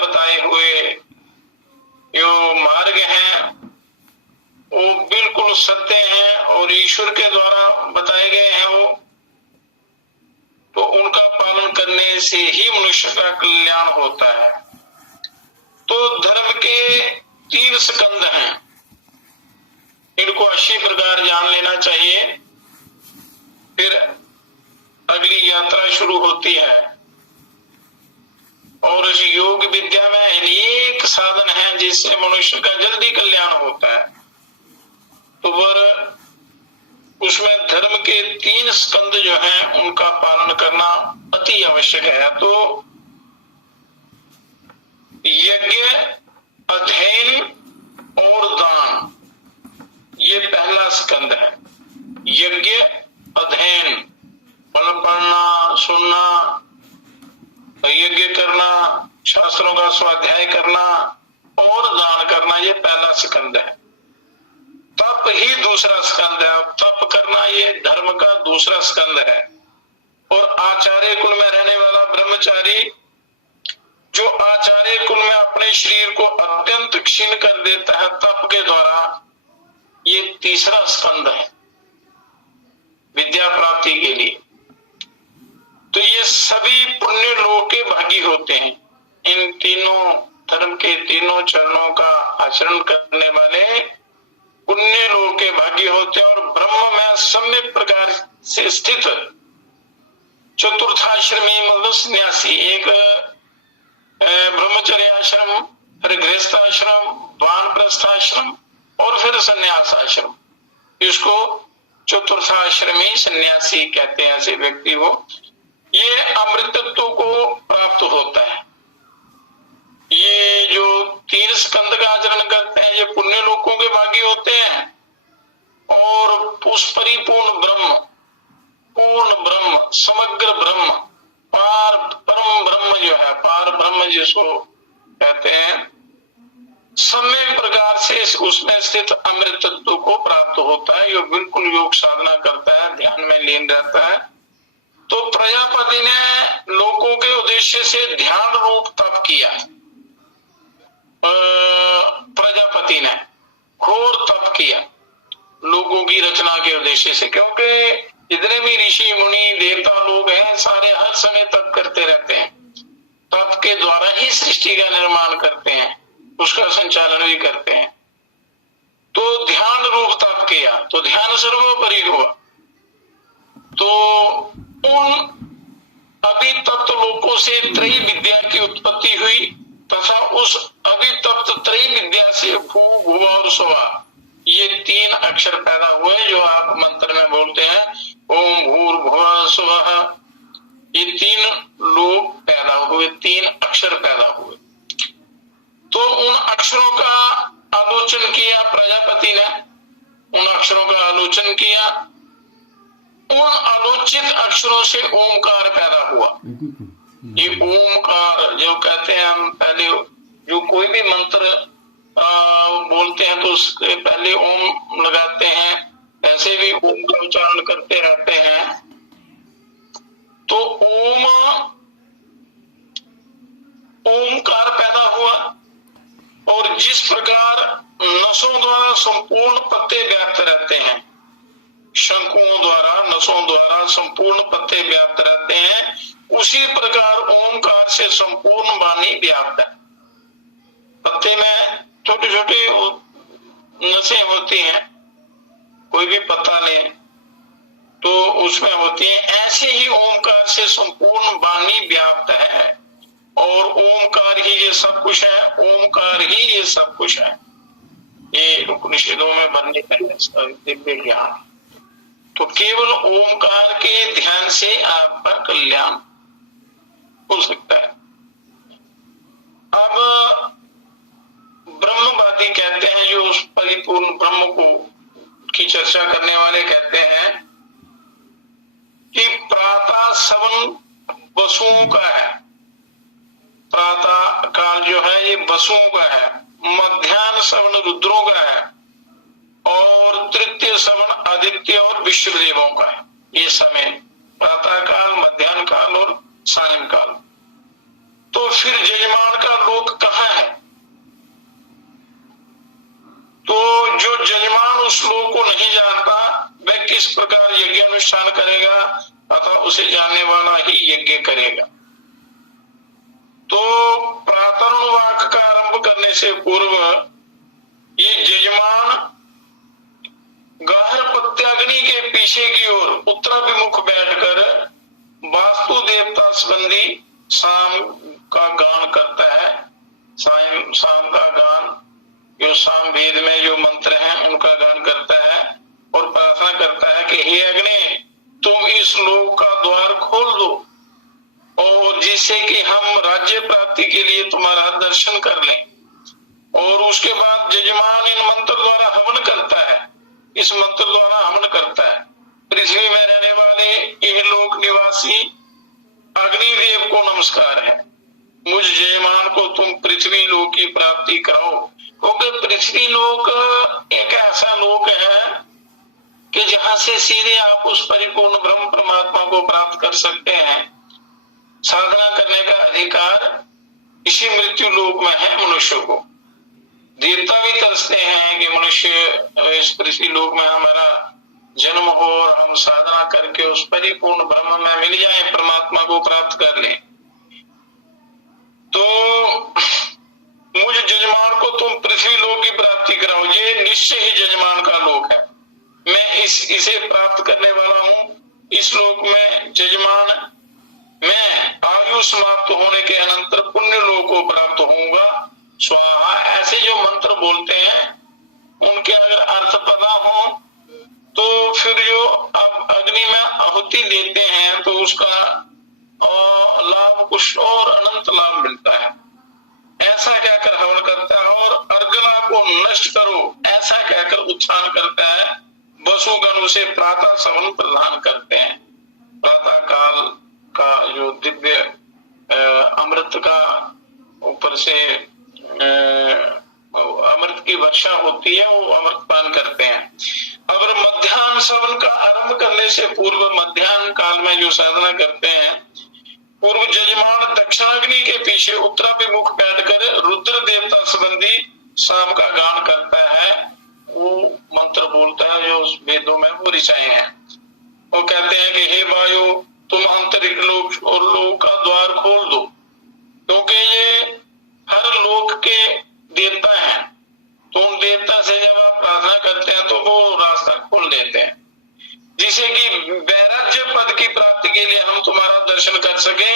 बताए हुए जो मार्ग हैं वो बिल्कुल सत्य हैं और ईश्वर के द्वारा बताए गए हैं वो, तो उनका पालन करने से ही मनुष्य का कल्याण होता है। तो धर्म के 3 स्कंद हैं, इनको अच्छी प्रकार जान लेना चाहिए। फिर अगली यात्रा शुरू होती है और इस योग विद्या में अनेक साधन हैं जिससे मनुष्य का जल्दी कल्याण होता है। तो वह उसमें धर्म के 3 स्कंद जो हैं उनका पालन करना अति आवश्यक है। तो यज्ञ, अध्ययन और दान, ये पहला स्कंद है। यज्ञ, अध्ययन, पढ़ना, सुनना, यज्ञ करना, शास्त्रों का स्वाध्याय करना और दान करना, ये पहला स्कंद है। तप ही दूसरा स्कंद है। तप करना ये धर्म का दूसरा स्कंद है। और आचार्य कुल में रहने वाला ब्रह्मचारी जो आचार्य कुल में अपने शरीर को अत्यंत क्षीण कर देता है तप के द्वारा, ये तीसरा स्कंद है विद्या प्राप्ति के लिए। तो ये सभी पुण्य लोक के भागी होते हैं। इन तीनों धर्म के तीनों चरणों का आचरण करने वाले पुण्य लोक के भागी होते हैं और ब्रह्म में सम्यक प्रकार से स्थित चतुर्थाश्रमी मतलब सन्यासी, एक ब्रह्मचर्य आश्रम, फिर गृहस्थाश्रम, वानप्रस्थाश्रम और फिर संन्यास आश्रम, इसको चतुर्थाश्रमी सन्यासी कहते हैं। ऐसे व्यक्ति को ये अमृतत्व को प्राप्त होता है। ये जो 3 स्कंद का आचरण करते हैं ये पुण्य लोकों के भागी होते हैं और उस परिपूर्ण ब्रह्म, पूर्ण ब्रह्म, समग्र ब्रह्म, पार परम ब्रह्म जो है, पार ब्रह्म जिसको कहते हैं, सम्यक प्रकार से उसमें स्थित अमृत तत्व को प्राप्त होता है। ये बिल्कुल योग साधना करता है, ध्यान में लीन रहता है। तो प्रजापति ने लोगों के उद्देश्य से ध्यान रूप तप किया। प्रजापति ने घोर तप किया लोगों की रचना के उद्देश्य से, क्योंकि जितने भी ऋषि मुनि देवता लोग हैं सारे हर समय तप करते रहते हैं। तप के द्वारा ही सृष्टि का निर्माण करते हैं, उसका संचालन भी करते हैं। तो ध्यान रूप तप किया तो ध्यान सर्वोपरि हुआ। तो उन अभितप्त लोकों से त्रयी विद्या की उत्पत्ति हुई तथा उस अभितप्त त्रयी विद्या से भू, भुव और स्वा, ये 3 अक्षर पैदा हुए जो आप मंत्र में बोलते हैं, ओम भूर्भुवः स्वः। ये 3 लोक पैदा हुए, 3 अक्षर पैदा हुए। तो उन अक्षरों का आलोचन किया प्रजापति ने, उन अक्षरों का आलोचन किया। उन आलोचित अक्षरों से ओमकार पैदा हुआ। ये ओमकार जो कहते हैं, हम पहले जो कोई भी मंत्र बोलते हैं तो उसके पहले ओम लगाते हैं, ऐसे भी ओम का उच्चारण करते रहते हैं। तो ओमकार पैदा हुआ और जिस प्रकार नसों द्वारा संपूर्ण पत्ते व्याप्त रहते हैं, शंकुओं द्वारा, नसों द्वारा संपूर्ण पत्ते व्याप्त रहते हैं, उसी प्रकार ओमकार से संपूर्ण वाणी व्याप्त है। पत्ते में छोटे छोटे नसें होती हैं, कोई भी पत्ता ले तो उसमें होती है, ऐसे ही ओमकार से संपूर्ण वाणी व्याप्त है और ओमकार ही ये सब कुछ है, ओमकार ही ये सब कुछ है। ये उपनिषदों में बनने का दिव्य ज्ञान। तो केवल ओमकार के ध्यान से आपका कल्याण हो सकता है। अब ब्रह्मवादी कहते हैं, जो उस परिपूर्ण ब्रह्म को की चर्चा करने वाले कहते हैं कि प्रातः सवन वसुओं का है, प्रातः काल जो है ये वसुओं का है, मध्याह्न सवन रुद्रों का है और तृतीय सवन आदित्य और विश्व देवों का है। ये समय प्रातः काल, मध्याह्न काल और सायं काल। तो फिर यजमान का लोक अनुष्ठान करेगा अथवा उसे जानने वाला ही यज्ञ करेगा। तो प्रातरुवाक का आरंभ करने से पूर्व ये यजमान गार्हपत्याग्नि के पीछे की ओर उत्तराभिमुख बैठकर वास्तु देवता संबंधी शाम का गान करता है। शाम का गान, जो साम वेद में जो मंत्र हैं उनका गान करता है और प्रार्थना करता है कि हे अग्नि, तुम इस लोक का द्वार खोल दो और जिससे कि हम राज्य प्राप्ति के लिए तुम्हारा दर्शन कर लें। और उसके बाद यजमान इन मंत्र द्वारा हवन करता है, इस मंत्र द्वारा हवन करता है। पृथ्वी में रहने वाले यह लोक निवासी अग्निदेव को नमस्कार है, मुझ यजमान को तुम पृथ्वी लोक की प्राप्ति कराओ। क्योंकि पृथ्वी लोक एक ऐसा लोक है कि जहां से सीधे आप उस परिपूर्ण ब्रह्म परमात्मा को प्राप्त कर सकते हैं। साधना करने का अधिकार इसी मृत्यु लोक में है मनुष्य को। देवता भी तरसते हैं कि मनुष्य इस पृथ्वी लोक में हमारा जन्म हो और हम साधना करके उस परिपूर्ण ब्रह्म में मिल जाए, परमात्मा को प्राप्त कर लें। तो मुझ यजमान को तुम पृथ्वी लोक की प्राप्ति कराओ। ये निश्चय ही यजमान का लोक है, मैं इसे प्राप्त करने वाला हूँ। इस लोक में यजमान मैं आयु समाप्त होने के अनंतर पुण्य लोक को प्राप्त होऊंगा। स्वाहा ऐसे जो मंत्र बोलते हैं उनके अगर अर्थ पता हो तो फिर जो अब अग्नि में आहुति देते हैं तो उसका लाभ कुछ और अनंत लाभ मिलता है। ऐसा कहकर हवन करता है और अर्गला को नष्ट करो ऐसा कहकर उत्थान करता है। वसुगण उसे प्रातः सवन प्रदान करते हैं। प्रातः काल का जो दिव्य अमृत का ऊपर से अमृत की वर्षा होती है, वो अमृत पान करते हैं। अब मध्याह्न सवन का आरंभ करने से पूर्व मध्याह्न काल में जो साधना करते हैं, पूर्व यजमान दक्षिणाग्नि के पीछे उत्तराभिमुख बैठकर रुद्र देवता संबंधी शाम का गान करता है। वो मंत्र बोलता है जो उस वेदों में वो ऋचाएं हैं। वो कहते हैं कि हे वायु, तुम अंतरिक्ष लोक और लोक का द्वार खोल दो, क्योंकि ये हर लोक के देवता हैं। तो उन देवता से जब आप प्रार्थना करते हैं तो वो रास्ता खोल देते हैं, जिसे कि वैराग्य पद की प्राप्ति के लिए हम तुम्हारा दर्शन कर सकें।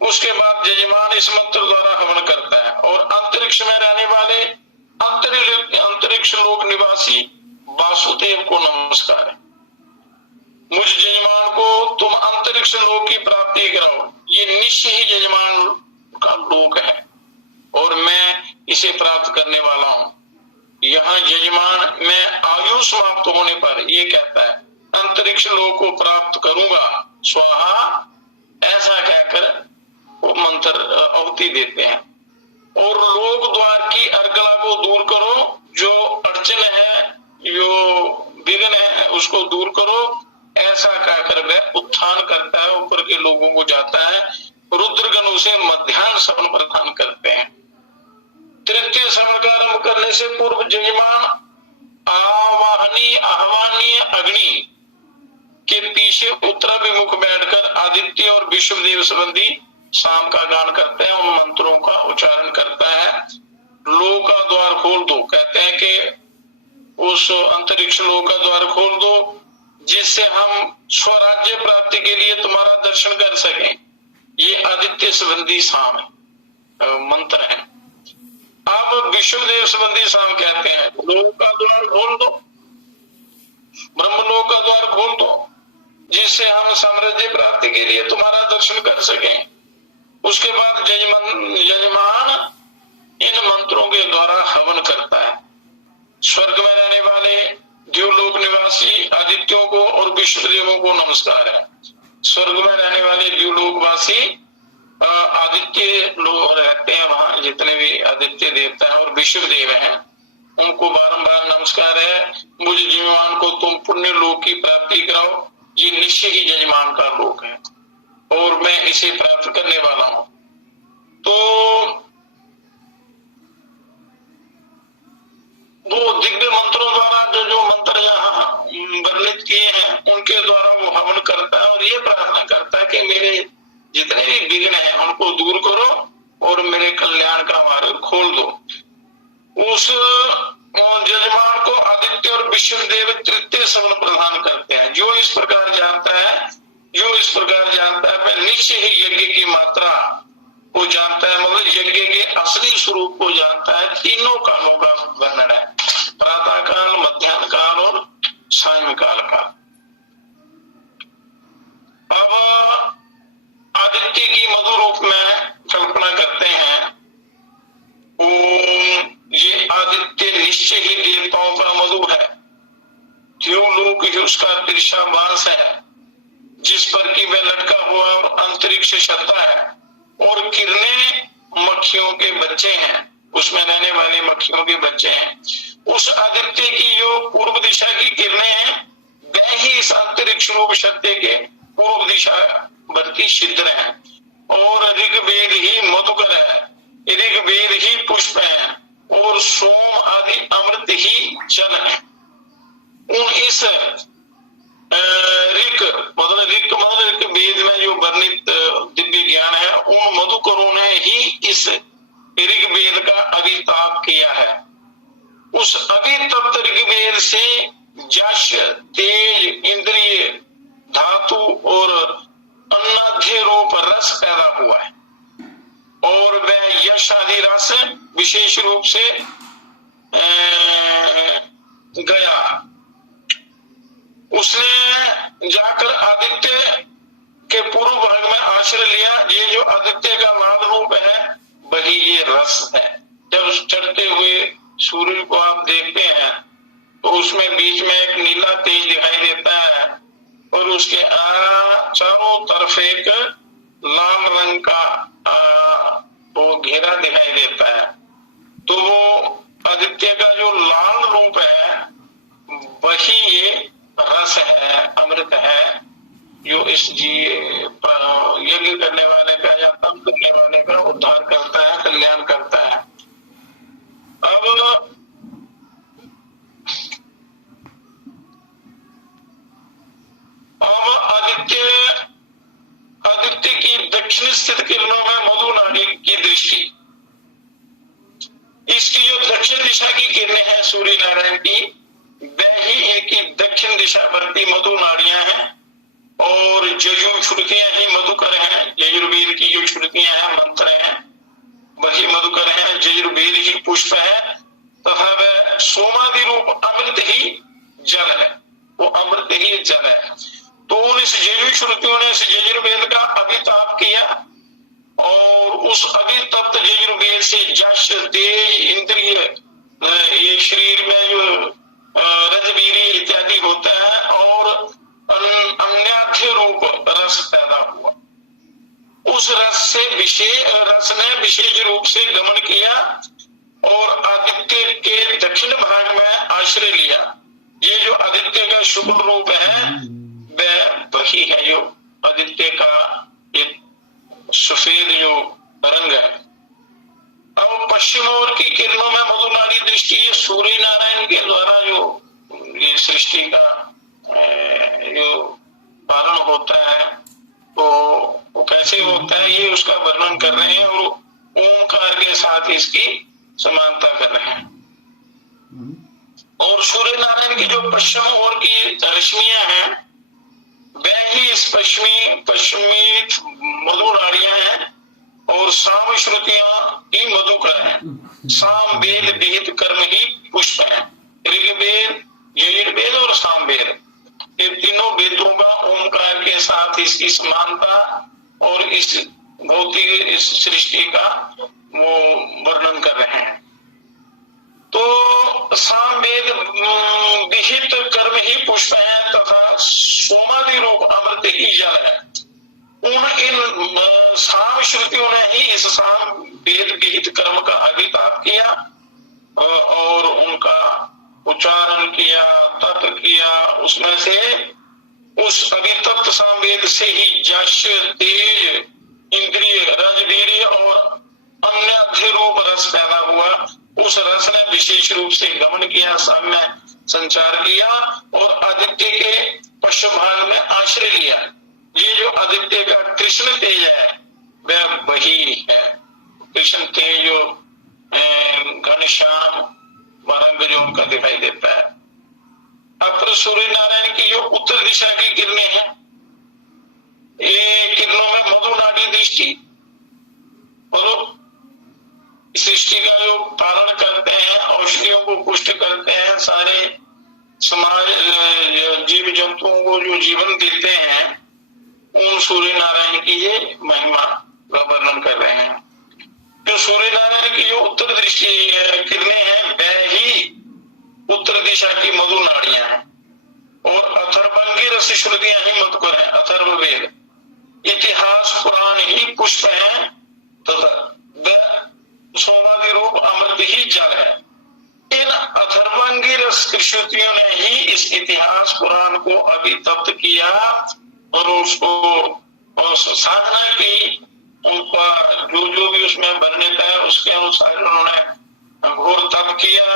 उसके बाद यजमान इस मंत्र द्वारा हवन करता है और अंतरिक्ष में रहने वाले अंतरिक्ष लोक निवासी वासुदेव को नमस्कार है। मुझ यजमान को तुम अंतरिक्ष लोक की प्राप्ति कराओ। ये निश्चय ही यजमान का लोक है और मैं इसे प्राप्त करने वाला हूँ। यहाँ यजमान मैं आयु समाप्त होने पर ये कहता है अंतरिक्ष लोक को प्राप्त करूंगा, स्वाहा ऐसा कहकर वो मंत्र आहुति देते हैं। और लोक द्वार की अर्गला को दूर करो, जो अड़चन है, जो विघ्न है, उसको दूर करो ऐसा कहकर वह उत्थान करता है, ऊपर के लोगों को जाता है। रुद्रगण उसे मध्याह्न सवन प्रदान करते हैं। तृतीय सवन का आरंभ करने से पूर्व यजमान आह्वानीय अग्नि के पीछे उत्तराभिमुख बैठकर आदित्य और विश्वदेव संबंधी शाम का गान करते हैं। उन मंत्रों का उच्चारण करता है। लोक का द्वार खोल दो, कहते हैं कि उस अंतरिक्ष लोक का द्वार खोल दो जिससे हम स्वराज्य प्राप्ति के लिए तुम्हारा दर्शन कर सकें। ये आदित्य संबंधी शाम है, मंत्र है। अब विश्वदेव संबंधी शाम कहते हैं लोक का द्वार खोल दो, ब्रह्मलोक का द्वार खोल दो जिससे हम साम्राज्य प्राप्ति के लिए तुम्हारा दर्शन कर सकें। उसके बाद यजमान इन मंत्रों के द्वारा हवन करता है। स्वर्ग में रहने वाले द्युलोक निवासी आदित्यों को और विश्वदेवों को नमस्कार है। स्वर्ग में रहने वाले द्युलोकवासी आदित्य लोग रहते हैं, वहां जितने भी आदित्य देवता हैं और विश्वदेव हैं उनको बारंबार नमस्कार है। मुझ यजमान को तुम पुण्य लोक की प्राप्ति कराओ। ये निश्चय ही यजमान का लोक है और मैं इसे प्राप्त करने वाला हूं। तो वो दिव्य मंत्रों द्वारा जो मंत्र यहाँ वर्णित किए हैं उनके द्वारा वो हवन विश्वदेव तृतीय सवन प्रदान करते हैं। जो इस प्रकार जानता है वह निश्चय ही यज्ञ की मात्रा को जानता है, मतलब यज्ञ के असली स्वरूप को जानता है। तीनों कालों का वर्णन है, प्रातः काल, मध्याह्न काल और सायं काल का। अब आदित्य की मधु रूप में कल्पना करते हैं। ये आदित्य निश्चय ही देवताओं का मधु है, द्युलोक ही उसका तिरछा बांस है, जिस पर कि वह लटका हुआ और अंतरिक्ष छता है, और किरणें मक्खियों के बच्चे हैं, उसमें रहने वाले मक्खियों के बच्चे हैं। उस आदित्य की जो पूर्व दिशा की किरणें हैं, वह ही इस अंतरिक्ष रूप छत्ते के पूर्व दिशा वर्ती छिद्र है, और ऋग्वेद ही मधुकर है, ऋग्वेद ही पुष्प है, और सोम आदि अमृत ही जल है। उन इस ऋग वेद में जो वर्णित दिव्य ज्ञान है, उन मधुकरों ने ही इस ऋग्वेद का अभिताप किया है। उस अभितप्त ऋग्वेद से यश, तेज, इंद्रिय, धातु और अन्नाध्य रूप रस पैदा हुआ है, और वह यश आदि रस विशेष रूप से गया। उसने जाकर आदित्य के पूर्व भाग में आश्रय लिया। ये जो आदित्य का लाल रूप है, वही ये रस है। जब चढ़ते हुए सूर्य को आप देखते हैं तो उसमें बीच में एक नीला तेज दिखाई देता है, और उसके चारों तरफ एक लाल रंग का वो घेरा दिखाई देता है। तो वो आदित्य का जो लाल रूप है, वही ये रस है, अमृत है, जो इस यज्ञ करने वाले का या तप करने वाले का उद्धार करता है, कल्याण करता है। अब आदित्य की दक्षिण स्थित किरणों में मधु नाड़ी की दृष्टि, इसकी जो दक्षिण दिशा की किरणें हैं सूर्य नारायण की, वह ही एक दक्षिण दिशावर्ती मधु नाड़ियां हैं, और जयु छुड़कियां ही मधुकर हैं। यजुर्वेद की जो छुड़कियां हैं, मंत्र हैं, वही मधुकर हैं। यजुर्वेद ही पुष्प है, तथा वह सोमादि रूप अमृत ही जल है, वो अमृत ही जल है। तो इस यजु श्रुतियों ने इस यजुर्वेद का अभिताप किया, और उस अभितप्त यजुर्वेद से यश, तेज, इंद्रिय, ये शरीर में जो रजवीर्य इत्यादि होता है, और अन्याध्य रूप रस पैदा हुआ। उस रस ने विशेष रूप से गमन किया, और आदित्य के दक्षिण भाग में आश्रय लिया। ये जो आदित्य का शुक्ल रूप है, वह वही है जो आदित्य का एक सफेद जो रंग है। अब पश्चिम ओर की किरणों में मधु नाड़ी दृष्टि, ये सूर्य नारायण के द्वारा जो ये सृष्टि का जो पालन होता है, तो वो कैसे होता है, ये उसका वर्णन कर रहे हैं, और ओंकार के साथ इसकी समानता कर रहे हैं। और सूर्य नारायण की जो पश्चिम ओर की रश्मियां हैं, वह ही इस पश्चिमी मधु नाड़ियां हैं, और साम श्रुतियां ही मधुकर हैं। साम वेद विहित कर्म ही पुष्प है। ऋग्वेद, यजुर्वेद और सामवेद, ये तीनों वेदों का ओंकार के साथ इसकी समानता और इस भौतिक इस सृष्टि का वो वर्णन कर रहे हैं। तो सामवेद विहित कर्म ही पुष्प है, तथा सोमादि रूप अमृत ही जल है। इन साम श्रुतियों ने ही इस साम वेद विहित कर्म का अभिताप किया, और उनका उच्चारण किया, तप किया। उसमें से उस अभितप्त सामवेद से ही यश, तेज, इंद्रिय, रजवीर्य और अन्य रूप रस पैदा हुआ। उस रस ने विशेष रूप से गमन किया, सब में संचार किया, और आदित्य के पश्चिम भाग में आश्रय लिया। ये जो आदित्य का कृष्ण तेज है, वह वही है। कृष्ण तेज जो घनश्याम रंग जो उनका दिखाई देता है, अपर सूर्य नारायण की जो उत्तर दिशा की किरणें हैं, ये किरणों में मधु नाड़ी दृष्टि, बोलो, सृष्टि का जो पालन करते हैं, औषधियों को पुष्ट करते हैं, सारे समाज जीव जंतुओं को जो जीवन देते हैं, उन सूर्य नारायण की ये महिमा का वर्णन कर रहे हैं। जो सूर्य नारायण की जो उत्तर दृष्टि किरणें हैं, वह ही उत्तर दिशा की मधु नाड़ियां हैं, और अथर्वंगी रस श्रुतियां ही मधुकर हैं, अथर्ववेद, इतिहास पुराण ही पुष्प हैं, तथा सोमादि रूप अमृत ही जल है। इन अथर्वंगी रस श्रुतियों ने ही इस इतिहास पुराण को अभितप्त किया और उसको और साधना की, उनका जो भी उसमें वर्णित है उसके अनुसार उन्होंने घोर तप किया।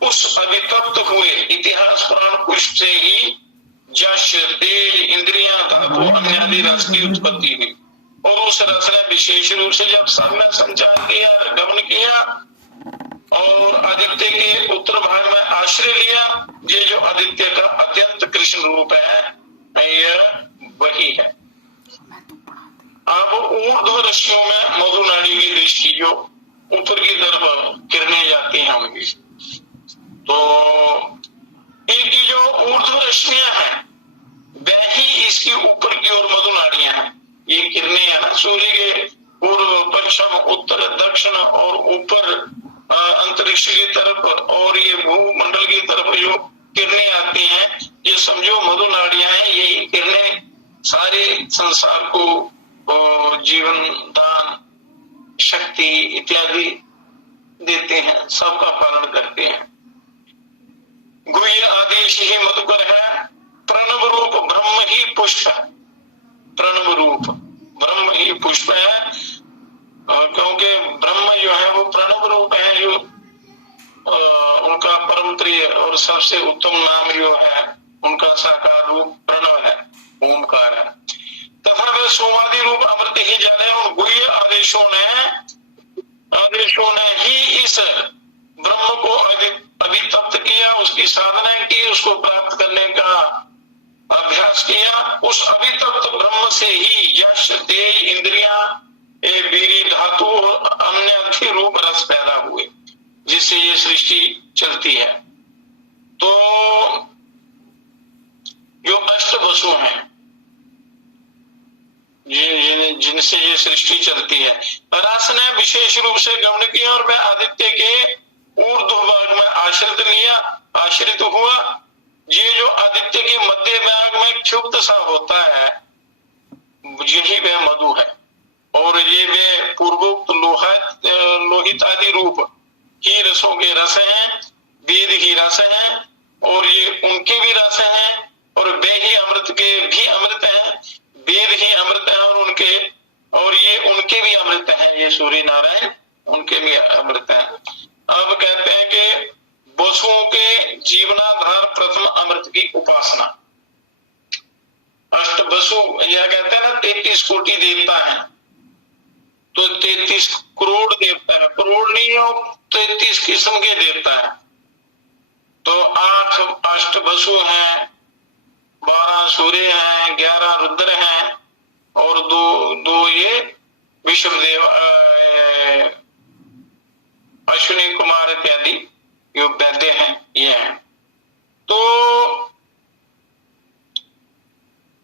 उस अभितप्त हुए इतिहास पुराण पुष्प से ही जश, तेज, इंद्रियां, धातु, अन्य आदि रस की उत्पत्ति हुई, और उस रस ने विशेष रूप से जब सामने संचार किया, गमन किया और आदित्य के उत्तर भाग में आश्रय लिया, ये जो आदित्य का अत्यंत कृष्ण रूप है, यह वही है। अब ऊर्ध्व रश्मियों में मधु नाड़ी की दृष्टि जो ऊपर की तरफ किरणें जाती हैं उनकी, तो इनकी जो ऊर्ध्व रश्मियां हैं वह ही इसकी ऊपर की ओर मधु नाड़ियां हैं। ये किरणें है ना, सूर्य के पूर्व, पश्चिम, उत्तर, दक्षिण और ऊपर अंतरिक्ष की तरफ और ये भूमंडल की तरफ जो किरणें आती हैं, ये समझो मधु नाड़ियां हैं। यही किरणें सारे संसार को जीवन दान, शक्ति इत्यादि देते हैं, सबका पालन करते हैं। गुह्य आदेश ही मधुकर है, प्रणव रूप ब्रह्म ही पुष्प है, प्रणव रूप ब्रह्म ही पुष्प है, क्योंकि ब्रह्म जो है वो प्रणव रूप है, जो उनका परम प्रिय और सबसे उत्तम नाम जो है उनका साकार रूप प्रणव है, ओमकार है। तथा वह सोमादि रूप अमृत ही जल है। उन गुह्य आदेशों ने ही इस ब्रह्म को अभितप्त किया, उसकी साधना की, उसको प्राप्त करने का अभ्यास किया। उस अभितप्त ब्रह्म से ही यश, तेज, इंद्रियां, वीरी, धातु और अन्य अधिक रूप रस पैदा हुए, जिससे ये सृष्टि चलती है। तो जो अष्ट वसु हैं जिनसे ये सृष्टि चलती है, रस ने विशेष रूप से गमन किया और वह आदित्य के ऊर्ध्व भाग में आश्रित हुआ। ये जो आदित्य के मध्य भाग में क्षुब्ध सा होता है, यही वह मधु है, और ये वे पूर्वोक्त लोहित आदि रूप ही रसों के रस हैं, वेद ही रस हैं, और ये उनके भी रस हैं, और वे ही अमृत के भी अमृत हैं, वेद ही अमृत हैं, और ये उनके भी अमृत हैं, ये सूर्य नारायण उनके भी अमृत हैं। अब कहते हैं कि वसुओं के जीवनाधार प्रथम अमृत की उपासना। अष्ट वसु यह कहते हैं ना, 33 कोटि देवता है, तो 33 करोड़ देवता है, करोड़ नहीं हो, 33 किस्म के देवता है। तो 8 अष्ट वसु हैं, 12 सूर्य हैं, 11 रुद्र हैं, और दो ये विश्वदेव, अश्विनी कुमार इत्यादि जो वैद्य हैं, ये हैं। तो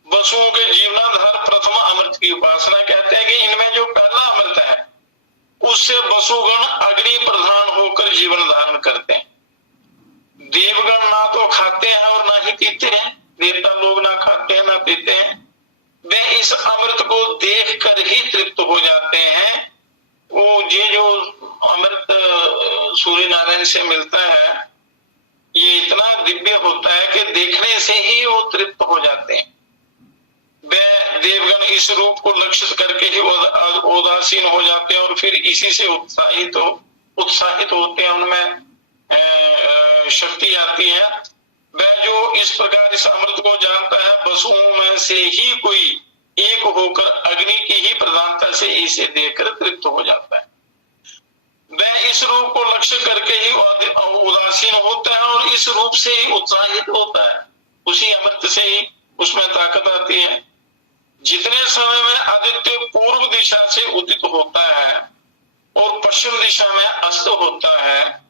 वसुओं के जीवनाधार प्रथम अमृत की उपासना, कहते हैं कि इनमें जो पहला अमृत है उससे वसुगण अग्नि प्रधान होकर जीवन धारण करते हैं। देवगण ना तो खाते हैं और ना ही पीते हैं, देवता लोग ना खाते हैं ना पीते हैं, वे इस अमृत को देख कर ही तृप्त हो जाते हैं। वो ये जो अमृत सूर्य नारायण से मिलता है, ये इतना दिव्य होता है कि देखने से ही वो तृप्त हो जाते हैं। वे देवगण इस रूप को लक्षित करके ही उदासीन हो जाते हैं, और फिर इसी से उत्साहित होते हैं, उनमें शक्ति आती है। वह जो इस प्रकार इस अमृत को जानता है, वसुओं में से ही कोई एक होकर अग्नि की ही प्रधानता से इसे देखकर तृप्त हो जाता है। वह इस रूप को लक्ष्य करके ही उदासीन होता है और इस रूप से ही उत्साहित होता है, उसी अमृत से ही उसमें ताकत आती है। जितने समय में आदित्य पूर्व दिशा से उदित होता है और पश्चिम दिशा में अस्त होता है,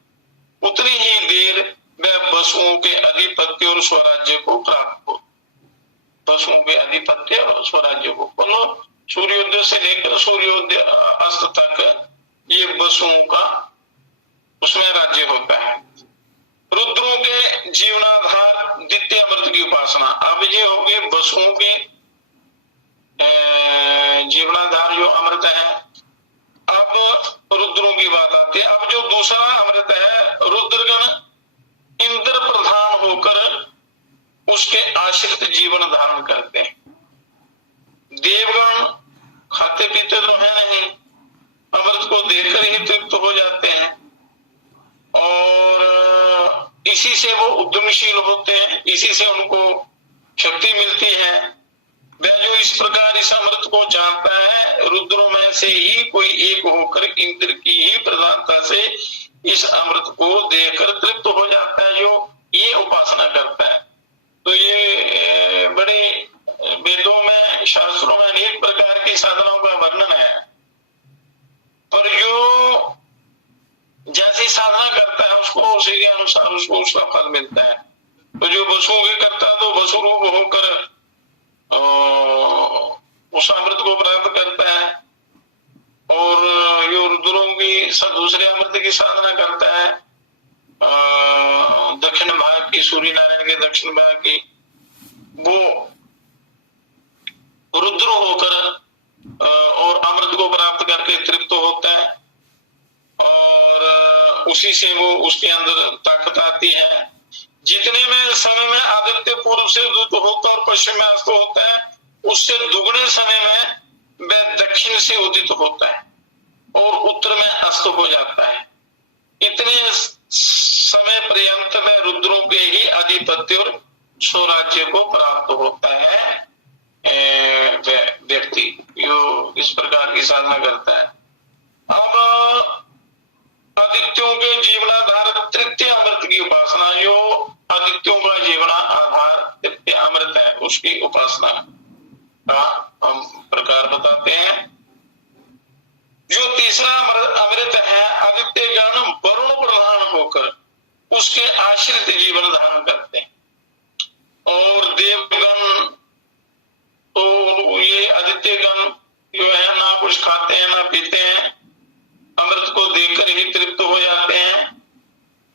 उतनी ही देर वह वसुओं के अधिपत्य और स्वराज्य को प्राप्त हो। वसुओं के अधिपत्य और स्वराज्य को, मतलब सूर्योदय से लेकर सूर्योदय अस्त तक ये वसुओं का उसमें राज्य होता है। रुद्रों के जीवनाधार द्वितीय अमृत की उपासना। अब ये हो गए वसुओं के जीवनाधार जो अमृत है। अब रुद्रों की बात आती है। अब जो दूसरा अमृत है, रुद्रगण इंद्र प्रधान होकर उसके आश्रित जीवन धारण करते हैं। देवगण खाते पीते तो है नहीं, अमृत को देखकर ही तृप्त हो जाते हैं और इसी से वो उद्यमशील होते हैं, इसी से उनको शक्ति मिलती है। वह जो इस प्रकार इस अमृत को जानता है, रुद्रों में से ही कोई एक होकर इंद्र की ही प्रधानता से इस अमृत को देखकर तृप्त हो जाता है, जो ये उपासना करता है। तो ये बड़े वेदों में, शास्त्रों में अनेक प्रकार की साधनाओं का वर्णन है, पर जो जैसी साधना करता है उसको उसी के अनुसार उसको उसका फल मिलता है। तो जो वसुओं के करता है तो वसु रूप होकर उस अमृत को प्राप्त करता है, और जो रुद्रों की सब दूसरे अमृत की साधना करता है, दक्षिण भाग की, सूर्य नारायण के दक्षिण भाग की, वो रुद्र होकर और अमृत को प्राप्त करके तृप्त होता है और उसी से वो उसके अंदर ताकत आती है। जितने में समय में आदित्य पूर्व से उदित होता और पश्चिम में अस्त होता है, उससे दुगने समय में वह दक्षिण से उदित होता है और उत्तर में अस्त हो जाता है। इतने समय पर्यंत वह रुद्रों के ही अधिपत्य और स्वराज्य को प्राप्त होता है व्यक्ति, जो इस प्रकार की साधना करता है। अब आदित्यों के जीवनाधार तृतीय अमृत की उपासना, जो आदित्यों का जीवना आधार तृतीय अमृत है, उसकी उपासना का हम प्रकार बताते हैं। जो तीसरा अमृत है, आदित्य गण वरुण प्रधान होकर उसके आश्रित जीवन धारण करते हैं और देवगण तो ये आदित्य गण जो है ना कुछ खाते हैं ना पीते हैं, अमृत को देखकर ही तृप्त हो जाते हैं,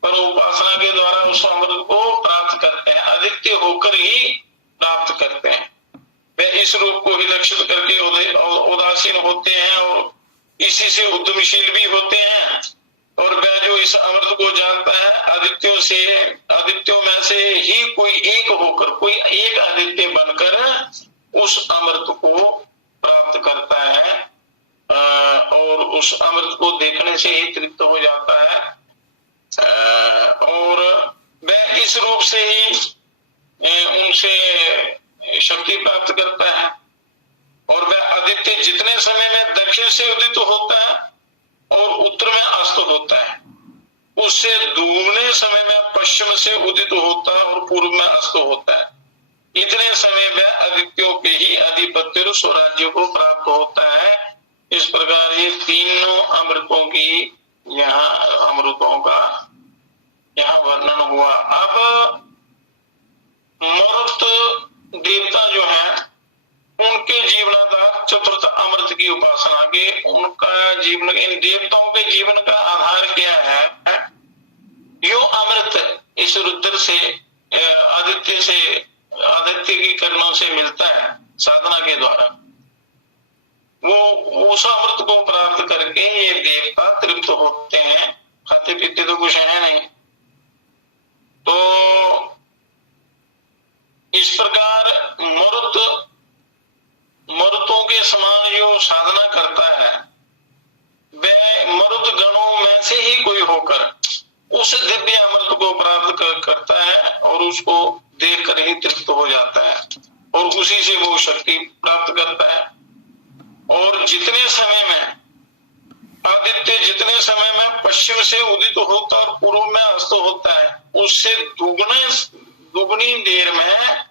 पर उपासना के द्वारा उस अमृत को प्राप्त करते हैं, आदित्य होकर ही प्राप्त करते हैं। वे इस रूप को ही लक्षित करके उदासीन होते हैं और इसी से उद्यमशील भी होते हैं। और वह जो इस अमृत को जानता है, आदित्यों में से ही कोई एक होकर, कोई एक आदित्य बनकर उस अमृत को प्राप्त करता है और उस अमृत को देखने से ही तृप्त हो जाता है और वह इस रूप से ही उनसे शक्ति प्राप्त करता है। और वह आदित्य जितने समय में दक्षिण से उदित होता है और उत्तर में अस्त होता है, उससे दुगने समय में पश्चिम से उदित होता है और पूर्व में अस्त होता है। इतने समय वह आदित्यों के ही अधिपत्य और स्वराज्य को प्राप्त होता है। इस प्रकार ये तीनों अमृतों की अमृतों का यहाँ वर्णन हुआ। अब मरुत देवता जो है, उनके जीवनाधार चतुर्थ अमृत की उपासना के, उनका जीवन, इन देवताओं के जीवन का आधार क्या है? यो अमृत इस रुद्र से, आदित्य की किरणों से मिलता है साधना के द्वारा, वो उस अमृत को प्राप्त करके ये देवता तृप्त होते हैं। खाते पीते तो कुछ है नहीं। तो इस प्रकार मरुतों के समान जो साधना करता है, वह मरुत गणों में से ही कोई होकर उस दिव्य अमृत को प्राप्त करता है और उसको देखकर ही तृप्त हो जाता है और उसी से वो शक्ति प्राप्त करता है। और जितने समय में आदित्य जितने समय में पश्चिम से उदित होता और पूर्व में अस्त होता है, उससे दुगनी देर में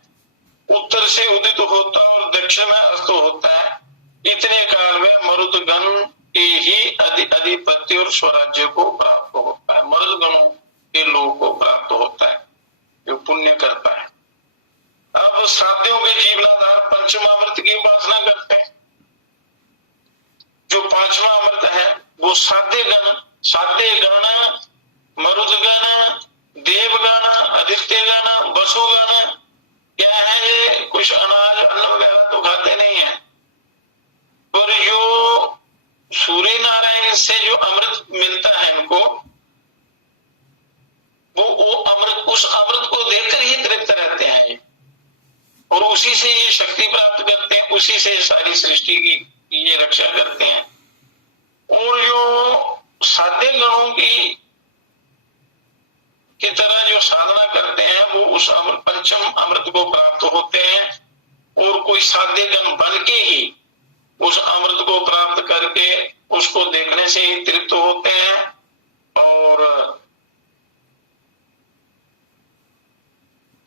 उत्तर से उदित होता और दक्षिण में अस्त होता है। इतने काल में मरुदगण के ही अधिपत्य और स्वराज्य को प्राप्त होता है। मरुदगणों के लोगों को प्राप्त होता है जो पुण्य करता है। अब साध्यों के जीवनाधार पंचमामृत की उपासना करते हैं। जो पांचवा अमृत है वो साध्य गण, मरुदगण, देवगण, आदित्य गण, वसुगण क्या है? ये कुछ अनाज अन्न वगैरह तो खाते नहीं है, पर जो सूर्य नारायण से जो अमृत मिलता है इनको, वो अमृत, उस अमृत को देकर ही तृप्त रहते हैं ये, और उसी से ये शक्ति प्राप्त करते हैं, उसी से सारी सृष्टि की ये रक्षा करते हैं। और जो साध्य गणों की तरह जो साधना करते हैं वो उस पंचम अमृत को प्राप्त होते हैं, और कोई साध्य गण बन के ही उस अमृत को प्राप्त करके उसको देखने से ही तृप्त होते हैं। और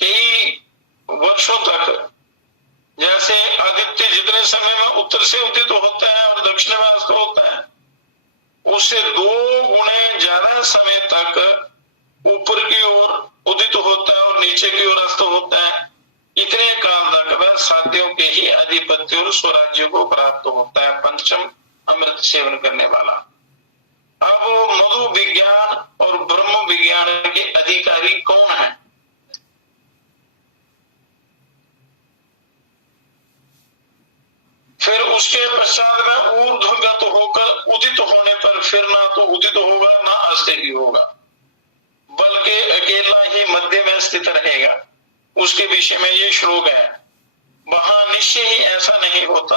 कई वर्षों तक, जैसे आदित्य जितने समय में उत्तर से उदित होता है और दक्षिण में अस्त होता है, उससे 2 गुणे ज्यादा समय तक ऊपर की ओर उदित होता है और नीचे की ओर अस्त होता है। इतने काल तक वह साध्यों के ही अधिपत्य और स्वराज्य को प्राप्त होता है, पंचम अमृत सेवन करने वाला। अब मधु विज्ञान और ब्रह्म विज्ञान के अधिकारी कौन है? फिर उसके पश्चात में ऊर्ध्वगत होकर उदित होने पर फिर ना तो उदित होगा ना अस्त ही होगा, बल्कि अकेला ही मध्य में स्थित रहेगा। उसके विषय में ये श्लोक है, वहां निश्चय ही ऐसा नहीं होता,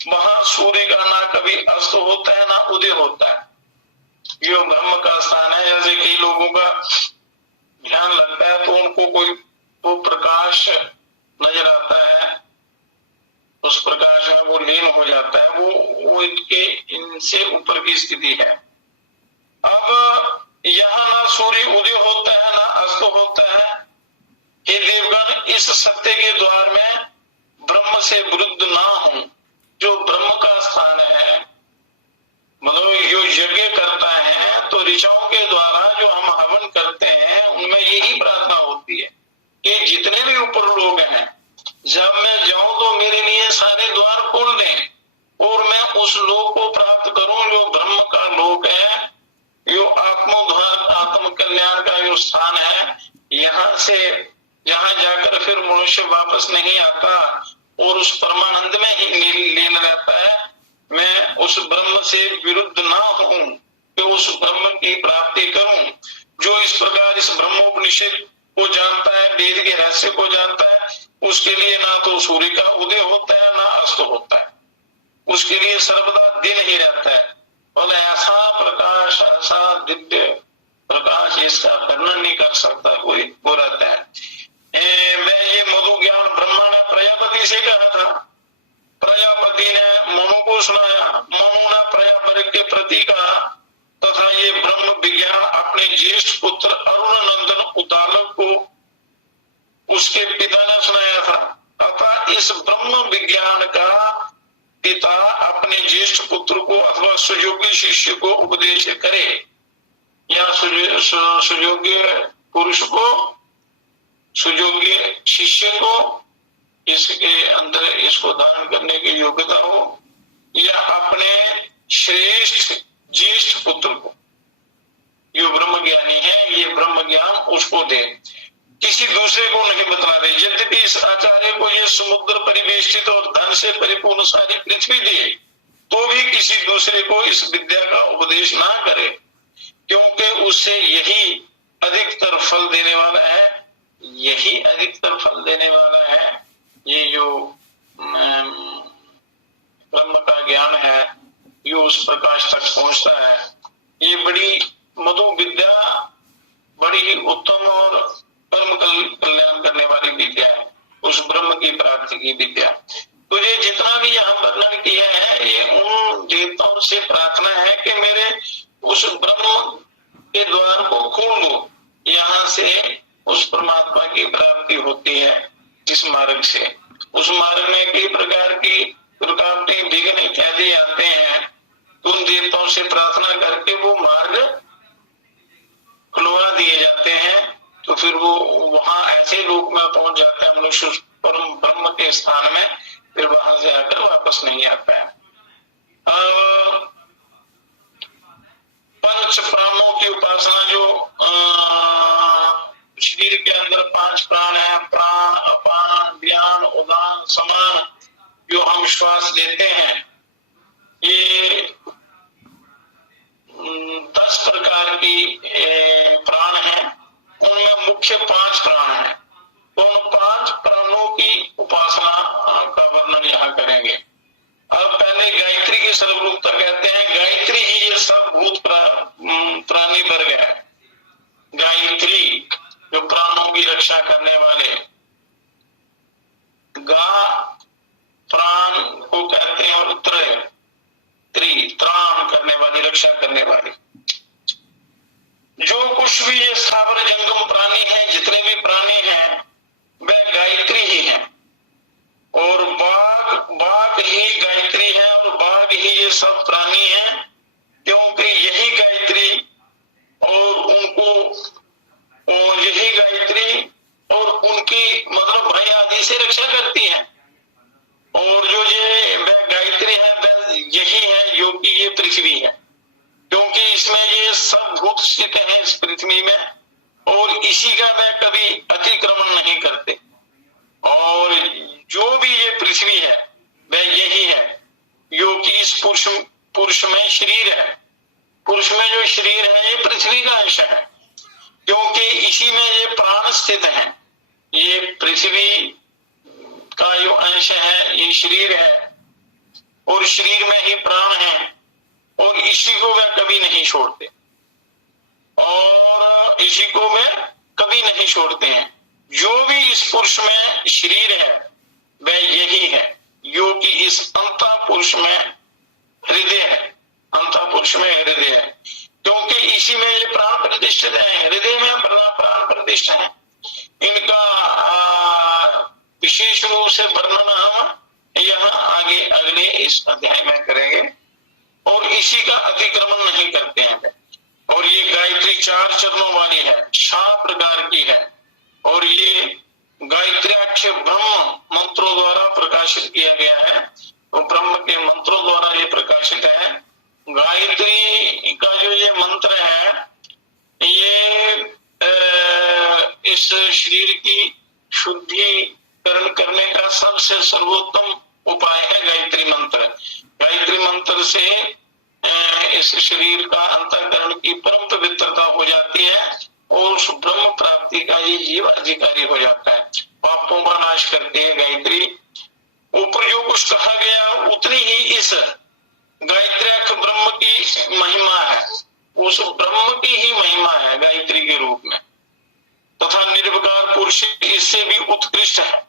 वहां सूर्य का ना कभी अस्त होता है ना उदय होता है। जो ब्रह्म का स्थान है, जैसे कई लोगों का ध्यान लगता है तो उनको कोई तो प्रकाश नजर आता है, उस प्रकाश में वो लीन हो जाता है, वो इनसे ऊपर की स्थिति है। अब यहाँ ना सूर्य उदय होता है ना अस्त होता है। हे देवगण, इस सत्य के द्वार में ब्रह्म से विरुद्ध ना हो। जो ब्रह्म का स्थान है, मतलब जो यज्ञ करता है, तो ऋचाओं के द्वारा जो हम हवन करते हैं उनमें यही प्रार्थना होती है कि जितने भी ऊपर लोग हैं, जब मैं जाऊं तो मेरे लिए सारे द्वार खोल दें और मैं उस लोक को प्राप्त करूं जो ब्रह्म का लोक है, जो आत्मोद्धार आत्म कल्याण का जो स्थान है। यहाँ से जहाँ जाकर फिर मनुष्य वापस नहीं आता और उस परमानंद में ही लीन रहता है। मैं उस ब्रह्म से विरुद्ध ना हूं कि उस ब्रह्म की प्राप्ति करूं। जो इस प्रकार इस ब्रह्मोपनिषद को जानता है, वेद के रहस्य को जानता है, उसके लिए ना तो सूर्य का उदय होता है ना अस्त होता है, उसके लिए सर्वदा दिन ही रहता है। और ऐसा प्रकाश, ऐसा दिव्य प्रकाश, इसका वर्णन नहीं कर सकता कोई, वो रहता है। मैं ये मधु ज्ञान ब्रह्मा ने प्रजापति से कहा था, प्रजापति ने मनु को सुनाया, मनु ने प्रजापति के प्रति कहा, तथा ये ब्रह्म विज्ञान अपने ज्येष्ठ पुत्र अरुण नंदन उदालक को उसके पिता ने सुनाया था। अतः इस ब्रह्म विज्ञान का पिता अपने ज्येष्ठ पुत्र को अथवा सुयोग्य शिष्य को उपदेश करे, या सुयोग्य पुरुष को, सुयोग्य शिष्य को इसके अंदर इसको धारण करने की योग्यता हो, या अपने श्रेष्ठ ज्येष्ठ पुत्र को, जो ब्रह्म ज्ञानी है, ये ब्रह्म ज्ञान उसको दे, किसी दूसरे को नहीं बता दे। यद्यपि इस आचार्य को ये समुद्र परिवेष्टित और धन से परिपूर्ण सारी पृथ्वी दे, तो भी किसी दूसरे को इस विद्या का उपदेश ना करे, क्योंकि उससे यही अधिकतर फल देने वाला है, यही अधिकतर फल देने वाला है। ये जो ब्रह्म का ज्ञान है, ये उस प्रकाश तक पहुंचता है। ये बड़ी मधु विद्या, बड़ी ही उत्तम और परम कल्याण करने वाली विद्या है, उस ब्रह्म की प्राप्ति की विद्या। तो ये जितना भी यहाँ वर्णन किया है ये उन देवताओं से प्रार्थना है कि मेरे उस ब्रह्म के द्वार को खोल दो, यहाँ से उस परमात्मा की प्राप्ति होती है। जिस मार्ग से, उस मार्ग में कई प्रकार की रुकावटें, विघ्न इत्यादि आते हैं, तो उन देवताओं से प्रार्थना करके वो मार्ग खुलवा दिए जाते हैं। तो फिर वो वहां ऐसे रूप में पहुंच जाता है मनुष्य उस परम ब्रह्म के स्थान में, फिर वहां से आकर वापस नहीं आता है। पंच प्राणों की उपासना, जो शरीर के अंदर 5 प्राण है, प्राण, अपान, व्यान, उदान, समान, जो हम श्वास लेते हैं, ये 10 प्रकार की प्राण है। उनमें मुख्य 5 प्राण है। तो उन 5 प्राणों की उपासना का वर्णन यहाँ करेंगे। अब पहले गायत्री की सर्वरूपता कहते हैं। गायत्री ही ये सर्वभूत प्राणी वर्ग है। गायत्री जो प्राणों की रक्षा करने वाले, गा प्राण को कहते हैं, और त्राण करने वाली, रक्षा करने वाली। जो कुछ भी ये स्थावर जंगम प्राणी है, जितने भी प्राणी हैं, वह गायत्री ही है। और बाघ ही गायत्री है, और बाघ ही ये सब प्राणी है, क्योंकि यही गायत्री और यही गायत्री और उनकी मतलब भय आदि से रक्षा करती है। और जो ये वह गायत्री है, वह यही है जो कि ये पृथ्वी है, क्योंकि इसमें ये सब भूत स्थित है इस पृथ्वी में, और इसी का वह कभी अतिक्रमण नहीं करते। और जो भी ये पृथ्वी है वह यही है, जो कि इस पुरुष में शरीर है। पुरुष में जो शरीर है ये पृथ्वी का अंश है, क्योंकि इसी में ये प्राण स्थित है। ये पृथ्वी का जो अंश है ये शरीर है, और शरीर में ही प्राण है, और इसी को वे कभी नहीं छोड़ते, और इसी को वे कभी नहीं छोड़ते हैं। जो भी इस पुरुष में शरीर है वह यही है, जो कि इस अंतः पुरुष में हृदय है। अंतः पुरुष में हृदय है, क्योंकि इसी में ये प्राण प्रतिष्ठित है। हृदय में प्राण प्रतिष्ठित है। इनका विशेष रूप से वर्णन हम यहाँ आगे अगले इस अध्याय में करेंगे, और इसी का अतिक्रमण नहीं करते हैं। और ये गायत्री 4 चरणों वाली है, 6 प्रकार की है, और ये गायत्र्याख्य ब्रह्म मंत्रों द्वारा प्रकाशित किया गया है। तो ब्रह्म के मंत्रों द्वारा ये प्रकाशित है। गायत्री का जो ये मंत्र है, ये इस शरीर की शुद्धिकरण करने का सबसे सर्वोत्तम उपाय है गायत्री मंत्र। गायत्री मंत्र से इस शरीर का अंतःकरण की परम पवित्रता हो जाती है, और उस ब्रह्म प्राप्ति का ये जीव अधिकारी हो जाता है। पापों का नाश करती है गायत्री। ऊपर जो कुछ कहा गया उतनी ही इस गायत्री ब्रह्म की महिमा है, उस ब्रह्म की ही महिमा है गायत्री के रूप में। तथा निर्विकार पुरुष इससे भी उत्कृष्ट है,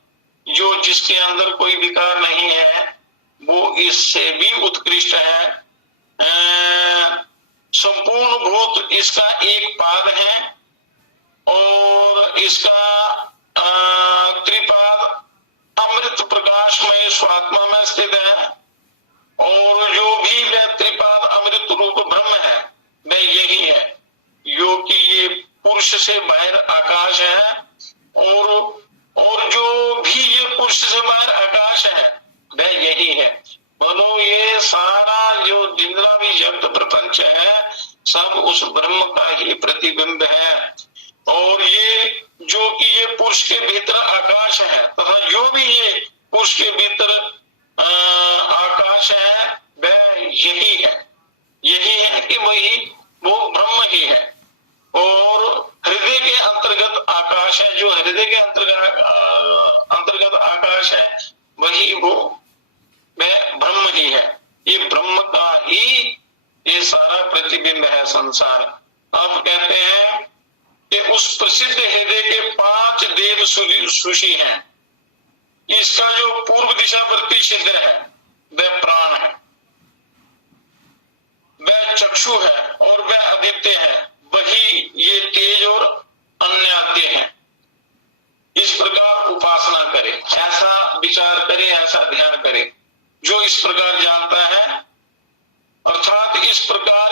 जो जिसके अंदर कोई विकार नहीं है, वो इससे भी उत्कृष्ट है। संपूर्ण भूत इसका एक पाद है, और इसका त्रिपाद अमृत प्रकाशमय स्वात्मा में स्थित है। और जो भी वह त्रिपाद अमृत रूप ब्रह्म है वह यही है, जो कि ये पुरुष से बाहर आकाश है, और जो भी ये पुरुष से बाहर आकाश है वह यही है। बोलो, ये सारा जो जितना भी जगत प्रपंच है सब उस ब्रह्म का ही प्रतिबिंब है। और ये जो कि ये पुरुष के भीतर आकाश है, तथा जो भी ये पुरुष के भीतर आकाश है वह यही है। यही है कि वो ब्रह्म ही है। और हृदय के अंतर्गत आकाश है, जो हृदय के अंतर्गत आकाश है वही वह ब्रह्म ही है। ये ब्रह्म का ही ये सारा प्रतिबिंब है संसार। अब कहते हैं कि उस प्रसिद्ध हृदय के 5 देव सुषि हैं। इसका जो पूर्व दिशा प्रति छिद्र है वह प्राण है, वह चक्षु है और वह आदित्य है, वही ये तेज और अन्य आद्य है। इस प्रकार उपासना करे, ऐसा विचार करे, ऐसा ध्यान करे। जो इस प्रकार जानता है अर्थात इस प्रकार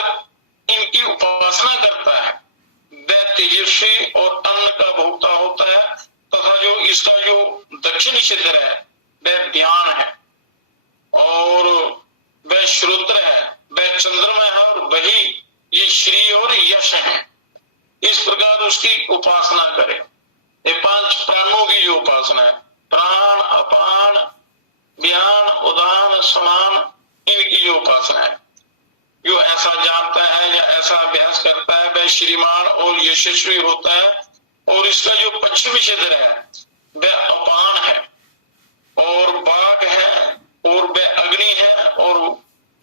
इनकी उपासना करता है वह तेजस्वी और अन्न का भोक्ता होता है, तथा जो इसका जो दक्षिण छिद्र है वह ध्यान है और वह श्रोत्र है, वह चंद्रमा है और वही ये श्री और यश है। इस प्रकार उसकी उपासना करे। ये 5 प्राणों की जो उपासना है, प्राण, अपान, व्यान, उदान, समान, इनकी जो उपासना है, जो ऐसा जानता है या ऐसा अभ्यास करता है वह श्रीमान और यशस्वी होता है। और इसका जो पश्चिमी छिद्र है वह अपान है और बाघ है और वह अग्नि है और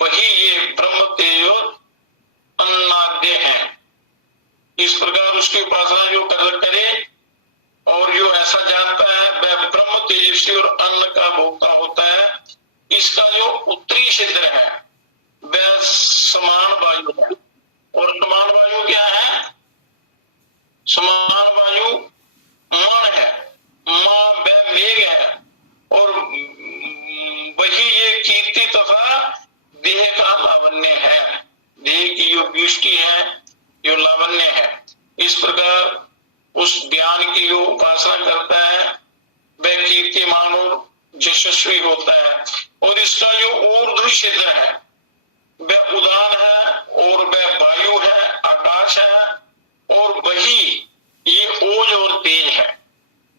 वही ये ब्रह्म तेज और अन्नाद्य है। इस प्रकार उसकी उपासना जो करे और जो ऐसा जानता है वह ब्रह्म तेजस्वी और अन्न का भोक्ता होता है। इसका जो उत्तरी छिद्र है वह समान वायु है। और समान वायु क्या है? समान वायु मन है, मां वह मेघ है और वही ये कीर्ति तथा देह का लावण्य है, देह की जो दृष्टि है, जो लावण्य है। इस प्रकार उस ज्ञान की जो उपासना करता है वह कीर्तिमान और यशस्वी होता है। और इसका जो ऊर्ध्व छिद्र है वह उदान है और वह वायु है, आकाश है और वही ये ओज और तेज है।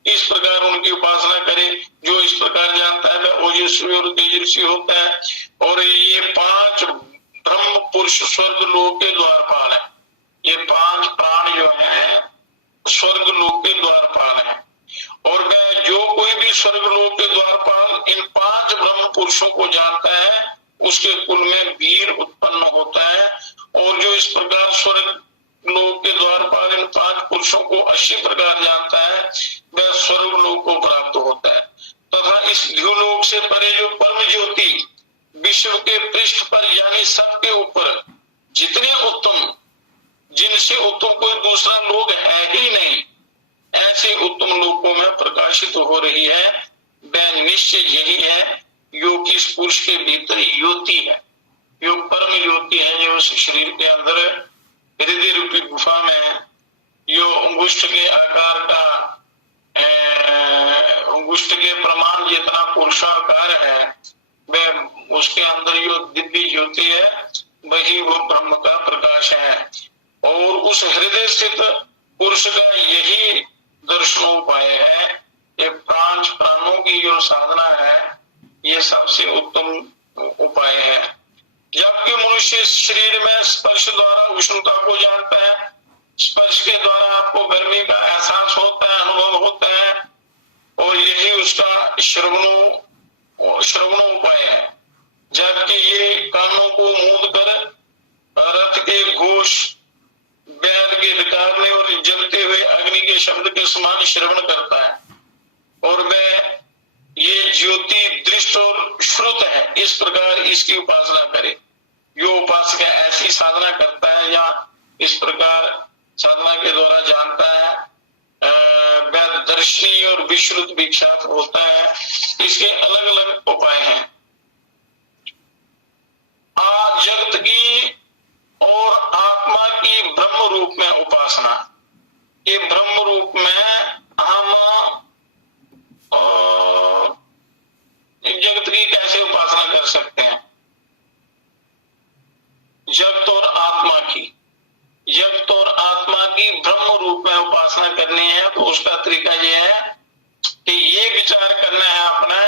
इस प्रकार उनकी उपासना करे। जो इस प्रकार जानता है वह ओजस्वी और तेजस्वी होता है। और ये 5 ब्रह्म पुरुष स्वर्ग लोक के द्वारपाल है। ये 5 प्राण जो है स्वर्ग लोक के द्वारपाल है। और वह जो कोई भी स्वर्ग लोक के द्वारपाल इन 5 ब्रह्म पुरुषों को जानता है उसके कुल में वीर उत्पन्न होता है। और जो इस प्रकार स्वर्ग लोक के द्वारपाल इन 5 पुरुषों को अच्छी प्रकार जानता है वह स्वर्ग लोक को प्राप्त होता है। तथा इस द्युलोक से परे जो परम ज्योति विश्व के पृष्ठ पर यानी सबके ऊपर जितने उत्तम, जिनसे उत्तम कोई दूसरा लोक है ही नहीं, ऐसे उत्तम लोकों में प्रकाशित हो रही है, वह निश्चय यही है जो कि इस पुरुष के भीतर ज्योति है, जो परम ज्योति है, जो उस शरीर के अंदर हृदय रूपी गुफा में जो अंगुष्ठ के आकार का अंगुष्ठ के प्रमाण जितना पुरुषाकार है वह उसके अंदर जो दिव्य ज्योति है वही वो ब्रह्म का प्रकाश है। और उस हृदय स्थित पुरुष का यही दर्शनोपाय है। ये 5 प्राणों की जो साधना है ये सबसे उत्तम उपाय है। जबकि मनुष्य शरीर में स्पर्श द्वारा उष्णता को जानता है, स्पर्श के द्वारा आपको गर्मी का एहसास होता है, अनुभव होता है, और यही उसका श्रवणोपाय है। जबकि ये कानों को मूंद कर रथ के घोष, बैल के डकारने और जलते हुए अग्नि के शब्द के समान श्रवण करता है। और वह ये ज्योति दृष्ट और श्रुत है। इस प्रकार इसकी उपासना करे। जो उपासक ऐसी साधना करता है या इस प्रकार साधना के द्वारा जानता है वह दर्शनी और विश्रुत विख्यात होता है। इसके अलग अलग उपाय हैं। जगत की और आत्मा की ब्रह्म रूप में उपासना। ये ब्रह्म रूप में हम जगत की कैसे उपासना कर सकते हैं? जगत और आत्मा की, जगत और आत्मा की ब्रह्म रूप में उपासना करनी है तो उसका तरीका यह है कि ये विचार करना है अपना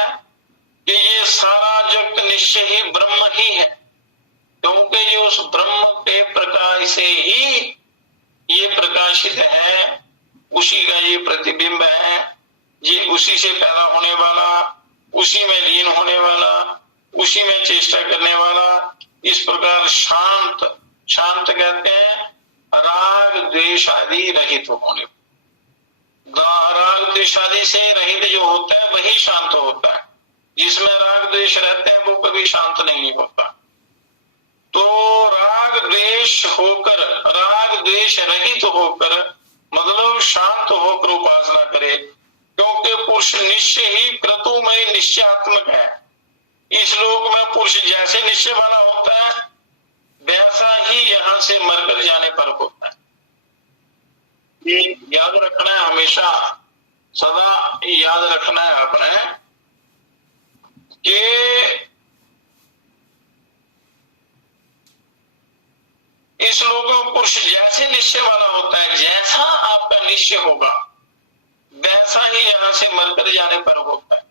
कि ये सारा जगत निश्चय ही ब्रह्म ही है, क्योंकि जो उस ब्रह्म के प्रकाश से ही ये प्रकाशित है, उसी का ये प्रतिबिंब है, ये उसी से पैदा होने वाला, उसी में लीन होने वाला, उसी में चेष्टा करने वाला। इस प्रकार शांत, शांत कहते हैं राग द्वेष आदि रहित होने, राग राग द्वेष आदि से रहित जो होता है वही शांत होता है। जिसमें राग द्वेष रहते हैं वो कभी शांत नहीं होता। तो राग द्वेष होकर, राग द्वेष रहित होकर मतलब शांत होकर उपासना करे, क्योंकि पुरुष निश्चय ही क्रतुमय निश्चयात्मक है। इस लोक में पुरुष जैसे निश्चय वाला होता है वैसा ही यहां से मरकर जाने पर होता है। ये याद रखना है, हमेशा सदा याद रखना है अपने कि इस लोगों में पुरुष जैसे निश्चय वाला होता है, जैसा आपका निश्चय होगा वैसा ही यहां से मरकर जाने पर होता है।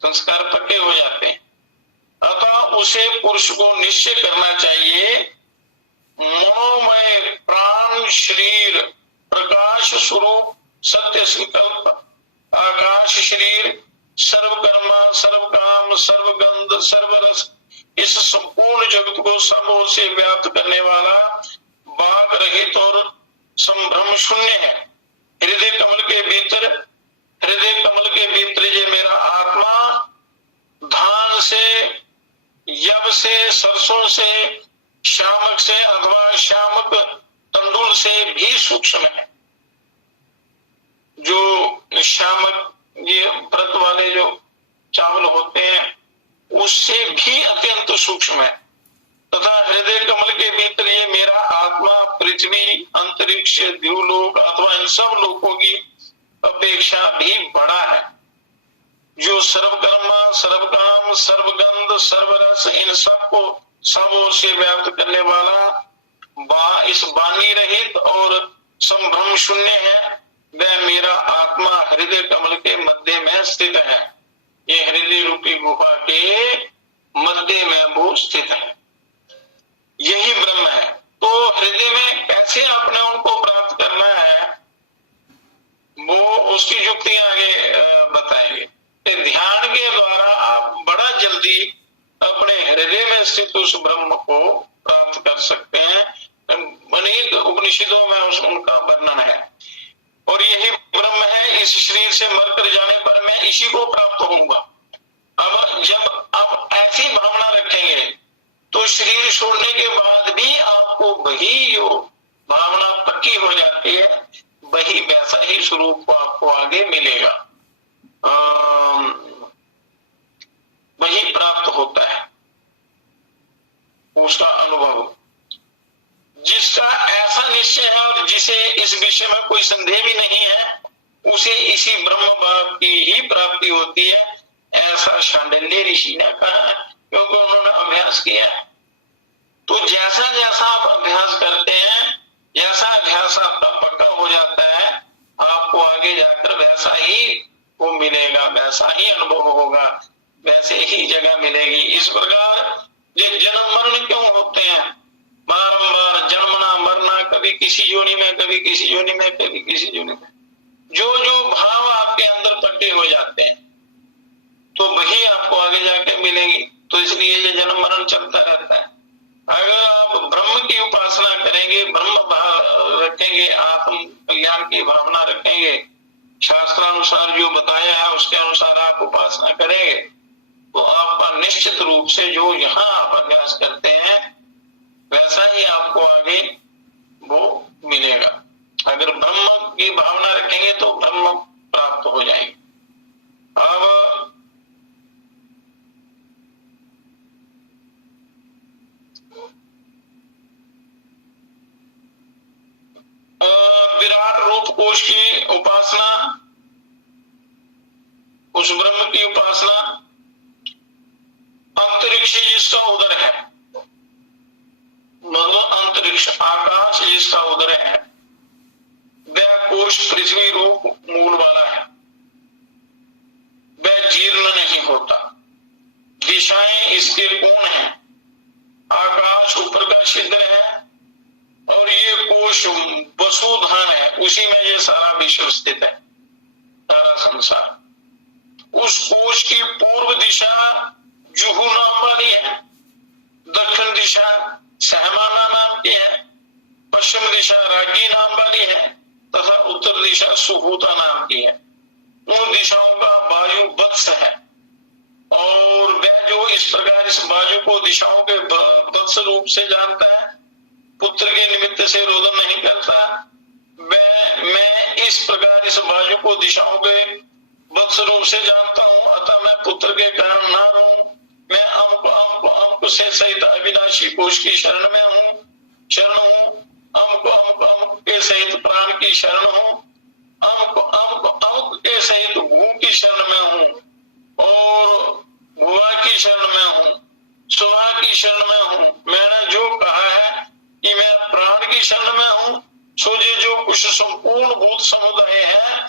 संस्कार पक्के हो जाते हैं। अतः उसे पुरुष को निश्चय करना चाहिए मनोमय प्राण शरीर प्रकाश स्वरूप सत्य संकल्प आकाश शरीर सर्वकर्मा सर्वकाम सर्वगंध सर्वरस इस संपूर्ण जगत को सब ओर से व्याप्त करने वाला बाग रहित और संभ्रम शून्य है। हृदय कमल के भीतर, हृदय कमल के भीतर ये मेरा आत्मा धान से यव से सरसों से शामक से अथवा शामक तंडुल से भी सूक्ष्म है। जो शामक ये व्रत वाले जो चावल होते हैं उससे भी अत्यंत सूक्ष्म है। तथा हृदय कमल के भीतर ये मेरा आत्मा पृथ्वी अंतरिक्ष द्यूलोक अथवा इन सब लोगों की अपेक्षा भी बड़ा है। जो सर्वकर्मा सर्वकाम सर्वगंध सर्वरस इन सबको सब ओर से व्याप्त करने वाला इस वाणी रहित और संभ्रम शून्य है, वह मेरा आत्मा हृदय कमल के मध्य में स्थित है। ये हृदय रूपी गुफा के मध्य में वो स्थित है, यही ब्रह्म है। तो हृदय में कैसे अपने उनको प्राप्त करना है वो उसकी युक्ति आगे बताएंगे। ध्यान के द्वारा आप बड़ा जल्दी अपने हृदय में स्थित उस ब्रह्म को प्राप्त कर सकते हैं। अनेक उपनिषदों में उनका वर्णन है। और यही ब्रह्म है, इस शरीर से मरकर जाने पर मैं इसी को प्राप्त होऊंगा। अब जब आप ऐसी भावना रखेंगे तो शरीर छोड़ने के बाद भी आपको वही जो भावना पक्की हो जाती है वही वैसा ही स्वरूप आपको आगे मिलेगा, वही प्राप्त होता है उसका अनुभव। जिसका ऐसा निश्चय है और जिसे इस विषय में कोई संदेह भी नहीं है उसे इसी ब्रह्म भाव की ही प्राप्ति होती है, ऐसा शांडिल्य ऋषि ने कहा, क्योंकि उन्होंने अभ्यास किया। तो जैसा जैसा आप अभ्यास करते हैं, जैसा अभ्यास आपका पक्का हो जाता है, आपको आगे जाकर वैसा ही वो मिलेगा, वैसा ही अनुभव होगा, वैसे ही जगह मिलेगी। इस प्रकार ये जन्म मरण क्यों होते हैं, बारंबार जन्मना मरना, कभी किसी योनि में कभी किसी योनि में कभी किसी योनि में, जो जो भाव आपके अंदर पट्टे हो जाते हैं तो वही आपको आगे जाके मिलेगी। तो इसलिए ये जन्म मरण चलता रहता है। अगर आप ब्रह्म की उपासना करेंगे, ब्रह्म भाव रखेंगे, आत्म ज्ञान की भावना रखेंगे, शास्त्रानुसार जो बताया है उसके अनुसार आप उपासना करेंगे तो आपका निश्चित रूप से जो यहाँ आप अभ्यास करते हैं वैसा ही आपको आगे वो मिलेगा। अगर ब्रह्म की भावना रखेंगे तो ब्रह्म प्राप्त हो जाएगी। अब विराट रूप कोश की उपासना, उस ब्रह्म की उपासना, अंतरिक्ष जिसका उदर है, मतलब अंतरिक्ष आकाश जिसका उदर है, वह कोश पृथ्वी रूप मूल वाला है, वह जीर्ण नहीं होता। दिशाएं इसके कोण है, आकाश ऊपर का छिद्र है और ये कोश वसुधान है, उसी में ये सारा विश्व स्थित है, सारा संसार। उस कोश की पूर्व दिशा जुहू नाम वाली है, दक्षिण दिशा सहमाना नाम की है, पश्चिम दिशा रागी नाम वाली है तथा उत्तर दिशा सुहूता नाम की है। उन दिशाओं का वायु वत्स है, और वह जो इस प्रकार इस वायु को दिशाओं के वत्स रूप से जानता है, पुत्र के निमित्त से रोदन नहीं करता, मैं इस प्रकार इस वायु को दिशाओं के वत्स रूप से जानता हूं, अतः मैं पुत्र के कारण न रहूं, मैं अमुक से सहित अविनाशी कोश की शरण में हूं, अमुक के सहित प्राण की शरण हूं, अमुक के सहित भू की शरण में हूं, और भुआ की शरण में हूं, सुहा की शरण में हूं। मैंने जो कहा है कि मैं प्राण की शरण में हूं, सो जो कुछ संपूर्ण भूत समुदाय है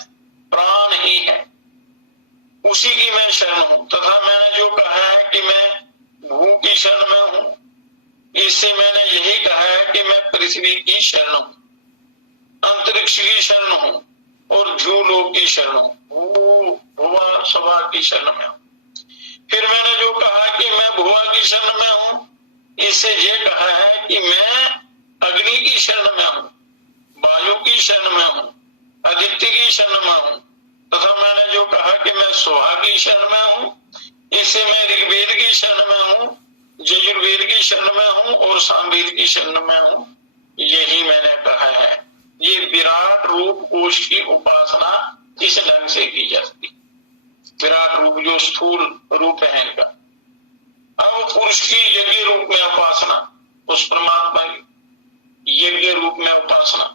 प्राण ही है, उसी की मैं शरण हूं। तथा मैंने जो कहा है कि मैं भू की शरण में हूं, इससे मैंने यही कहा है कि मैं पृथ्वी की शरण हूं, अंतरिक्ष की शरण हूं, और झूलोक की शरण हूं, भुआ सभा की शरण में हूं। फिर मैंने जो कहा कि मैं भुआ की शरण में हूं, इससे ये कहा है कि मैं अग्नि की शरण में हूं, वायु की शरण में हूं, आदित्य की शरण में हूं। तथा मैंने जो कहा कि मैं सुहा की शरण में हूं, इससे मैं ऋग्वेद की शरण में हूं, यजुर्वेद की शरण में हूं, और सामवेद की शरण में हूं, यही मैंने कहा है। ये विराट रूप कोश की उपासना इस ढंग से की जाती, विराट रूप जो स्थूल रूप है इनका। अब पुरुष की यज्ञ रूप में उपासना, उस परमात्मा की यज्ञ रूप में उपासना।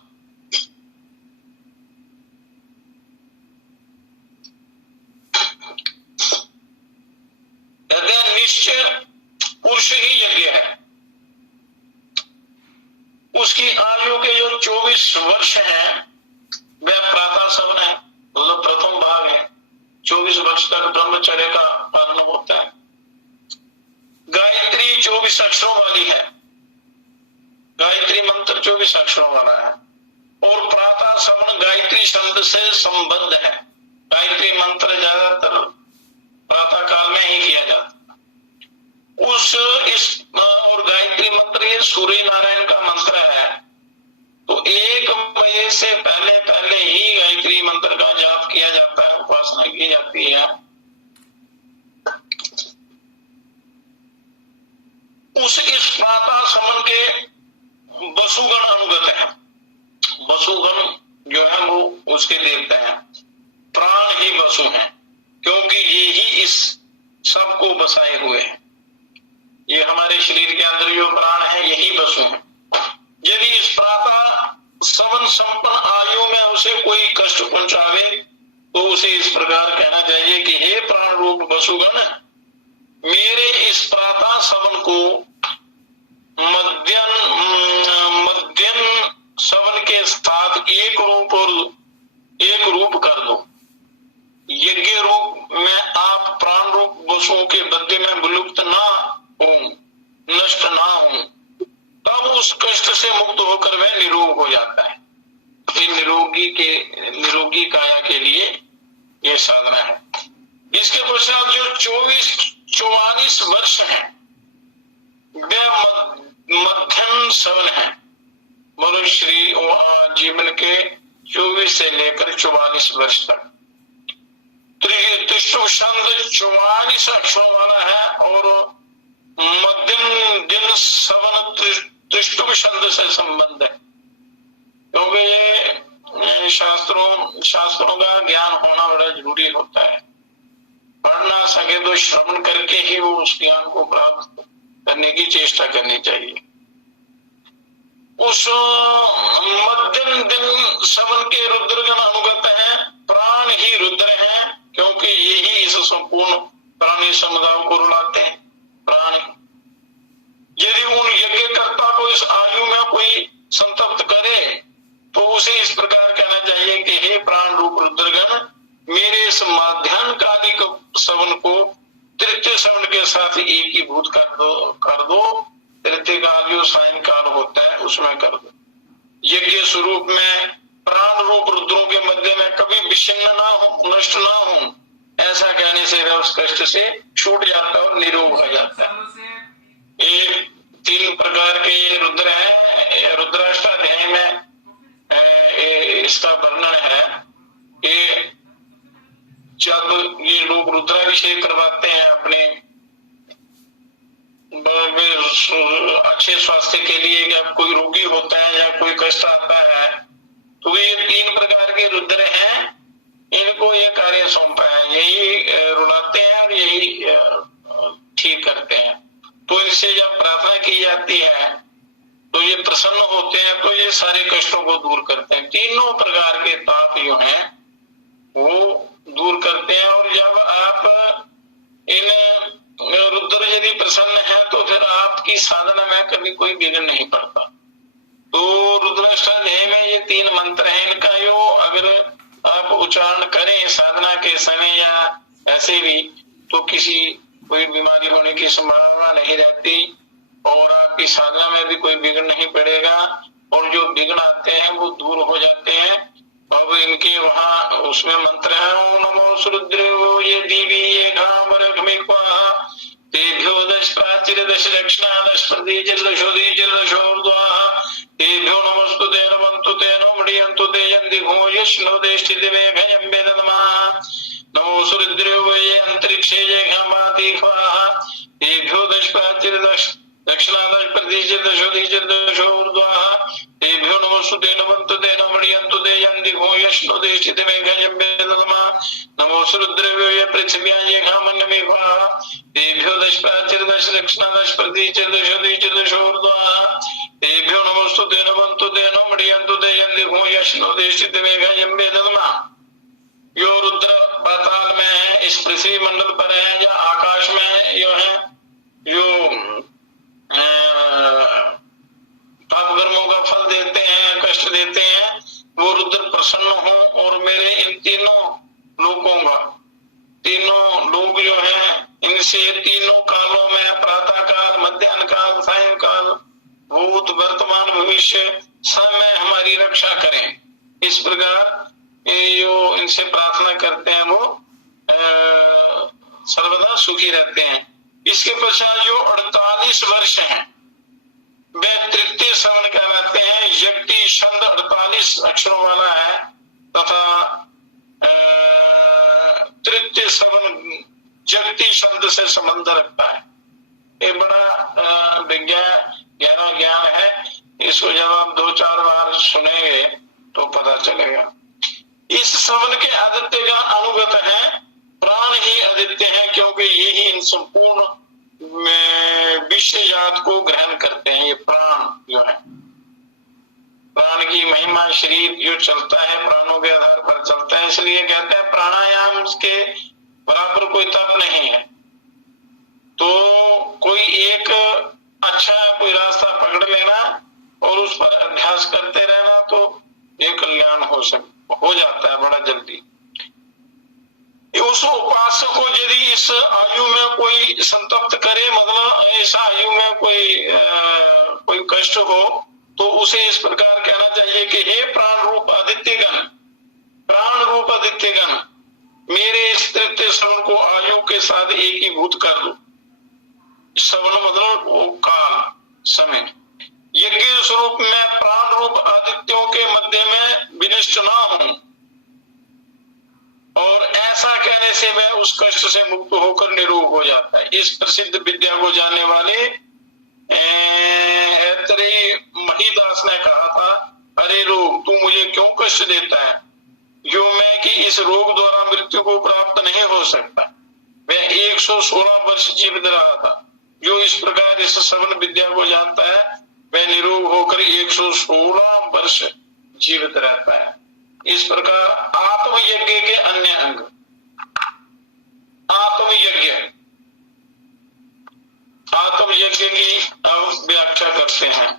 निश्चय पुरुष ही यज्ञ है, उसकी आयु के जो 24 वर्ष है वह प्रातः सवन है, मतलब प्रथम भाग है। 24 वर्ष तक ब्रह्मचर्य का पालन होता है। गायत्री 24 अक्षरों वाली है, गायत्री मंत्र 24 अक्षरों वाला है, और प्रातः सवन गायत्री शब्द से संबद्ध है। गायत्री मंत्र ज्यादातर प्रातः काल में ही किया जाता है। और गायत्री मंत्र ये सूर्य नारायण का मंत्र है, तो 1 मई से पहले ही गायत्री मंत्र का जाप किया जाता है, उपासना की जाती है। इस प्रातः समन के वसुगण अनुगत है। वसुगण जो है वो उसके देवता है, प्राण ही वसु हैं, क्योंकि ये ही इस सब को बसाए हुए हैं। ये हमारे शरीर के अंदर जो प्राण है यही वसु है। यदि इस प्रातः समन संपन्न आयु में उसे कोई कष्ट पहुंचावे तो उसे इस प्रकार कहना चाहिए कि हे प्राण रूप वसुगण, मेरे इस प्रातः सवन को मध्यम सवन के साथ एक रूप कर दो। यज्ञ रूप में आप प्राण रूप वसुओं के बदले में विलुप्त ना हो, नष्ट ना हो, तब उस कष्ट से मुक्त होकर वह निरोग हो जाता है। निरोगी काया के लिए यह साधना है। इसके पश्चात जो 44 वर्ष है वह मध्यम सवन है। मनुष्य जीवन के 24 से लेकर 44 वर्ष तक। त्रिष्टुप छंद 44 अक्षरों वाला है, और मध्यम दिन सवन त्रिष्टुप छंद से संबंध है, क्योंकि ये शास्त्रों का ज्ञान होना बड़ा जरूरी होता है। पढ़ ना सके तो श्रवण करके ही वो उस ज्ञान को प्राप्त करने की चेष्टा करनी चाहिए। उस मध्यम दिन सवन के रुद्रगण अनुगत हैं, प्राण ही रुद्र हैं, क्योंकि यही इस संपूर्ण प्राणी समुदाय को रुलाते हैं, प्राण। यदि उन यज्ञकर्ता को इस आयु में कोई संतप्त करे तो उसे इस प्रकार कहना चाहिए कि हे प्राण रूप रुद्रगण, मेरे इस माध्यान्ह कालिक सवन को तृतीय सवन के साथ एकीभूत कर दो। तृतीय काल जो सायंकाल होता है उसमें कर दो। यज्ञ स्वरूप में प्राण रूप रुद्रों के मध्य में कभी विच्छिन्न ना हो, नष्ट ना हो, ऐसा कहने से वह उस कष्ट से छूट जाता है और निरोग हो जाता है। ये 3 प्रकार के ये रुद्र है। रुद्राष्टाध्याय में इसका वर्णन है। ये जब ये लोग रुद्राभिषेक करवाते हैं अपने अच्छे स्वास्थ्य के लिए, जब कोई रोगी होता है या कोई कष्ट आता है, तो ये 3 प्रकार के रुद्र हैं, इनको ये कार्य सौंपा है, यही रुलाते हैं और यही ठीक करते हैं। तो इनसे जब प्रार्थना की जाती है तो ये प्रसन्न होते हैं, तो ये सारे कष्टों को दूर करते हैं। तीनों प्रकार के ताप जो हैं वो दूर करते हैं। और जब आप इन रुद्र यदि प्रसन्न है तो फिर आपकी साधना में कभी कोई विघ्न नहीं पड़ता। तो रुद्राष्टाध्याय में ये 3 मंत्र हैं, इनका जो अगर आप उच्चारण करें साधना के समय या ऐसे भी, तो किसी कोई बीमारी होने की संभावना नहीं रहती और आपकी साधना में भी कोई विघ्न नहीं पड़ेगा, और जो विघ्न आते हैं वो दूर हो जाते हैं। अब इनके वहाँ उसमें मंत्र है, ओम नमो सुरुद्रो ये दीवी ये तेभ्यो 10 प्राचीर 10 दक्षिणा 10 प्रदीचिर 10 दीचिर 10 ऊर्ध्वा तेभ्यो नमस्तुते नमन्तुते नमोमृयन्तु ते यन्दिघो यश्नोदेष्टिते मेघयम्बे नमः नमो सुरुद्रो ये अंतरिक्षे ये घमाति स्वाहा तेभ्यो 10 प्राचीर 10 दक्षिणा 10 प्रदीचिर 10 दीचिर 10 ऊर्ध्वा तेभ्यो नमस्तुते नमन्तुते नमोमृयन्तु ते यन्दिघो यश्नोदेष्टिते मेघयम्बे नमः नमो सुरुद्रो ये पृथिव्यां ये घामन्यमे स्वाहा तेभ्यो 10 प्राचीर 10 दक्षिणा 10 प्रदीचिर 10 दीचिर 10 ऊर्ध्वा तेभ्यो नमस्तुते नमन्तुते नमोमृयन्तु ते यन्दिघो यश्नोदेष्टिते मेघयम्बे नमः। यो रुद्र पाताल में है, इस पृथ्वी मंडल पर है या आकाश में यो है, जो पाप कर्मों का फल देते हैं, कष्ट देते हैं, वो रुद्र प्रसन्न हो और मेरे इन तीनों लोगों का, तीनों लोग जो है, इनसे तीनों कालों में प्रातः काल, मध्याह्न काल, सायं काल, भूत वर्तमान भविष्य सब में हमारी रक्षा करें। इस प्रकार ये जो इनसे प्रार्थना करते हैं वो सर्वदा सुखी रहते हैं। इसके पश्चात जो 48 वर्ष हैं वे तृतीय श्रवण कहलाते हैं। यज्ञ छंद 48 अक्षरों वाला है तथा तृतीय श्रवण जगती शब्द से संबंध रखता है। ये बड़ा गहरा ज्ञान है, इसको जब आप 2-4 बार सुनेंगे तो पता चलेगा। इस श्रवण के आदित्य का अनुगत है, प्राण ही आदित्य है, क्योंकि ये ही इन संपूर्ण विश्व जात को ग्रहण करते हैं। ये प्राण जो है, प्राण की महिमा, शरीर जो चलता है प्राणों के आधार पर चलता है, इसलिए कहते हैं प्राणायाम के बराबर कोई तप नहीं है। तो कोई एक अच्छा कोई रास्ता पकड़ लेना और उस पर अभ्यास करते रहना तो ये कल्याण हो जाता है बड़ा जल्दी। उस उपासक को यदि इस आयु में कोई संतप्त करे, मतलब इस आयु में कोई कष्ट हो, तो उसे इस प्रकार कहना चाहिए कि हे प्राण रूप आदित्यगण, प्राण रूप आदित्यगण, मेरे इस तृतीय श्रवण को आयु के साथ एकीभूत कर दो। श्रवण मतलब वो काल समय। यज्ञ स्वरूप में प्राण रूप आदित्यों के मध्य में विनिष्ट ना हूं, और ऐसा कहने से वह उस कष्ट से मुक्त होकर निरोग हो जाता है। इस प्रसिद्ध विद्या को जानने वाले ऐतरेय महीदास ने कहा था, अरे रोग तू मुझे क्यों कष्ट देता है, जो मैं कि इस रोग द्वारा मृत्यु को प्राप्त नहीं हो सकता। वह 116 वर्ष जीवित रहा था। जो इस प्रकार इस श्रवण विद्या को जानता है वह निरोग होकर 116 वर्ष जीवित रहता है। इस प्रकार आत्मयज्ञ के अन्य अंग, आत्मयज्ञ की अब व्याख्या करते हैं।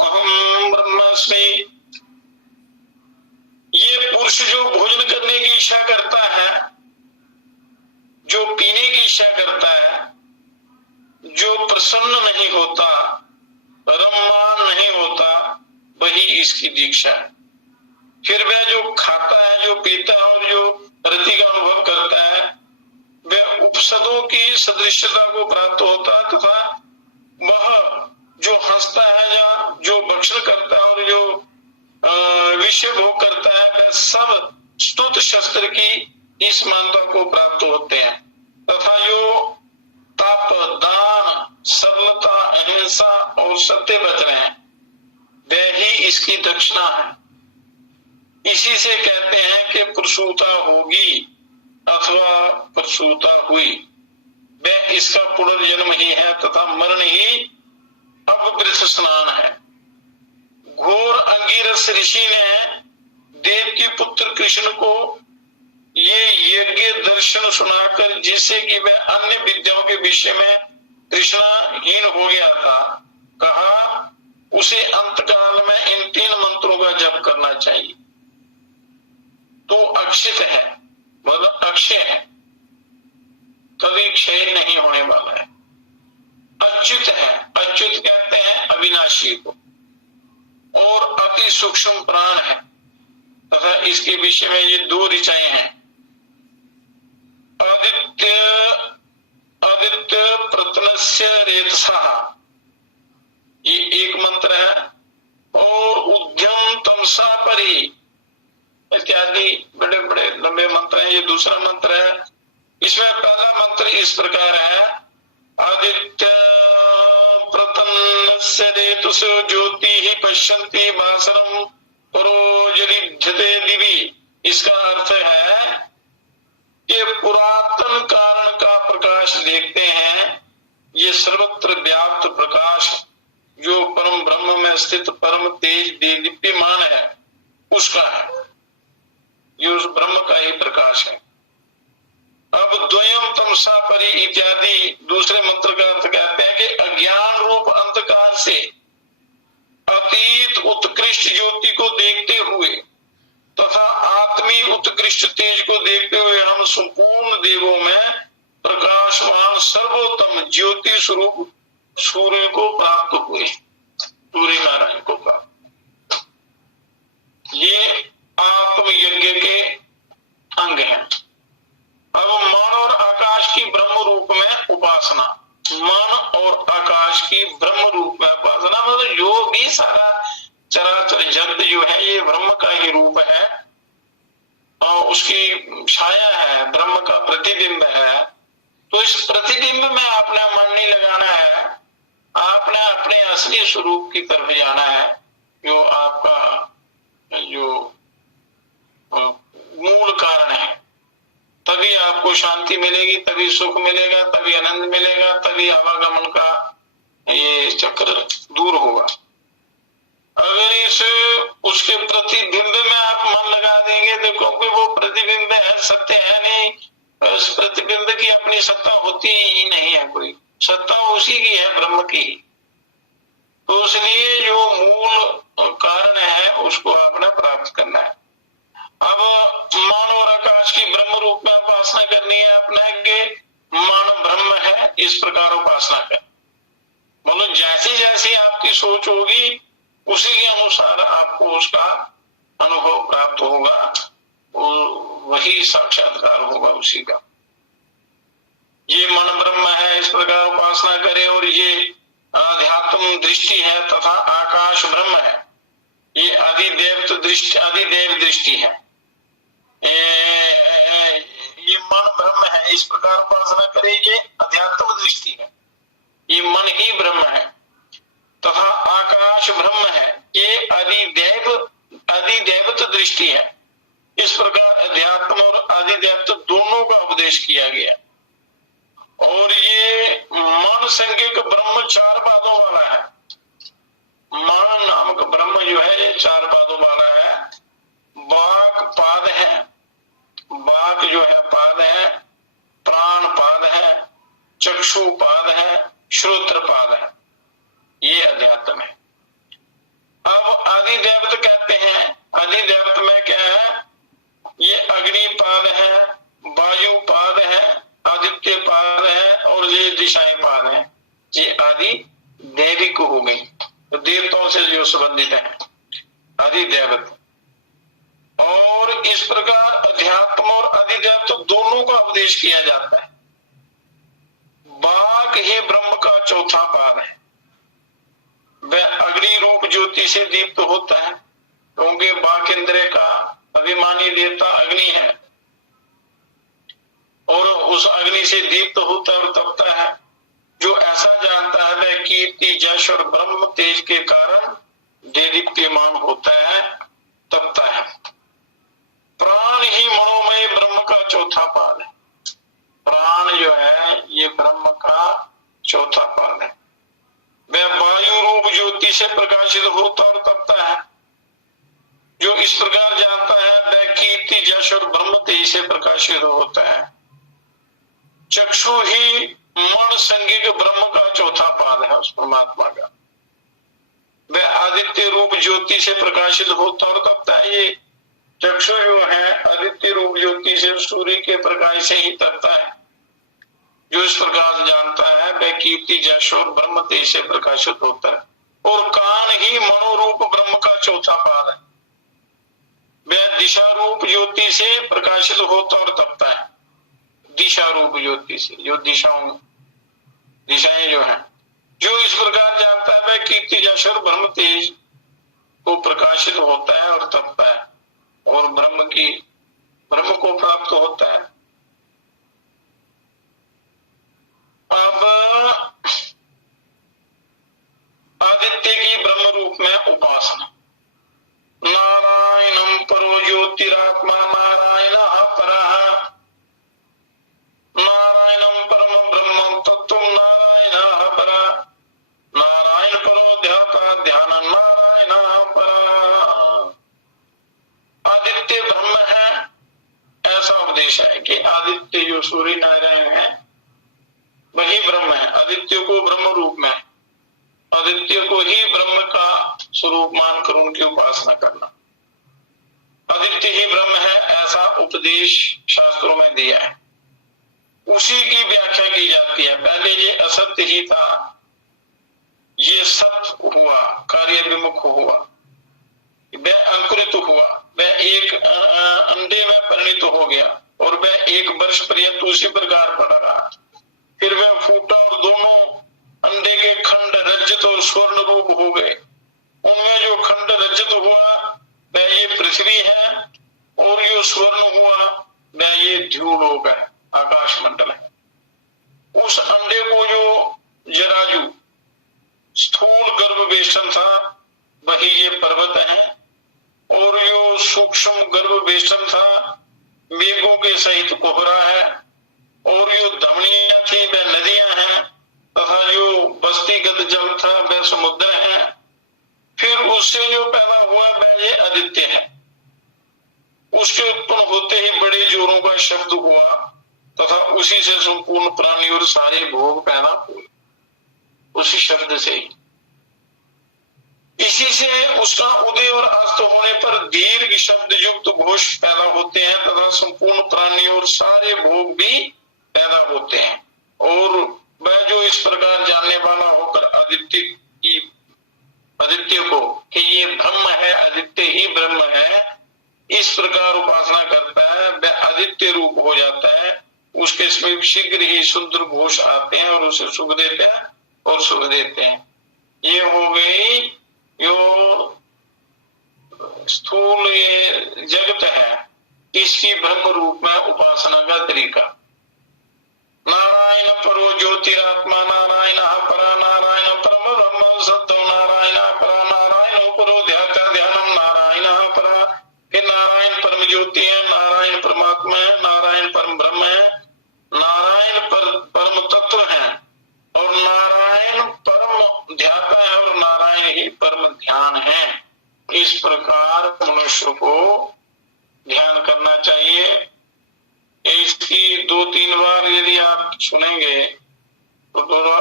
अहम ब्रह्मास्मि। ये पुरुष जो भोजन करने की इच्छा करता है, जो पीने की इच्छा करता है, जो प्रसन्न नहीं होता, रममान नहीं होता, वही इसकी दीक्षा है। फिर वह जो खाता है, जो पीता है और जो रति का अनुभव करता है, वह उपसदों की सदृश्यता को प्राप्त होता है तथा वह हंसता है या जो भक्षण करता है और जो विषय भोग करता है, वह सब स्तुत शस्त्र की इस मानता को प्राप्त होते हैं। तथा जो तप, दान, सरलता, अहिंसा और सत्य वचन है, वह ही इसकी दक्षिणा है। इसी से कहते हैं कि प्रसूता होगी अथवा प्रसूता हुई, वह इसका पुनर्जन्म ही है तथा मरण ही अपवृत स्नान है। घोर अंगिरस ऋषि ने देव की पुत्र कृष्ण को ये यज्ञ दर्शन सुनाकर, जिससे कि वह अन्य विद्याओं के विषय में कृष्णाहीन हो गया था, कहा उसे अंतकाल में इन 3 मंत्रों का जप करना चाहिए। तो अक्षित है, मतलब अक्षय है, कभी क्षय नहीं होने वाला है। अच्युत है, अच्युत कहते हैं अविनाशी को, और अति सूक्ष्म प्राण है तथा इसके विषय में ये 2 ऋचाएं हैं। आदित्य प्रतनस्य रेतसा, ये एक मंत्र है, और उद्यम तमसा परि इत्यादि बड़े बड़े लंबे मंत्र हैं। ये दूसरा मंत्र है। इसमें पहला मंत्र इस प्रकार है, आदित्य प्रतन्नस्य रेतुसो ज्योति ही पश्यन्ति भास्वरम परोजलिध्यते दिवि। इसका अर्थ है कि पुरातन कारण का प्रकाश देखते हैं, ये सर्वत्र व्याप्त प्रकाश जो परम ब्रह्म में स्थित परम तेज दीप्यमान है, उसका है, ये उस ब्रह्म का ही प्रकाश है। अब द्वयम तमसा परि इत्यादि दूसरे मंत्र का अर्थ कहते हैं कि अज्ञान रूप अंधकार से अतीत उत्कृष्ट ज्योति को देखते हुए तथा आत्मी उत्कृष्ट तेज को देखते हुए हम संपूर्ण देवों में प्रकाशवान सर्वोत्तम ज्योति स्वरूप सूर्य को प्राप्त हुए, सूर्य नारायण को प्राप्त। ये आत्म यज्ञ के अंग हैं। अब मन और आकाश की ब्रह्म रूप में उपासना, मन और आकाश की ब्रह्म रूप में उपासना, मतलब जो भी सारा चराचर जगत जो है ये ब्रह्म का ही रूप है और उसकी छाया है, ब्रह्म का प्रतिबिंब है। तो इस प्रतिबिंब में आपने मन नहीं लगाना है, आपने अपने असली स्वरूप की तरफ जाना है, जो आपका जो मूल कारण है। तभी आपको शांति मिलेगी, तभी सुख मिलेगा, तभी आनंद मिलेगा, तभी आवागमन का ये चक्र दूर होगा। अगर इस उसके प्रतिबिंब में आप मन लगा देंगे तो क्योंकि वो प्रतिबिंब है, सत्य है नहीं, उस प्रतिबिंब की अपनी सत्ता होती ही नहीं है, कोई सत्ता उसी की है, ब्रह्म की। तो इसलिए जो मूल कारण है उसको आपने प्राप्त करना है। अब मन और आकाश की ब्रह्म रूप में उपासना करनी है अपने के, मन ब्रह्म है, इस प्रकार उपासना कर। मतलब जैसी जैसी आपकी सोच होगी उसी के अनुसार आपको उसका अनुभव प्राप्त होगा, वही साक्षात्कार होगा उसी का। ये मन ब्रह्म है, इस प्रकार उपासना करें। और ये अध्यात्म दृष्टि है तथा आकाश ब्रह्म है, ये अधिदेव दृष्टि है। ये मन ब्रह्म है, इस प्रकार उपासना करें, ये अध्यात्म दृष्टि है, ये मन ही ब्रह्म है। तथा आकाश ब्रह्म है, ये अधिदेवत दृष्टि है। इस प्रकार अध्यात्म और अधिदेवत दोनों का उपदेश किया गया। और ये मन संज्ञक ब्रह्म 4 पादों वाला है। मन नामक ब्रह्म जो है ये 4 पादों वाला है। वाक पाद है, वाक जो है पाद है, प्राण पाद है, चक्षु पाद है, श्रोत्र पाद है, ये अध्यात्म है। अब अधिदेवत कहते हैं, अधिदेवत में क्या है, ये अग्नि पाद है, वायु पाद है, आदित्य पाद है और ये दिशाएं पाद है, ये आदि दैविक हो गई, तो देवताओं से जो संबंधित है अधिदेवत। और इस प्रकार अध्यात्म और अधिदेवत दोनों का उपदेश किया जाता है। वाक ही ब्रह्म का चौथा पाद है। वह अग्नि रूप ज्योति से दीप्त होता है, क्योंकि बाक इंद्रिय का अभिमानी देवता अग्नि है और उस अग्नि से दीप्त होता है और तपता है। जो ऐसा जानता है वह कीर्ति, यश और ब्रह्म तेज के कारण देदीप्यमान होता है, तपता है। प्राण ही मनोमय ब्रह्म का चौथा पाद है। प्राण जो है ये ब्रह्म का चौथा पाद है। वह वायु रूप ज्योति से प्रकाशित होता और तपता है। जो इस प्रकार जानता है वह कीर्ति, यश और ब्रह्म तेज से प्रकाशित होता है। चक्षु ही मन संज्ञक ब्रह्म का चौथा पाद है उस परमात्मा का। वह आदित्य रूप ज्योति से प्रकाशित होता और तपता है। ये चक्षु जो है आदित्य रूप ज्योति से, सूर्य के प्रकाश से ही तपता है। जो इस प्रकार जानता है वह कीर्ति, यश और ब्रह्म तेज से प्रकाशित होता है। और कान ही मनोरूप ब्रह्म का चौथा पाद है। वह दिशा रूप ज्योति से प्रकाशित होता और तपता है। दिशा रूप ज्योति से, जो दिशाएं जो है, जो इस प्रकार जानता है वह कीर्ति, यश और ब्रह्म तेज को प्रकाशित होता है और तपता है और ब्रह्म को प्राप्त होता है। अब आदित्य की ब्रह्म रूप में उपासना। नारायणं परो ज्योतिरात्मा नारायणः परः। नारायणं परम ब्रह्म तत्त्वं नारायणः परः। नारायण परो ध्याता ध्यान नारायणः परः। आदित्य ब्रह्म है, ऐसा उपदेश है कि आदित्य जो सूर्य नारायण है वही ब्रह्म है। आदित्य को ब्रह्म रूप में, आदित्य को ही ब्रह्म का स्वरूप मानकर उनकी उपासना करना। आदित्य ही ब्रह्म है, ऐसा उपदेश शास्त्रों में दिया है। उसी की व्याख्या की जाती है। पहले ये असत्य ही था, ये सत्य हुआ, कार्य विमुख हुआ, वह अंकुरित हुआ, वह एक अंडे में परिणित हो गया और वह 1 वर्ष पर्यंत उसी प्रकार पड़ा रहा। फिर वह फूटा और दोनों अंडे के खंड रजत और स्वर्ण रूप हो गए। उनमें जो खंड रजत हुआ वह ये पृथ्वी है और जो स्वर्ण हुआ वह ये ध्रुवलोक है, आकाश मंडल है। उस अंडे को जो जराजू स्थूल गर्भवेष्टन था वही ये पर्वत है और जो सूक्ष्म गर्भवेष्टन था मेघों के सहित कोहरा है और जो धमनियां थी वह नदियां हैं तथा जो बस्तीगत जल था वह समुद्र है। फिर उससे जो पैदा हुआ वह ये आदित्य है। उसके उत्पन्न होते ही बड़े जोरों का शब्द हुआ तथा उसी से संपूर्ण प्राणी और सारे भोग पैदा हुए, उसी शब्द से ही। इसी से उसका उदय और अस्त होने पर दीर्घ शब्द युक्त घोष पैदा होते हैं तथा संपूर्ण प्राणी और सारे भोग भी पैदा होते हैं। और वह जो इस प्रकार जानने वाला होकर आदित्य को कि ये ब्रह्म है, आदित्य ही ब्रह्म है, इस प्रकार उपासना करता है, वह आदित्य रूप हो जाता है। उसके समीप शीघ्र ही सुंदर घोष आते हैं और उसे सुख देते हैं और सुख देते हैं। ये हो गई जो स्थूल ये जगत है, इसकी ब्रह्म रूप में उपासना का तरीका। नारायण परो ज्योतिरात्मा नारायण परा। नारायण परम ब्रह्म सत्य नारायण परा। नारायण परो ध्याता ध्यानम नारायण परा। फिर नारायण परम ज्योति है, नारायण परमात्मा है, नारायण परम ब्रह्म है, नारायण परम तत्व है और नारायण परम ध्याता है और नारायण ही परम ध्यान है। इस प्रकार मनुष्य को ध्यान करना चाहिए। इसकी 2-3 बार यदि आप सुनेंगे तो थोड़ा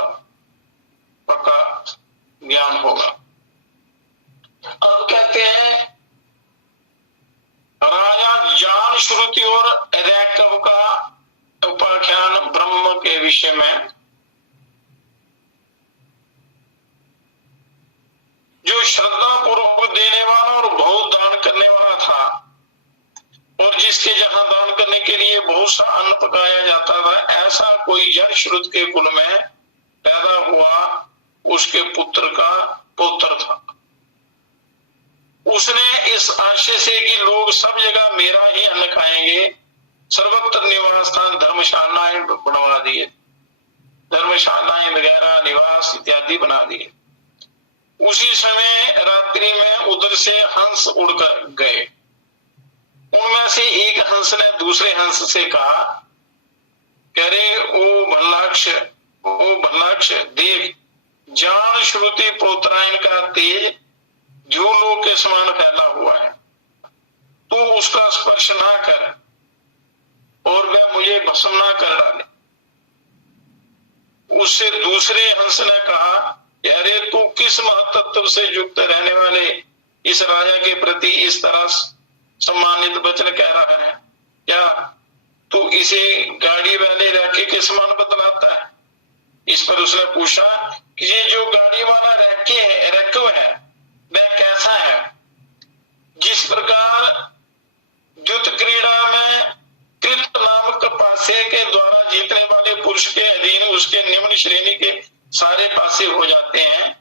पक्का ज्ञान होगा। अब कहते हैं राजा जान श्रुति और रैकव का उपाख्यान ब्रह्म के विषय में। जो श्रद्धा पूर्वक देने वाला और बहुत दान करने वाला था और जिसके जहां दान करने के लिए बहुत सा अन्न पकाया जाता था, ऐसा कोई जन श्रुत के कुल में पैदा हुआ। उसके पुत्र का पुत्र था। उसने इस आशय से कि लोग सब जगह मेरा ही अन्न खाएंगे, सर्वत्र निवास स्थान धर्मशालाएं बनवा दिए, धर्मशालाएं वगैरह निवास इत्यादि बना दिए। उसी समय रात्रि में उधर से हंस उड़कर गए। उनमें से एक हंस ने दूसरे हंस से कहा, करे ओ भल्लाक्ष देख, जान श्रुति पोत्रायन का तेज झूलों के समान फैला हुआ है, तू उसका स्पर्श ना कर और वह मुझे भस्म ना कर डाले। उससे दूसरे हंस ने कहा, अरे तू किस महत्व से युक्त रहने वाले इस राजा के प्रति इस तरह सम्मानित वचन कह रहा है? क्या तू इसे गाड़ी वाले रैके के समान बतलाता है? इस पर उसने पूछा कि ये जो गाड़ी वाला रैकव है वह कैसा है? जिस प्रकार युद्ध क्रीड़ा में कृत नामक पासे के द्वारा जीतने वाले पुरुष के अधीन उसके निम्न श्रेणी के सारे पासे हो जाते हैं,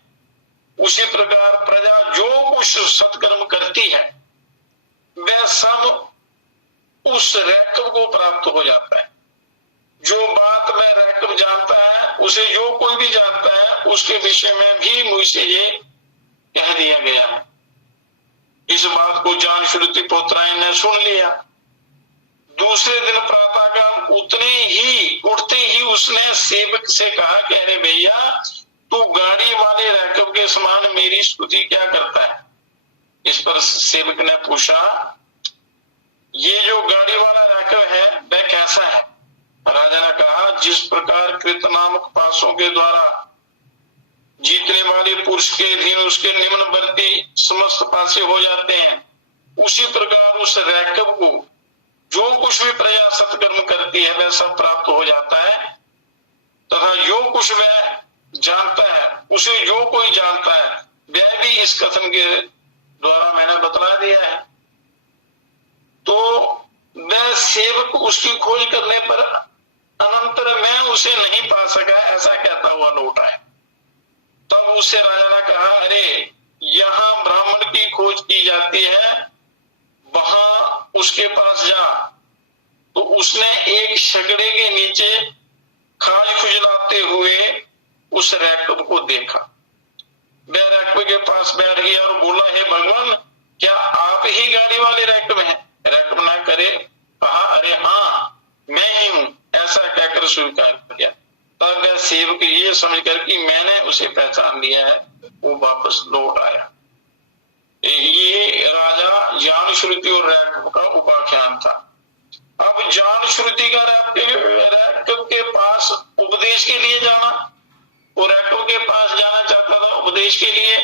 उसी प्रकार प्रजा जो कुछ सत्कर्म करती है वह सब उस रैकव को प्राप्त हो जाता है। जो बात में रैकव जानता है उसे जो कोई भी जानता है उसके विषय में भी मुझसे ये कह दिया गया है। इस बात को जान श्रुति पोत्रायन ने सुन लिया। दूसरे दिन प्रातःकाल उठते ही उसने सेवक से कहा कि अरे भैया, तू गाड़ी वाले रैकव के समान मेरी स्तुति क्या करता है? इस पर सेवक ने पूछा, ये जो गाड़ी वाला रैकव है वह कैसा है? राजा ने कहा, जिस प्रकार कृत नामक पासों के द्वारा जीतने वाले पुरुष के अधीन उसके निम्नवर्ती समस्त पासे हो जाते हैं, उसी प्रकार उस रैकव को जो कुछ भी प्रजा सत्कर्म करती है वह सब प्राप्त हो जाता है, तथा जो कुछ वह जानता है उसे जो कोई जानता है वह भी इस कथन के द्वारा मैंने बतला दिया है। तो वह सेवक उसकी खोज करने पर अनंतर मैं उसे नहीं पा सका, ऐसा कहता हुआ लौटा है। तब उससे राजा ने कहा, अरे यहाँ ब्राह्मण की खोज की जाती है, वहां उसके पास जा। तो उसने एक शगड़े के नीचे खाज खुजलाते हुए उस रैकव को देखा। वह रैकव के पास बैठ गया और बोला, हे भगवान, क्या आप ही गाड़ी वाले रैकव हैं? रैकव ना करे कहा, अरे हाँ मैं ही हूं, ऐसा कहकर स्वीकार किया। तब वह सेवक ये समझकर कि मैंने उसे पहचान लिया है, वो वापस लौट आया। ये राजा जान श्रुति और रैकव का उपाख्यान था। अब जान श्रुति का रैकव के पास उपदेश के लिए जाना, और रैकव के पास जाना चाहता था उपदेश के लिए।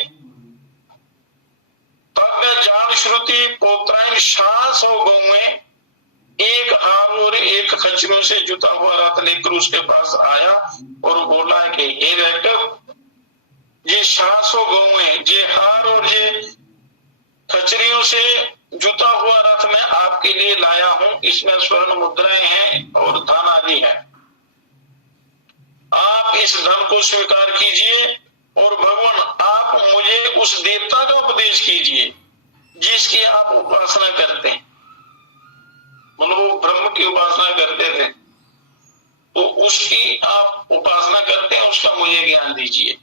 तब वह जान श्रुति पोत्रायन 700 गौ में एक हार और एक खच्चरों से जुता हुआ रथ लेकर उसके पास आया और बोला कि हे रैकव, ये 700 गौएं, ये हार और ये खचरियों से जुता हुआ रथ मैं आपके लिए लाया हूं। इसमें स्वर्ण मुद्राएं हैं और धन आदि है। आप इस धन को स्वीकार कीजिए और भगवान आप मुझे उस देवता का उपदेश कीजिए जिसकी आप उपासना करते हैं। वो ब्रह्म की उपासना करते थे, तो उसकी आप उपासना करते हैं, उसका मुझे ज्ञान दीजिए,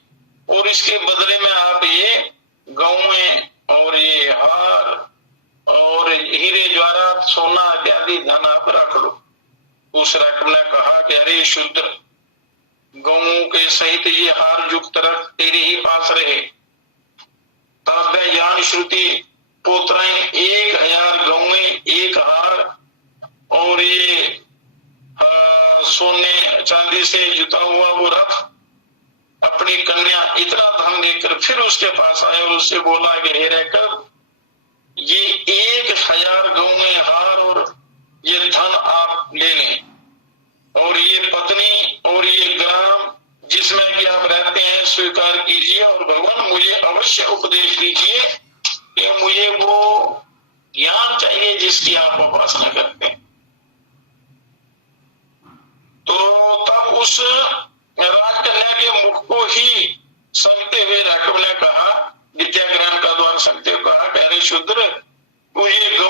और इसके बदले में आप ये गौएं और ये हार और हीरे जवाहरात सोना इत्यादि धन आप रख लो। उस रैकव ने कहा कि अरे शूद्र, गौओं के सहित ये हार युक्त रथ तेरे ही पास रहे। तब वह ज्ञान श्रुति पोत्रायन 1000 गौएं, एक हार और ये सोने चांदी से जुता हुआ वो रथ, अपनी कन्या, इतना धन लेकर फिर उसके पास आया और उससे बोला कि हे रैकव, ये 1000 गौएं, हार और ये धन आप ले लें, और ये पत्नी और ये ग्राम जिसमें कि आप रहते हैं स्वीकार कीजिए, और भगवान मुझे अवश्य उपदेश दीजिए कि मुझे वो ज्ञान चाहिए जिसकी आप उपासना करते हैं। तो तब उस राजकन्या के मुख को ही संगते हुए रैकव ने कहा विद्या ग्रहण का द्वार सकते कहा, कह रहे शूद्र मुझे गऊ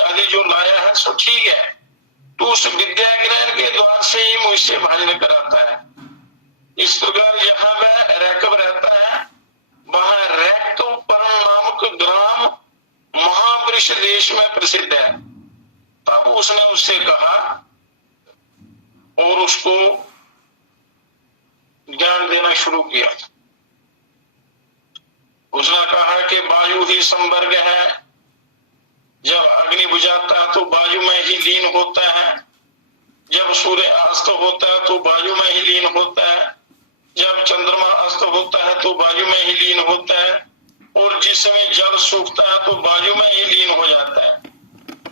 आदि जो लाया है सो ठीक है, तो उस विद्या ग्रहण के द्वार से ही मुझसे भजन कराता है। इस प्रकार जहां वह रैकब रहता है वहां रैकवपुरम नामक ग्राम महावृष देश में प्रसिद्ध है। तब उसने उससे कहा और उसको ज्ञान देना शुरू किया। उसने कहा कि वायु ही संवर्ग है, जब अग्नि बुझाता है तो वायु में ही लीन होता है, जब सूर्य अस्त होता है तो वायु में ही लीन होता है, जब चंद्रमा अस्त होता है तो वायु में ही लीन होता है, और जिस समय जल सूखता है तो वायु में ही लीन हो जाता है।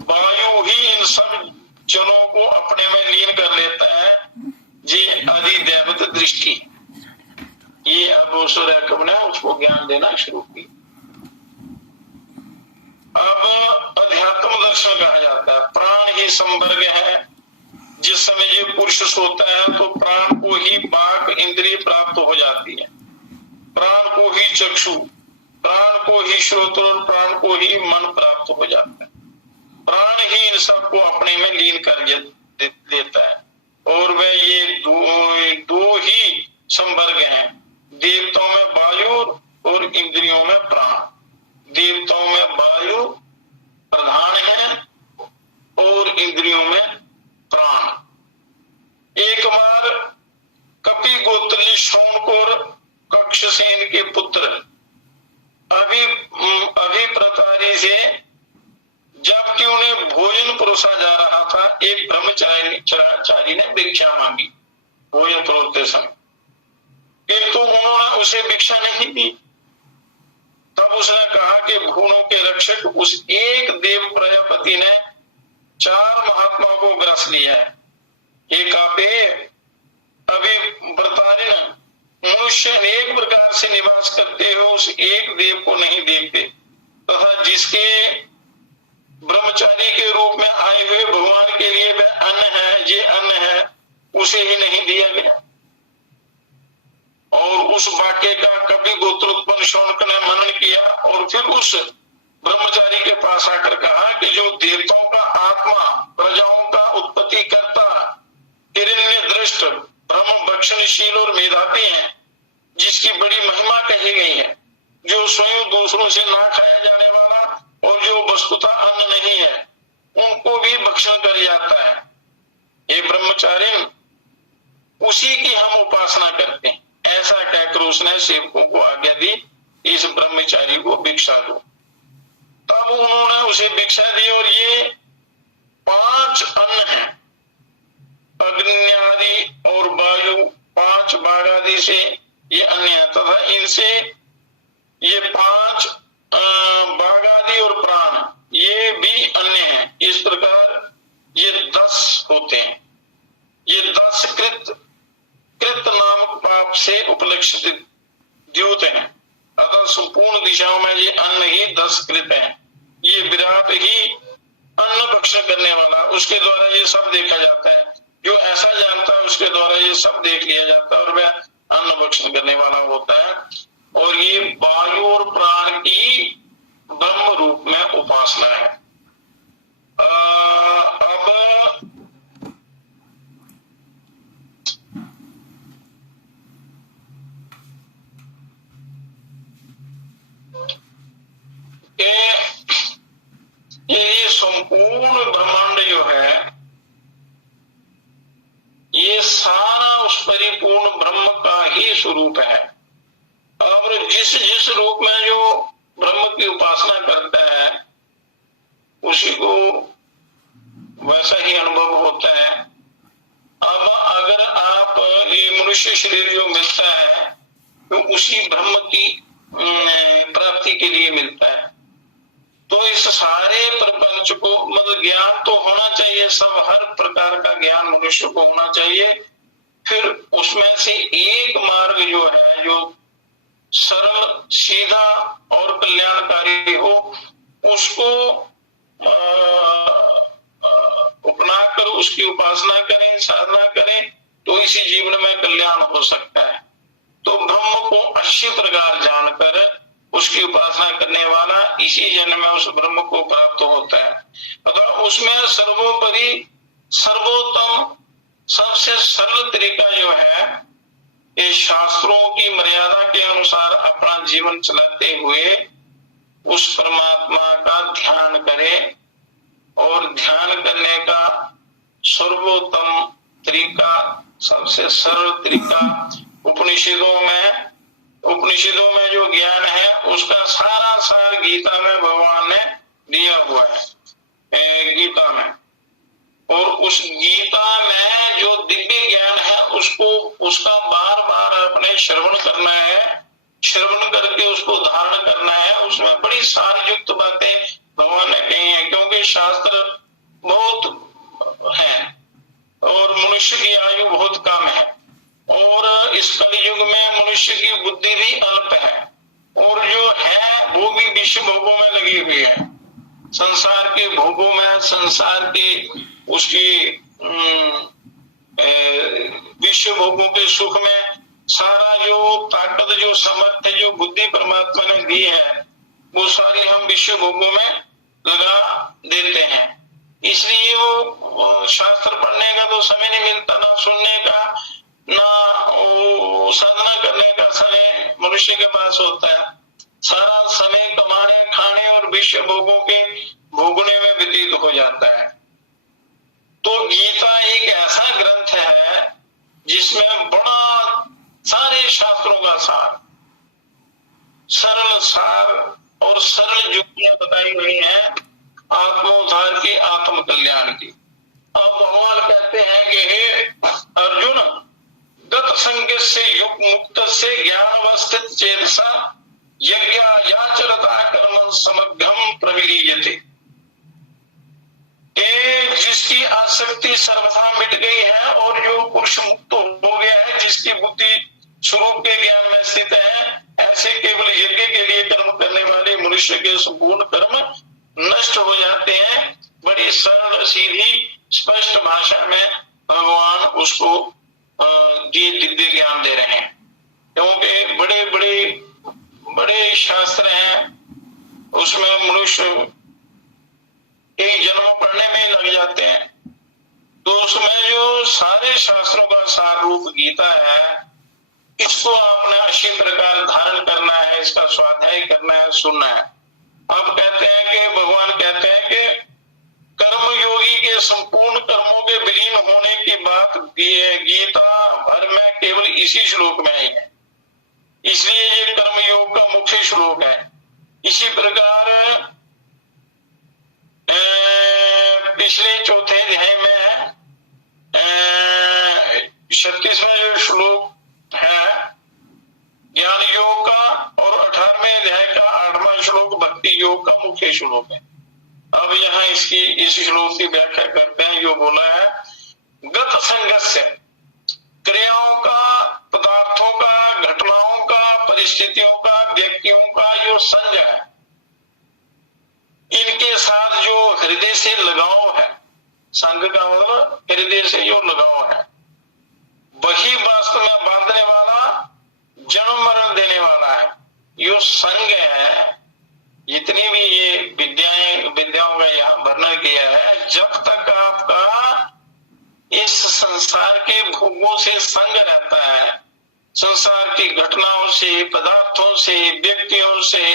वायु ही इन सब जलों को अपने में लीन कर लेता है। ये अधिदैवत दृष्टि, ये अब उस रैकब ने उसको ज्ञान देना शुरू किया। अब अध्यात्म दर्शन कहा जाता है। प्राण ही संवर्ग है, जिस समय ये पुरुष सोता है तो प्राण को ही वाक इंद्रिय प्राप्त हो जाती है, प्राण को ही चक्षु, प्राण को ही श्रोत्र और प्राण को ही मन प्राप्त हो जाता है। प्राण ही इन सबको अपने में लीन कर देता है, और वह ये दो ही संवर्ग हैं, देवताओं में वायु और इंद्रियों में प्राण। देवताओं में वायु प्रधान है और इंद्रियों में प्राण। एक बार कपि गोत्री शौनकोर कक्षसेन के पुत्र अभिप्रतारी से जबकि उन्हें भोजन परोसा जा रहा था, एक ब्रह्मचारी ने भिक्षा मांगी भोजन परोसते समय, किंतु उन्होंने उसे भिक्षा नहीं दी। तब उसने कहा कि भूणों के रक्षक उस एक देव प्रजापति ने 4 महात्माओं को ग्रस लिया है। एक आपे अभिव्रतारिण मनुष्य अनेक प्रकार से निवास करते हो उस एक देव को नहीं देखते, तथा जिसके ब्रह्मचारी के रूप में आए हुए भगवान के लिए वह अन्न है, ये अन्न है, उसे ही नहीं दिया गया। और उस वाक्य का कभी गोत्रोत्पन्न शौनक ने मनन किया और फिर उस ब्रह्मचारी के पास आकर कहा कि जो देवताओं का आत्मा, प्रजाओं का उत्पत्ति करता, हिरण्य दृष्ट, ब्रह्म भक्षणशील और मेधावी है, जिसकी बड़ी महिमा कही गई है, जो स्वयं दूसरों से ना खाया जाने वाला और जो वस्तुतः अन्न नहीं है, उनको भी भक्षण कर जाता है। ये ब्रह्मचारिण, उसी की हम उपासना करते हैं। ऐसा कहकर उसने सेवकों को आज्ञा दी, इस ब्रह्मचारी को भिक्षा दो। तब उन्होंने उसे भिक्षा दी और ये 5 अन्न हैं, अग्नि आदि और वायु, 5 बाघ आदि से ये अन्न है, तथा इनसे ये 5 बाघ आदि और प्राण ये भी अन्न है। इस प्रकार ये 10 होते हैं। ये 10 कृत नामक पाप से उपलक्षित द्यूत हैं, अतः संपूर्ण दिशाओं में ये अन्न ही 10 कृत है। ये विराट ही अन्न भक्षण करने वाला, उसके द्वारा ये सब देखा जाता है। जो ऐसा जानता है उसके द्वारा ये सब देख लिया जाता है और वह अन्न भक्षण करने वाला होता है। और ये वायु और प्राण की ब्रह्म रूप में उपासना है। अब ये संपूर्ण ब्रह्मांड जो है ये सारा उस परिपूर्ण ब्रह्म का ही स्वरूप है। और जिस रूप में जो ब्रह्म की उपासना करता है उसी को वैसा ही अनुभव होता है। अब अगर आप ये मनुष्य शरीर जो मिलता है तो उसी ब्रह्म की प्राप्ति के लिए मिलता है। तो इस सारे प्रपंच को मतलब ज्ञान तो होना चाहिए, सब हर प्रकार का ज्ञान मनुष्य को होना चाहिए। फिर उसमें से एक मार्ग जो है जो सरल, सीधा और कल्याणकारी हो, उसको अपना कर उसकी उपासना करें, साधना करें, तो इसी जीवन में कल्याण हो सकता है। तो ब्रह्म को अच्छी प्रकार जानकर उसकी उपासना करने वाला इसी जन्म में उस ब्रह्म को प्राप्त होता है। अतः उसमें सर्वोपरि सर्वोत्तम सबसे सरल तरीका जो है, ये शास्त्रों की मर्यादा के अनुसार अपना जीवन चलाते हुए उस परमात्मा का ध्यान करे। और ध्यान करने का सर्वोत्तम तरीका, सबसे सरल तरीका उपनिषदों में जो ज्ञान है उसका सारा सार गीता में भगवान ने दिया हुआ है। गीता में, और उस गीता में जो दिव्य ज्ञान है उसका बार बार अपने श्रवण करना है, श्रवण करके उसको धारण करना है। उसमें बड़ी सारयुक्त बातें भगवान ने कही है, क्योंकि शास्त्र बहुत है और मनुष्य की आयु बहुत कम है, और इस कलयुग में मनुष्य की बुद्धि भी अल्प है, और जो है वो भी विश्व भोगों में लगी हुई है। संसार के भोगों में, संसार की उसकी विश्व भोगों के सुख में सारा जो ताकत, जो समर्थ, जो बुद्धि परमात्मा ने दी है, वो सारी हम विश्व भोगों में लगा देते हैं। इसलिए वो शास्त्र पढ़ने का तो समय नहीं मिलता, ना सुनने का, ना वो साधना करने का समय मनुष्य के पास होता है। सारा समय कमाने, खाने और विश्व भोगों के भोगने में व्यतीत हो जाता है। तो गीता एक ऐसा ग्रंथ है जिसमें बड़ा सारे शास्त्रों का सार, सरल सार और सरल युक्तियां बताई हुई हैं आत्मोद्धार की, आत्म कल्याण की। अब भगवान कहते हैं कि हे अर्जुन, गत संग से युग मुक्त से ज्ञान अवस्थित चेतसा यज्ञाचरता कर्म समग्रम प्रविलीयते। जिसकी आसक्ति सर्वथा मिट गई है और जो पुरुष मुक्त हो गया है, जिसकी बुद्धि स्वरूप के ज्ञान में स्थित है, ऐसे केवल यज्ञ के लिए कर्म करने वाले मनुष्य के संपूर्ण कर्म नष्ट हो जाते हैं। बड़ी सरल सीधी स्पष्ट भाषा में भगवान उसको ये दिव्य ज्ञान दे रहे हैं, क्योंकि बड़े शास्त्र हैं, उसमें मनुष्य एक जन्म पढ़ने में ही लग जाते हैं। तो उसमें जो सारे शास्त्रों का सार रूप गीता है, इसको आपने 80 प्रकार धारण करना है, इसका स्वाध्याय करना है, सुनना है। अब कहते हैं कि भगवान कहते हैं कि कर्म योगी के संपूर्ण कर्मों के विलीन होने की बात गीता भर में केवल इसी श्लोक में ही है, इसलिए ये कर्म योग का मुख्य श्लोक है। इसी प्रकार पिछले चौथे अध्याय में 36वां जो श्लोक है ज्ञान योग का, और 18वें अध्याय का 8वां श्लोक भक्ति योग का मुख्य श्लोक है। अब यहाँ इस श्लोक की व्याख्या करते हैं। यो बोला है, गत संगस्य, क्रियाओं का, पदार्थों का, घटनाओं का, परिस्थितियों का, व्यक्तियों का जो संग है, इनके साथ जो हृदय से लगाव है, संग का मतलब हृदय से जो लगाव है, वही वास्तव में बांधने वाला, जन्म मरण देने वाला है। यो संग है, जितनी भी ये विद्याओं का यहाँ वर्णन किया है, जब तक आपका इस संसार के भोगों से संग रहता है, संसार की घटनाओं से, पदार्थों से, व्यक्तियों से,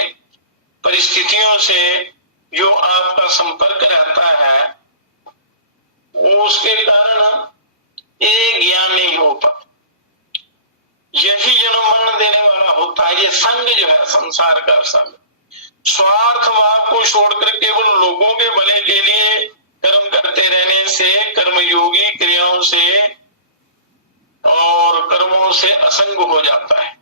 परिस्थितियों से जो आपका संपर्क रहता है, उसके कारण ये ज्ञान नहीं हो पाता। यही जन्म मरण देने वाला होता है। ये संग जो है, संसार का संग, स्वार्थ भाव को छोड़कर केवल लोगों के भले के लिए कर्म करते रहने से, कर्मयोगी क्रियाओं से और कर्मों से असंग हो जाता है।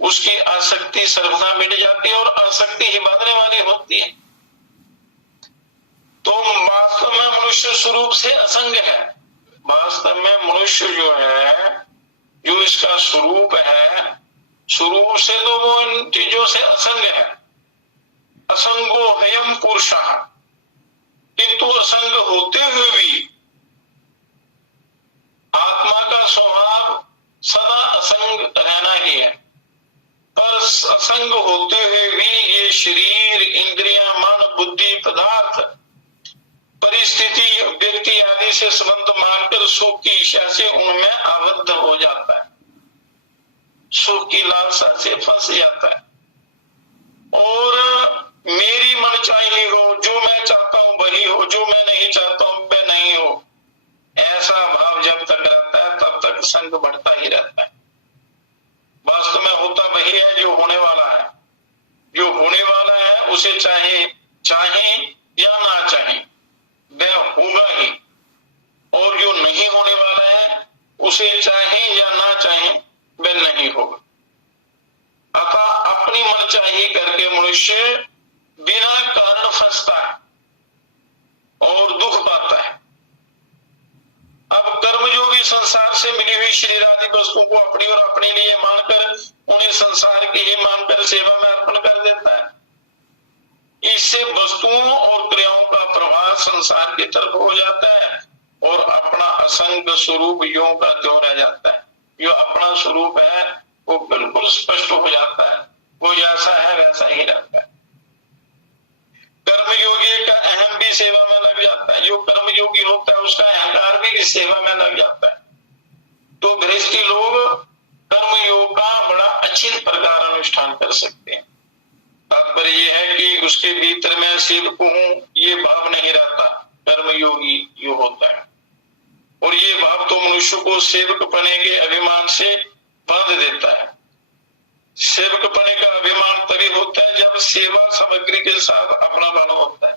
उसकी आसक्ति सर्वथा मिट जाती है और आसक्ति ही बांधने वाली होती है। तो वास्तव में मनुष्य स्वरूप से असंग है। वास्तव में मनुष्य जो है, जो इसका स्वरूप है, स्वरूप से तो वो इन चीजों से असंग है। असंगो हयम पुरुषः, किंतु असंग होते हुए भी आत्मा का स्वभाव सदा असंग रहना ही है। पर असंग होते हुए भी ये शरीर, इंद्रियां, मन, बुद्धि, पदार्थ, परिस्थिति, व्यक्ति आदि से संबंध मानकर सुख की इच्छा से उनमें आबद्ध हो जाता है, सुख की लालसा से फंस जाता है। और मेरी मन चाहिए हो, जो मैं चाहता हूं वही हो, जो मैं नहीं चाहता हूं वह नहीं हो, ऐसा भाव जब तक रहता है तब तक संग बढ़ता ही रहता है। वास्तव में होता वही है जो होने वाला है। जो होने वाला है उसे चाहे चाहे या ना चाहे वह होगा ही, और जो नहीं होने वाला है उसे चाहे या ना चाहे वह नहीं होगा। अतः अपनी मन चाहिए करके मनुष्य बिना कारण फंसता है और दुख पाता है। अब कर्मयोगी संसार से मिली हुई शरीर आदि वस्तुओं को अपनी और अपने लिए मानकर उन्हें संसार के ही मानकर सेवा में अर्पण कर देता है। इससे वस्तुओं और क्रियाओं का प्रभाव संसार की तरफ हो जाता है और अपना असंग स्वरूप यों का त्यों रह जाता है। जो अपना स्वरूप है वो बिल्कुल स्पष्ट हो जाता है, वो जैसा है वैसा ही रहता है। कर्मयोगी का अहम भी सेवा में लग जाता है। जो कर्मयोगी होता है उसका अहंकार भी इस सेवा में लग जाता है। तो गृहस्थी लोग कर्मयोग का बड़ा अच्छी प्रकार अनुष्ठान कर सकते हैं। तात्पर्य यह है कि उसके भीतर में सेवक हूं ये भाव नहीं रहता, कर्मयोगी यो होता है। और ये भाव तो मनुष्य को सेवक पने के अभिमान से बांध देता है। सेवक पने का अभिमान तभी होता है जब सेवा सामग्री के साथ अपनापन होता है।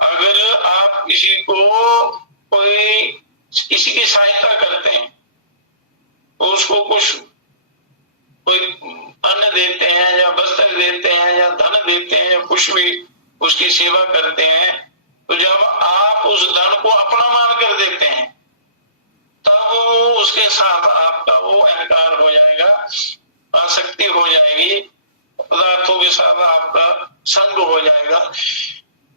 अगर आप किसी को किसी की सहायता करते हैं तो उसको कुछ कोई अन्न देते हैं या वस्त्र देते हैं या धन देते हैं या कुछ भी उसकी सेवा करते हैं, तो जब आप उस धन को अपना मान कर देते हैं तब उसके साथ आपका वो अहंकार हो जाएगा, आसक्ति हो जाएगी, पदार्थों के साथ आपका संग हो जाएगा।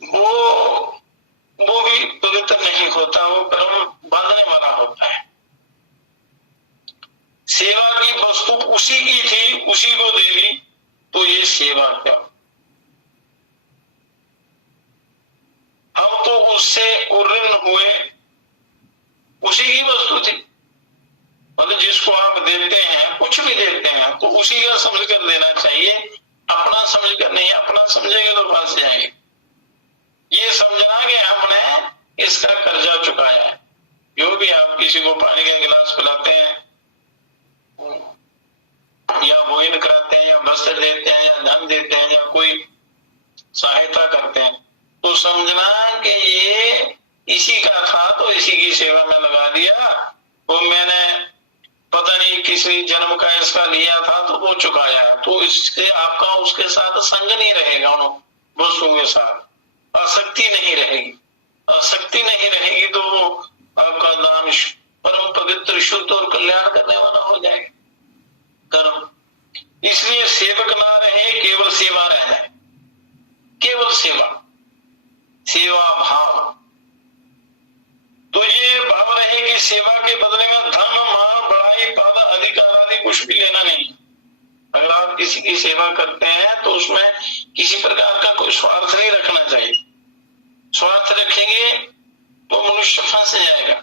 वो भी पवित्र नहीं होता, वो कर्म बांधने वाला होता है। सेवा की वस्तु उसी की थी, उसी को दे दी, तो ये सेवा क्या? हम तो उससे उर्रिन्न हुए, उसी की वस्तु थी। मतलब जिसको आप देते हैं, कुछ भी देते हैं तो उसी का समझ कर देना चाहिए, अपना समझ कर नहीं। अपना समझेंगे तो फंस जाएंगे। ये समझना कि हमने इसका कर्जा चुकाया है। जो भी आप किसी को पानी का गिलास पिलाते हैं या भोजन कराते हैं या वस्त्र देते हैं या धन देते हैं या कोई सहायता करते हैं, तो समझना कि ये इसी का था तो इसी की सेवा में लगा दिया। तो मैंने पता नहीं किसी जन्म का इसका लिया था तो वो चुकाया है, तो इससे आपका उसके साथ संग नहीं रहेगा, उन वस्तुओं के साथ आसक्ति नहीं रहेगी। आसक्ति नहीं रहेगी तो वो आपका दान परम पवित्र, शुद्ध और कल्याण करने वाला हो जाएगा कर्म। इसलिए सेवक ना रहे, केवल सेवा रह जाए, केवल सेवा, सेवा भाव। तो ये भाव रहे कि सेवा के बदले में धन, मान, बड़ाई, पद, अधिकार आदि कुछ भी लेना नहीं। अगर आप किसी की सेवा करते हैं तो उसमें किसी प्रकार का कोई स्वार्थ नहीं रखना चाहिए। स्वार्थ रखेंगे तो मनुष्य फंस जाएगा,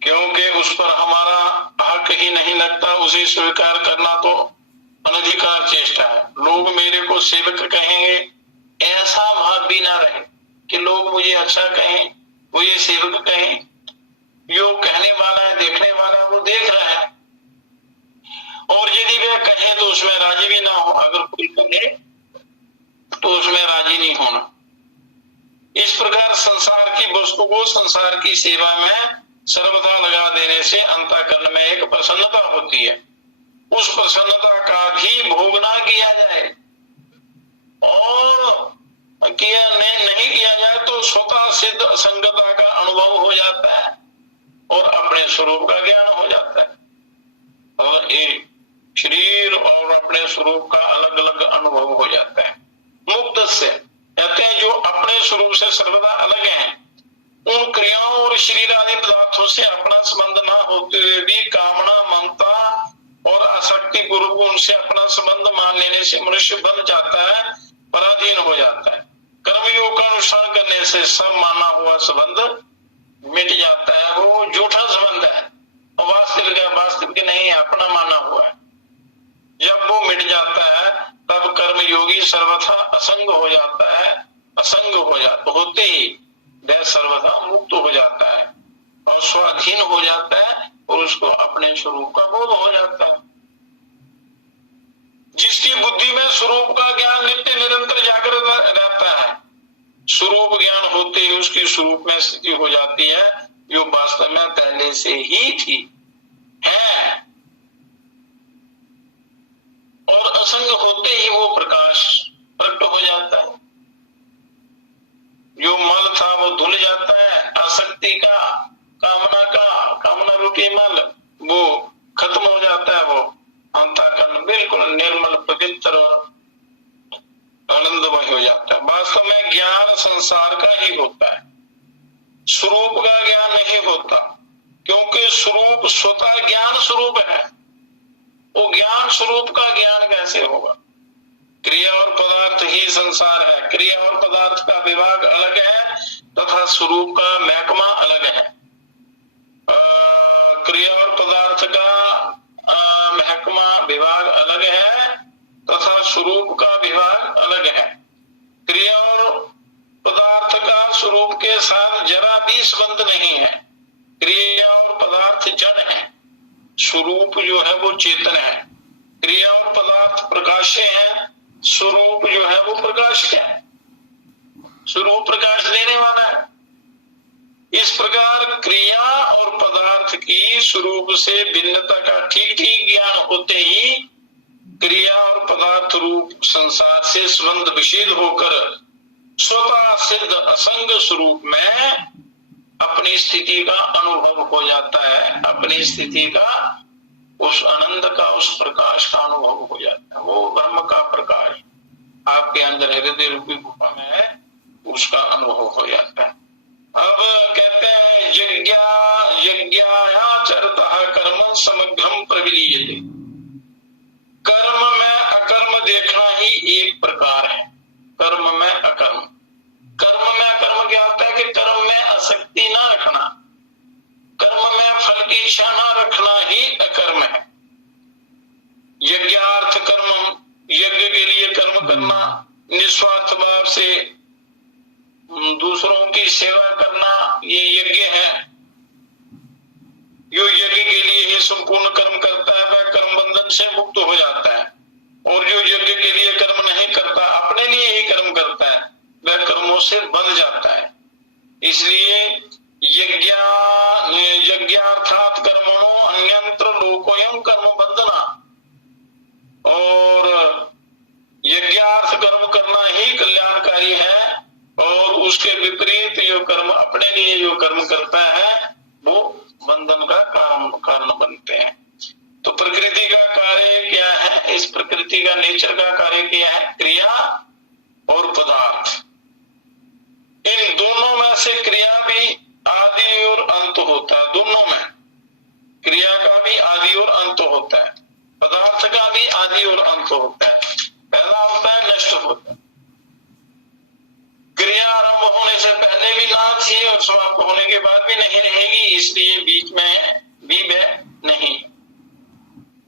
क्योंकि उस पर हमारा हक ही नहीं लगता। उसे स्वीकार करना तो अनधिकार चेष्टा है। लोग मेरे को सेवक कहेंगे, ऐसा भाव भी ना रहे कि लोग मुझे अच्छा कहें, वो ये सेवक कहें। जो कहने वाला है, देखने वाला है, वो देख रहा है, और यदि वह कहे तो उसमें राजी भी ना हो। अगर कोई कहे तो उसमें राजी नहीं होना। इस प्रकार संसार की वस्तु को संसार की सेवा में सर्वथा लगा देने से अंतःकरण में एक प्रसन्नता होती है। उस प्रसन्नता का भी भोग ना किया जाए और नहीं किया जाए तो स्वतः सिद्ध असंगता का अनुभव हो जाता है और अपने स्वरूप का ज्ञान हो जाता है और एक शरीर और अपने स्वरूप का अलग अलग अनुभव हो जाता है। मुक्त से कहते हैं जो अपने स्वरूप से सर्वदा अलग हैं, उन क्रियाओं और शरीर आदि पदार्थों से अपना संबंध न होते हुए भी कामना, ममता और आसक्ति पूर्वक से मनुष्य बन जाता है, पराधीन हो जाता है। कर्मयोग का अनुष्ठान करने से सब माना हुआ संबंध मिट जाता है, वो झूठा संबंध है, वास्तविक नहीं है, अपना माना हुआ है। जब वो मिट जाता है तब कर्मयोगी सर्वथा असंग हो जाता है, असंग होते ही वह सर्वथा मुक्त हो जाता है और स्वाधीन हो जाता है और उसको अपने स्वरूप का बोध हो जाता है। जिसकी बुद्धि में स्वरूप का ज्ञान नित्य निरंतर जागृत रहता है, स्वरूप ज्ञान होते ही उसकी स्वरूप में स्थिति हो जाती है जो वास्तव में पहले से ही थी है, और असंग होते ही वो प्रकाश प्रकट हो जाता है। जो मल था वो धुल जाता है, आसक्ति का, कामना रूपी मल वो खत्म हो जाता है, वो अंतःकरण बिल्कुल निर्मल पवित्र और आनंदमय हो जाता है। वास्तव में ज्ञान संसार का ही होता है, स्वरूप का ज्ञान नहीं होता, क्योंकि स्वरूप स्वतः ज्ञान स्वरूप है। वो ज्ञान स्वरूप का ज्ञान कैसे होगा? क्रिया और पदार्थ ही संसार है, क्रिया और पदार्थ का विभाग अलग है तथा स्वरूप का महकमा अलग है। क्रिया और पदार्थ का महकमा विभाग अलग है तथा स्वरूप का विभाग अलग है। क्रिया और पदार्थ का स्वरूप के साथ जरा भी संबंध नहीं है। क्रिया और पदार्थ जड़ है, स्वरूप जो है वो चेतन है। क्रिया और पदार्थ प्रकाश्य है, स्वरूप जो है वो प्रकाश है, स्वरूप प्रकाश देने वाला है। इस प्रकार क्रिया और पदार्थ की स्वरूप से भिन्नता का ठीक ठीक ज्ञान होते ही क्रिया और पदार्थ रूप संसार से संबंध विच्छेद होकर स्वतः सिद्ध असंग स्वरूप में अपनी स्थिति का अनुभव हो जाता है, अपनी स्थिति का, उस आनंद का, उस प्रकाश का अनुभव हो जाता है। वो ब्रह्म का प्रकाश आपके अंदर हृदय रूपी गुफा में है, उसका अनुभव हो जाता है। अब कहते हैं यज्ञाचरतः कर्म समग्रम प्रविलीयते। कर्म में अकर्म देखना ही एक प्रकार है। कर्म में अकर्म, कर्म में अकर्म क्या होता है कि कर्म में आसक्ति ना रखना, कर्म में फल की इच्छा ना रखना ही अकर्म है। यज्ञार्थ कर्म, यज्ञ के लिए कर्म करना, निस्वार्थ भाव से दूसरों की सेवा करना, ये यज्ञ है। जो यज्ञ के लिए ही संपूर्ण कर्म करता है वह कर्म बंधन से मुक्त हो जाता है, और जो यज्ञ के लिए कर्म नहीं करता, अपने लिए ही कर्म करता है, वह कर्मों से बंध जाता है। इसलिए यज्ञार्थात कर्मणो अन्यंत्र लोकोयम कर्म बंधना, और यज्ञार्थ कर्म करना ही कल्याणकारी है, और उसके विपरीत जो कर्म अपने लिए जो कर्म करता है वो बंधन का कारण बनते हैं। तो प्रकृति का कार्य क्या है? इस प्रकृति का नेचर का कार्य क्या है? क्रिया और पदार्थ। इन दोनों में से क्रिया भी आदि और अंत होता है, दोनों में क्रिया का भी आदि और अंत होता है, पदार्थ का भी आदि और अंत होता है। पहला होता है, नष्ट होता है। क्रिया आरंभ होने से पहले भी ना थी और समाप्त होने के बाद भी नहीं रहेगी, इसलिए बीच में भी वह नहीं,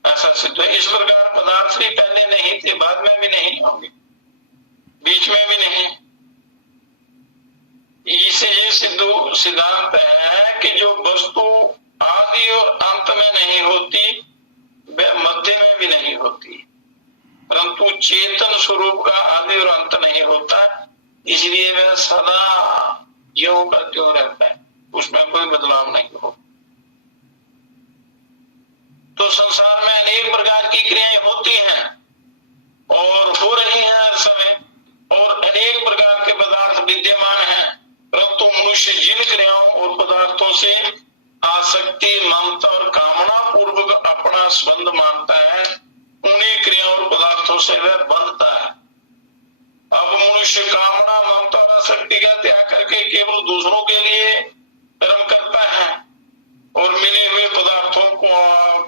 ऐसा सिद्ध है। इस प्रकार पदार्थ भी पहले नहीं थे, बाद में भी नहीं होंगे, बीच में भी नहीं। इसे ये सिद्धांत है कि जो वस्तु आदि और अंत में नहीं होती वह मध्य में भी नहीं होती, परंतु चेतन स्वरूप का आदि और अंत नहीं होता, इसलिए वह सदा ज्यों का त्यों रहता है, उसमें कोई बदलाव नहीं हो। तो संसार में अनेक प्रकार की क्रियाएं होती हैं और हो रही हैं हर समय, और अनेक प्रकार के पदार्थ विद्यमान हैं, परंतु मनुष्य जिन क्रियाओं और पदार्थों से आसक्ति, ममता और कामना पूर्वक अपना संबंध मानता है, उन्हीं क्रियाओं और पदार्थों से वह बंधता है। अब मनुष्य कामना, ममता और आसक्ति का त्याग करके केवल दूसरों के लिए कर्म करता है और मिले हुए पदार्थों को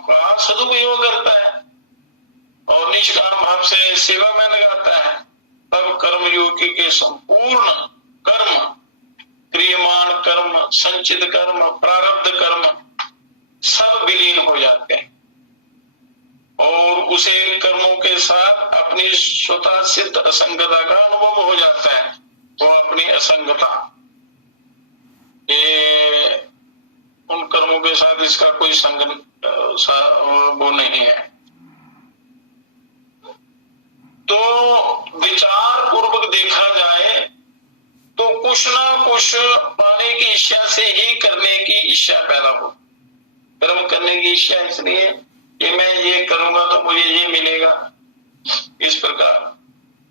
का सदुपयोग करता है, और निष्काम भाव से सेवा में लगाता है, तब कर्मयोगी के संपूर्ण कर्म, क्रियमाण कर्म, संचित कर्म, प्रारब्ध कर्म सब विलीन हो जाते हैं और उसे कर्मों के साथ अपनी स्वतः सिद्ध असंगता का अनुभव हो जाता है। वो अपनी असंगता, ये उन कर्मों के साथ इसका कोई संग वो नहीं है। तो विचार पूर्वक देखा जाए तो कुछ ना कुछ पाने की इच्छा से ही करने की इच्छा पैदा हो। कर्म करने की इच्छा इसलिए कि मैं ये करूंगा तो मुझे ये मिलेगा, इस प्रकार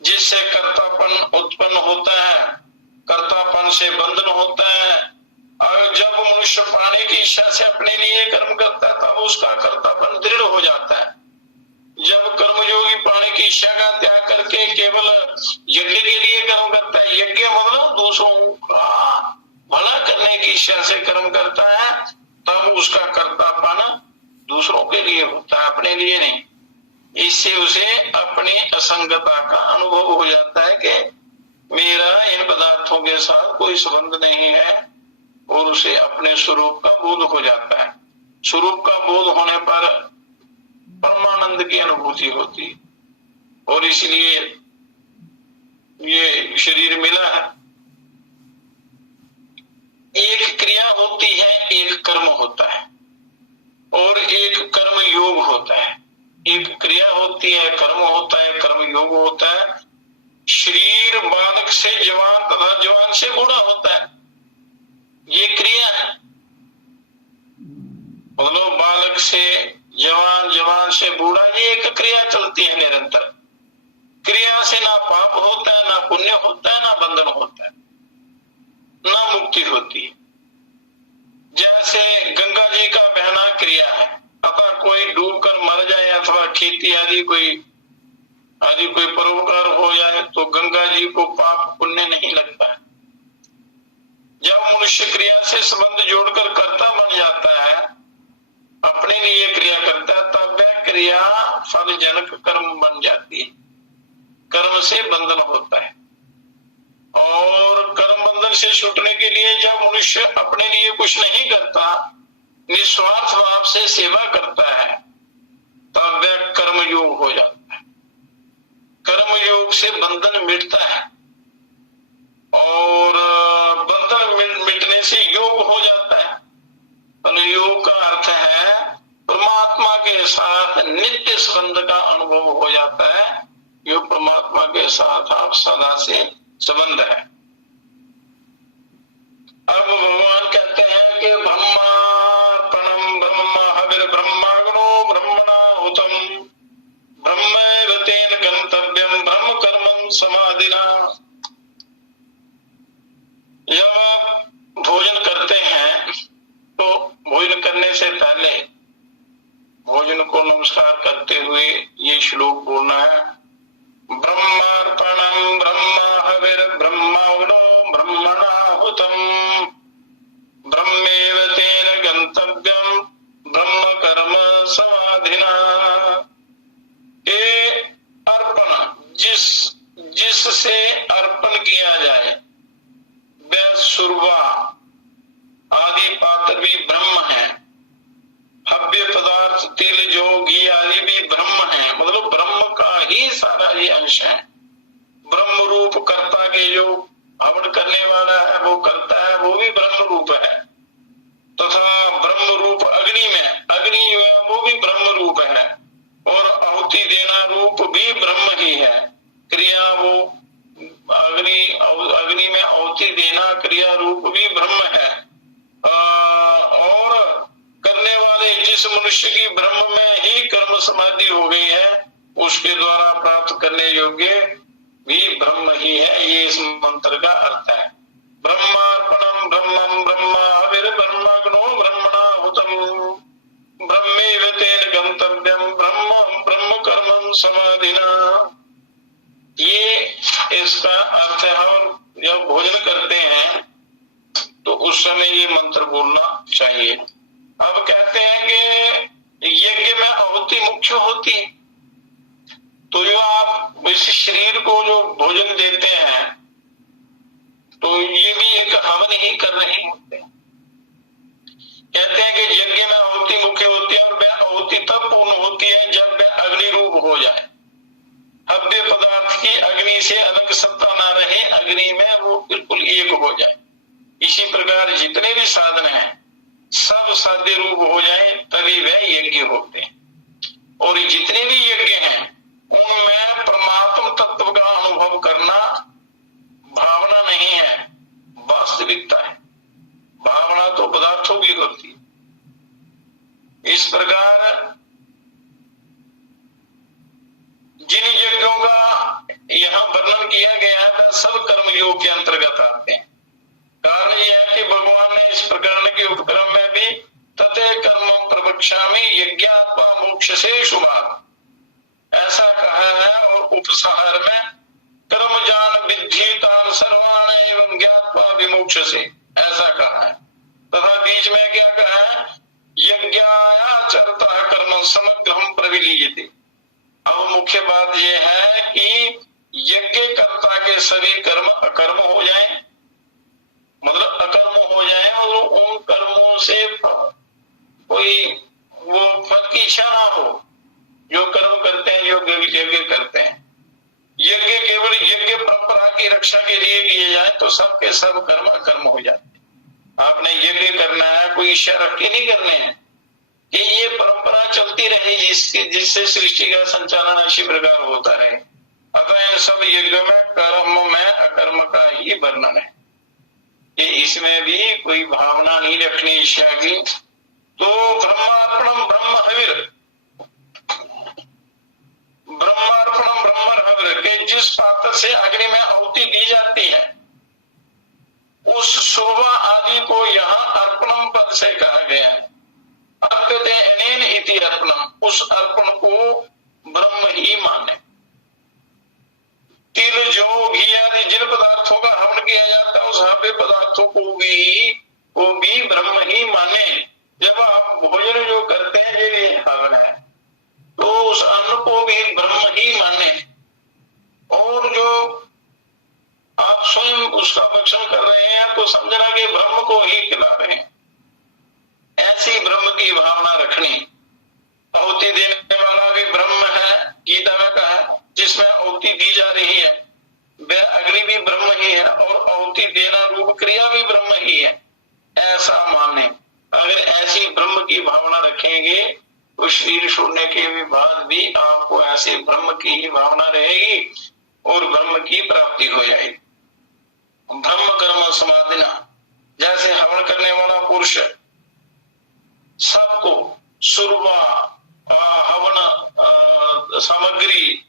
जिससे कर्तापन उत्पन्न होता है, कर्तापन से बंधन होता है। और जब मनुष्य पाने की इच्छा से अपने लिए कर्म करता है तब उसका कर्तापन दृढ़ हो जाता है। जब कर्मयोगी पाने की इच्छा का त्याग करके केवल यज्ञ के लिए कर्म करता है, यज्ञ मतलब दूसरों का भला करने की इच्छा से कर्म करता है, तब उसका कर्तापन दूसरों के लिए होता है, अपने लिए नहीं। इससे उसे अपनी असंगता का अनुभव हो जाता है कि मेरा इन पदार्थों के साथ कोई संबंध नहीं है और उसे अपने स्वरूप का बोध हो जाता है। स्वरूप का बोध होने पर परमानंद की अनुभूति होती और इसलिए ये शरीर मिला है। एक क्रिया होती है, एक कर्म होता है और एक कर्म योग होता है। एक क्रिया होती है, कर्म होता है, कर्म योग होता है। शरीर बालक से जवान तथा जवान से बूढ़ा होता है, ये क्रिया है। मतलब बालक से जवान, जवान से बूढ़ा, ये एक क्रिया चलती है निरंतर। क्रिया से ना पाप होता है, ना पुण्य होता है, ना बंधन होता है, ना मुक्ति होती है। जैसे गंगा जी का बहना क्रिया है, अतः कोई डूबकर मर जाए अथवा खेती आदि कोई परोपकार हो जाए तो गंगा जी को पाप पुण्य नहीं लगता है। जब मनुष्य क्रिया से संबंध जोड़कर कर्ता बन जाता है, अपने लिए क्रिया करता है, तब वह क्रिया फल जनक कर्म बन जाती है। कर्म से बंधन होता है और कर्म बंधन से छूटने के लिए जब मनुष्य अपने लिए कुछ नहीं करता, निस्वार्थ भाव से सेवा करता है, तब वह कर्म योग हो जाता है। कर्म योग से बंधन मिटता है और बंधन मिटने से योग हो जाता है। योग का अर्थ है परमात्मा के साथ नित्य संबंध का अनुभव हो जाता है। योग परमात्मा के साथ आप सदा से संबंध है। अब भगवान कहते हैं कि ब्रह्मार्पणम ब्रह्म हविर ब्रह्माग्नो ब्रह्मणाहुतम ब्रह्मैव तेन गंतव्यम ब्रह्म कर्मं समाधिना। जब आप भोजन करते हैं तो भोजन करने से पहले भोजन को नमस्कार करते हुए ये श्लोक बोलना है। ब्रह्मार्पणम ब्रह्म हविर ब्रह्माग्नो ब्रह्मणाहुतम ब्रह्मेव तेन गंतव्यम ब्रह्म कर्म समाधिना। ये अर्पण जिससे अर्पण किया जाए, वह सुरवा आदि पात्र भी ब्रह्म है। हव्य पदार्थ तिल जौ घी आदि भी ब्रह्म है, मतलब ब्रह्म का ही सारा ये अंश है। ब्रह्म रूप कर्ता के जो हवन करने वाला है वो करता है, वो भी ब्रह्म रूप है। तथा ब्रह्म रूप अग्नि में वो भी ब्रह्म रूप है और आहुति देना रूप भी ब्रह्म ही है। क्रिया वो अग्नि में आहुति देना क्रिया रूप भी ब्रह्म है। और करने वाले जिस मनुष्य की ब्रह्म में ही कर्म समाधि हो गई है, उसके द्वारा प्राप्त करने योग्य भी ब्रह्म ही है। ये इस मंत्र का अर्थ है। ब्रह्मार्पणम ब्रह्मम ब्रह्म हविर ब्रह्माग्नो ब्रह्मणाहुतम ब्रह्मेव तेन गंतव्यम ब्रह्म ब्रह्म कर्मं समाधिना। ये इसका अर्थ है। और जब भोजन करते हैं तो उस समय ये मंत्र बोलना चाहिए। अब कहते हैं कि यज्ञ में आहुति मुख्य होती है, शरीर को जो भोजन देते हैं तो ये भी एक हवन ही कर रहे होते हैं। कहते हैं कि यज्ञ में आहुति मुख्य होती है और वह आहुति तब पूर्ण होती है जब वह अग्नि रूप हो जाए, हव्य पदार्थ की अग्नि से अलग सत्ता ना रहे, अग्नि में वो बिल्कुल एक हो जाए। इसी प्रकार जितने भी साधन हैं सब साध्य रूप हो जाए तभी वह यज्ञ होते हैं। और जितने भी यज्ञ हैं उनमें परमात्म तत्व का अनुभव करना भावना नहीं है, वास्तविकता है। भावना तो पदार्थों की होती है। इस प्रकार जिन यज्ञों का यहाँ वर्णन किया गया है वह सब कर्मयोग के अंतर्गत आते हैं। कारण यह है कि भगवान ने इस प्रकरण के उपक्रम में भी तते कर्म प्रवक्ष्यामि यज्ञात्मा मोक्ष से शुभात् ऐसा कहा है, और उपसंहार में कर्म जान विद्धि तान सर्वान एवं ज्ञात्वा विमोक्ष से ऐसा कहा है। तथा बीच में क्या कहा है, यज्ञाचरता कर्म समग्रम प्रविलीयते। अब मुख्य बात यह है कि यज्ञ कर्ता के सभी कर्म अकर्म हो जाएं, मतलब अकर्म हो जाएं और उन कर्मों से कोई वो फल की इच्छा ना हो। जो कर्म करते हैं, जो यज्ञ करते हैं, यज्ञ केवल यज्ञ परंपरा की रक्षा के लिए किए जाए तो सबके सब कर्म अकर्म हो जाते हैं। आपने यज्ञ करना है, कोई इच्छा रख के नहीं करने हैं कि ये परंपरा चलती रहे जिससे सृष्टि का संचालन इसी प्रकार होता रहे। अतः इन सब यज्ञ में कर्म में अकर्म का ही वर्णन है। कि इसमें भी कोई भावना नहीं रखनी इच्छा की। तो ब्रह्मार्पणम ब्रह्म हविर, ब्रह्मार्पणम ब्रह्म हविर के जिस पात्र से अग्नि में आहुति दी जाती है उस शोभा आदि को यहाँ अर्पणम पद से कहा गया है। अर्पते अनेन इति अर्पणम, उस अर्पण को ब्रह्म ही माने। तिल जौ घी आदि जिन पदार्थों का हवन किया जाता है उस हव्य पदार्थों को भी ब्रह्म ही माने। जब आप भोजन जो करते हैं ये हवन है तो उस अन्न को भी ब्रह्म ही माने, और जो आप स्वयं उसका भक्षण कर रहे हैं तो समझना कि ब्रह्म को ही खिला रहे हैं। ऐसी ब्रह्म की भावना रखनी। आहुति देने वाला भी ब्रह्म है, गीता में कहा, जिसमें आहुति दी जा रही है वह अग्नि भी ब्रह्म ही है और आहुति देना रूप क्रिया भी ब्रह्म ही है, ऐसा माने। अगर ऐसी ब्रह्म की भावना रखेंगे तो शरीर छोड़ने के बाद भी आपको ऐसे ब्रह्म की ही भावना रहेगी और ब्रह्म की प्राप्ति हो जाएगी। ब्रह्म कर्म समाधिना, जैसे हवन करने वाला पुरुष सबको सुरवा हवन सामग्री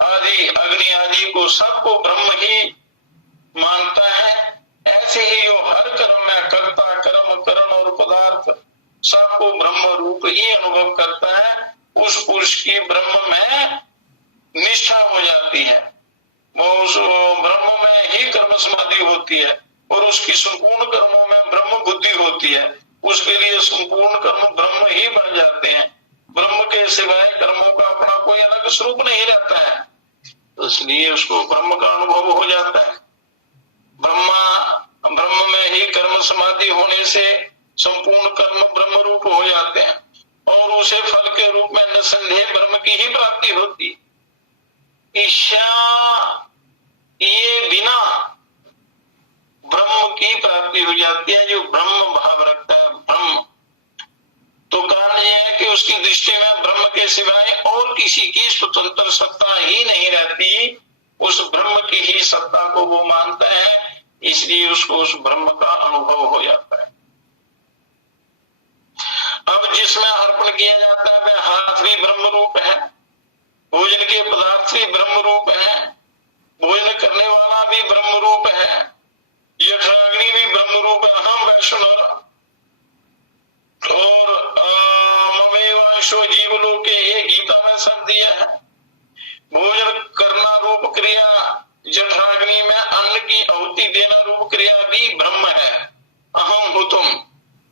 आदि अग्नि आदि को सबको ब्रह्म ही मानता है, ऐसे ही जो हर कर्म में कर्ता कर्म करण और पदार्थ सबको ब्रह्म रूप ही अनुभव करता है, उस पुरुष की ब्रह्म में निष्ठा हो जाती है। वो उस ब्रह्म में ही कर्म समाधि होती है और उसकी संपूर्ण कर्मों में ब्रह्म बुद्धि होती है। उसके लिए संपूर्ण कर्म ब्रह्म ही बन जाते हैं। ब्रह्म के सिवाय कर्मों का अपना कोई अलग स्वरूप नहीं रहता है, तो इसलिए उसको ब्रह्म का अनुभव हो जाता है। ब्रह्म में ही कर्म समाधि होने से संपूर्ण कर्म ब्रह्म रूप हो जाते हैं और उसे फल के रूप में निसंदेह ब्रह्म की ही प्राप्ति होती। इच्छा ये बिना ब्रह्म की प्राप्ति हो जाती है, जो ब्रह्म भाव रखता है ब्रह्म। तो कारण यह है कि उसकी दृष्टि में ब्रह्म के सिवाय और किसी की स्वतंत्र सत्ता ही नहीं रहती, उस ब्रह्म की ही सत्ता को वो मानता है, इसलिए उसको उस ब्रह्म का अनुभव हो जाता है। अब जिसमें अर्पण किया जाता है वह हाथ भी ब्रह्म रूप है, भोजन के पदार्थ भी ब्रह्म रूप है, भोजन करने वाला भी ब्रह्म रूप है, यज्ञाग्नि भी ब्रह्म रूप है, अहम वैष्णव और ममेवांशो जीवलोके, ये गीता में सब दिया है। भोजन करना रूप क्रिया, जठराग्नि में अन्न की आहुति देना रूप क्रिया भी ब्रह्म है, अहम हुतुम।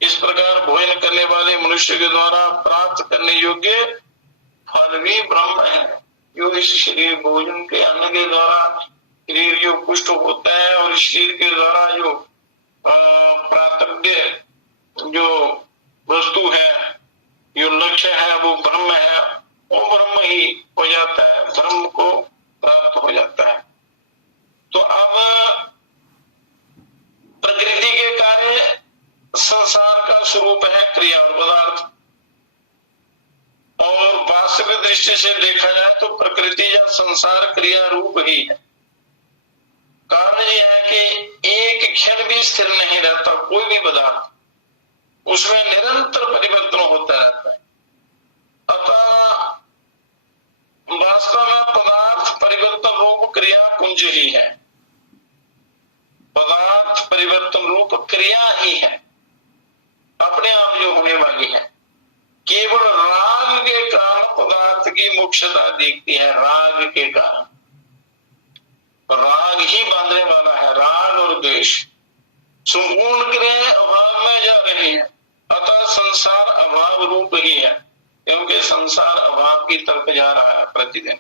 इस प्रकार भोजन करने वाले मनुष्य के द्वारा प्राप्त करने योग्य फल भी ब्रह्म है। जो इस शरीर भोजन के अन्न के द्वारा शरीर जो पुष्ट होता है और शरीर के द्वारा जो प्रातव्य जो वस्तु है, जो लक्ष्य है, वो ब्रह्म है, वो ब्रह्म ही हो जाता है, ब्रह्म को प्राप्त हो जाता है। तो अब प्रकृति के कार्य संसार का स्वरूप है क्रिया और पदार्थ, और वास्तविक दृष्टि से देखा जाए तो प्रकृति या संसार क्रिया रूप ही है। कारण यह है कि एक क्षण भी स्थिर नहीं रहता, कोई भी पदार्थ, उसमें निरंतर परिवर्तन होता रहता है। अतः वास्तव में पदार्थ परिवर्तन रूप क्रिया पुंज ही है, पदार्थ परिवर्तन रूप क्रिया ही है, अपने आप जो होने वाली है। केवल राग के कारण पदार्थ की मुख्यता दिखती है, राग के कारण राग ही बांधने वाला है, राग और द्वेष संपूर्ण क्रियाएं अभाव में जा रही है। अतः संसार अभाव रूप ही है, क्योंकि संसार अभाव की तरफ जा रहा है प्रतिदिन।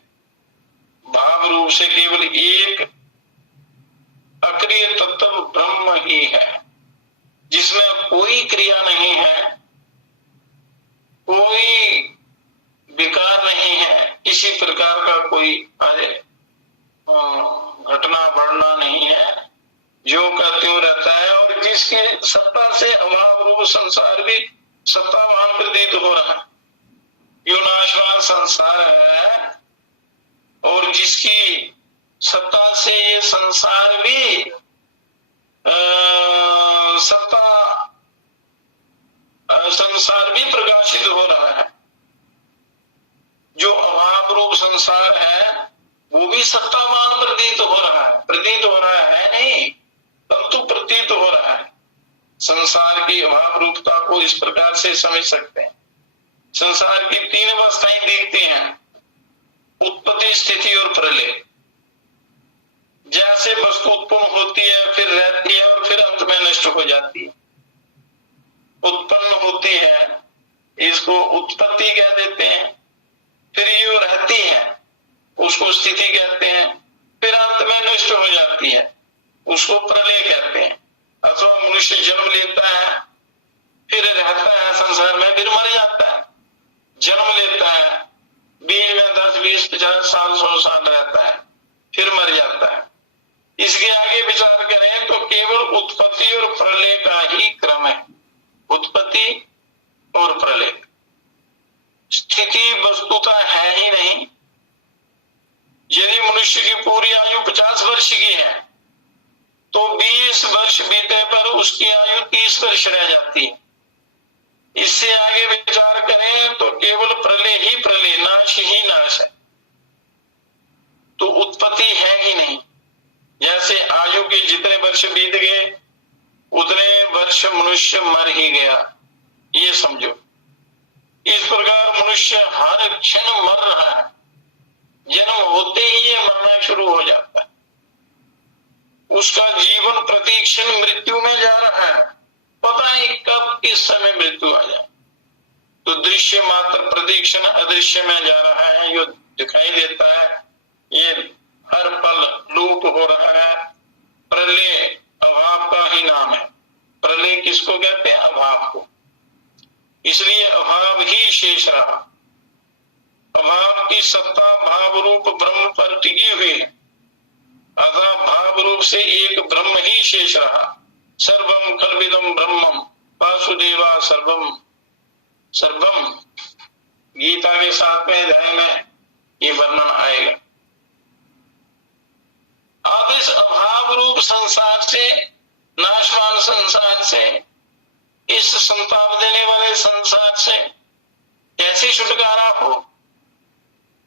भाव रूप से केवल एक अक्रिय तत्व ब्रह्म ही है, जिसमें कोई क्रिया नहीं है, कोई विकार नहीं है, किसी प्रकार का कोई घटना बढ़ना नहीं है, जो का त्यों रहता है। और जिसके सत्ता से अभाव रूप संसार भी सत्तावान प्रतीत हो रहा है, यो नाशवान संसार है, और जिसकी सत्ता से ये संसार भी संसार भी प्रकाशित हो रहा है। जो अभाव रूप संसार है वो भी सत्तावान प्रतीत हो रहा है, प्रतीत हो रहा है नहीं, परंतु प्रतीत हो रहा है। संसार की अभाव रूपता को इस प्रकार से समझ सकते हैं। संसार की तीन अवस्थाएं देखते हैं, उत्पत्ति, स्थिति और प्रलय। जैसे वस्तु उत्पन्न होती है, फिर रहती है और फिर अंत में नष्ट हो जाती है। उत्पन्न होती है, इसको उत्पत्ति कह देते हैं, फिर ये रहती है, उसको स्थिति कहते हैं, फिर अंत में नष्ट हो जाती है, उसको प्रलय कहते हैं। अथवा मनुष्य जन्म लेता है, फिर रहता है संसार में, फिर मर जाता है। जन्म लेता है, बीच में 10, 20, 50 साल, 100 साल रहता है, फिर मर जाता है। इसके आगे विचार करें तो केवल उत्पत्ति और प्रलय का ही क्रम है, उत्पत्ति और प्रलय। स्थिति वस्तुता है ही नहीं। यदि मनुष्य की पूरी आयु 50 वर्ष की है तो 20 वर्ष बीते पर उसकी आयु 30 वर्ष रह जाती है। इससे आगे विचार करें तो केवल प्रलय ही प्रलय, नाश ही नाश है, तो उत्पत्ति है ही नहीं। जैसे आयु के जितने वर्ष बीत गए उतने वर्ष मनुष्य मर ही गया, ये समझो। इस प्रकार मनुष्य हर क्षण मर रहा है, जन्म होते ही ये मरना शुरू हो जाता है। उसका जीवन प्रतिक्षण मृत्यु में जा रहा है, पता नहीं कब किस समय मृत्यु आ जाए। तो दृश्य मात्र प्रतिक्षण अदृश्य में जा रहा है, जो दिखाई देता है ये हर पल लूप हो रहा है। प्रलय अभाव का ही नाम है। प्रलय किसको कहते हैं? अभाव को। इसलिए अभाव ही शेष रहा। अभाव की सत्ता भाव रूप ब्रह्म पर टिकी हुई है, अतः भाव रूप से एक ब्रह्म ही शेष रहा। सर्वम कल्विदम ब्रह्मम वासुदेवा सर्वम सर्वम, गीता के 7वें अध्याय में ये वर्णन आएगा। अब इस अभाव रूप संसार से, नाशवान संसार से, इस संताप देने वाले संसार से कैसे छुटकारा हो,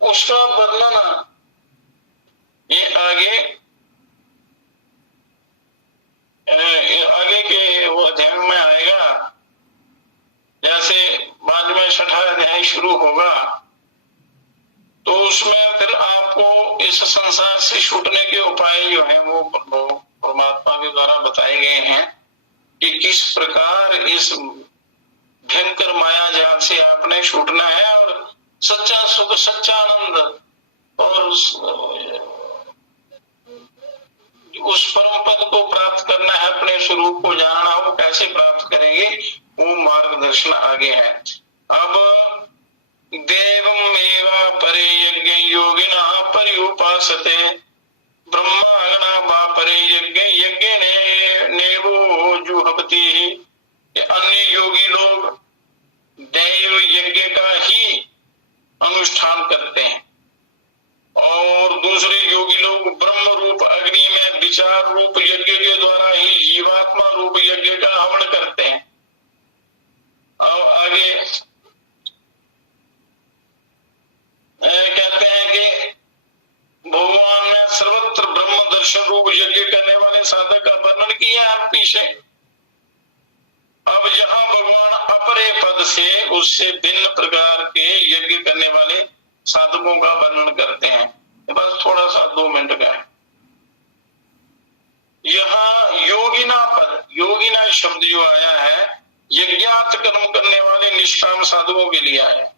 उसका वर्णन ये आगे के वो अध्याय में आएगा। जैसे बाद में 6ठा अध्याय शुरू होगा तो उसमें फिर आपको इस संसार से छूटने के उपाय जो हैं वो परमात्मा के द्वारा बताए गए हैं कि किस प्रकार इस भयंकर माया जाल से आपने छूटना है और सच्चा सुख, सच्चा आनंद उस परम पद को प्राप्त करना है, अपने स्वरूप को जानना हो, कैसे प्राप्त करेंगे, वो मार्गदर्शन आगे है। अब देवमेवा परे यज्ञ योगिना पर्युपासते ब्रह्मागणा वा परे यज्ञ यज्ञ नेवो जुहवती। अन्य योगी लोग दैव यज्ञ का ही अनुष्ठान करते हैं और दूसरे योगी लोग ब्रह्म रूप अग्नि में विचार रूप यज्ञ के द्वारा ही जीवात्मा रूप यज्ञ का हवन करते हैं। और आगे कहते हैं कि भगवान ने सर्वत्र ब्रह्म दर्शन रूप यज्ञ करने वाले साधक का वर्णन किया है पीछे। अब यहाँ भगवान अपरे पद से उससे भिन्न प्रकार के यज्ञ करने वाले साधकों का वर्णन करते हैं। बस थोड़ा सा 2 मिनट का है। यहाँ योगिना पद, योगिना शब्द जो आया है यज्ञात कर्म करने वाले निष्काम साधकों के लिए आया है।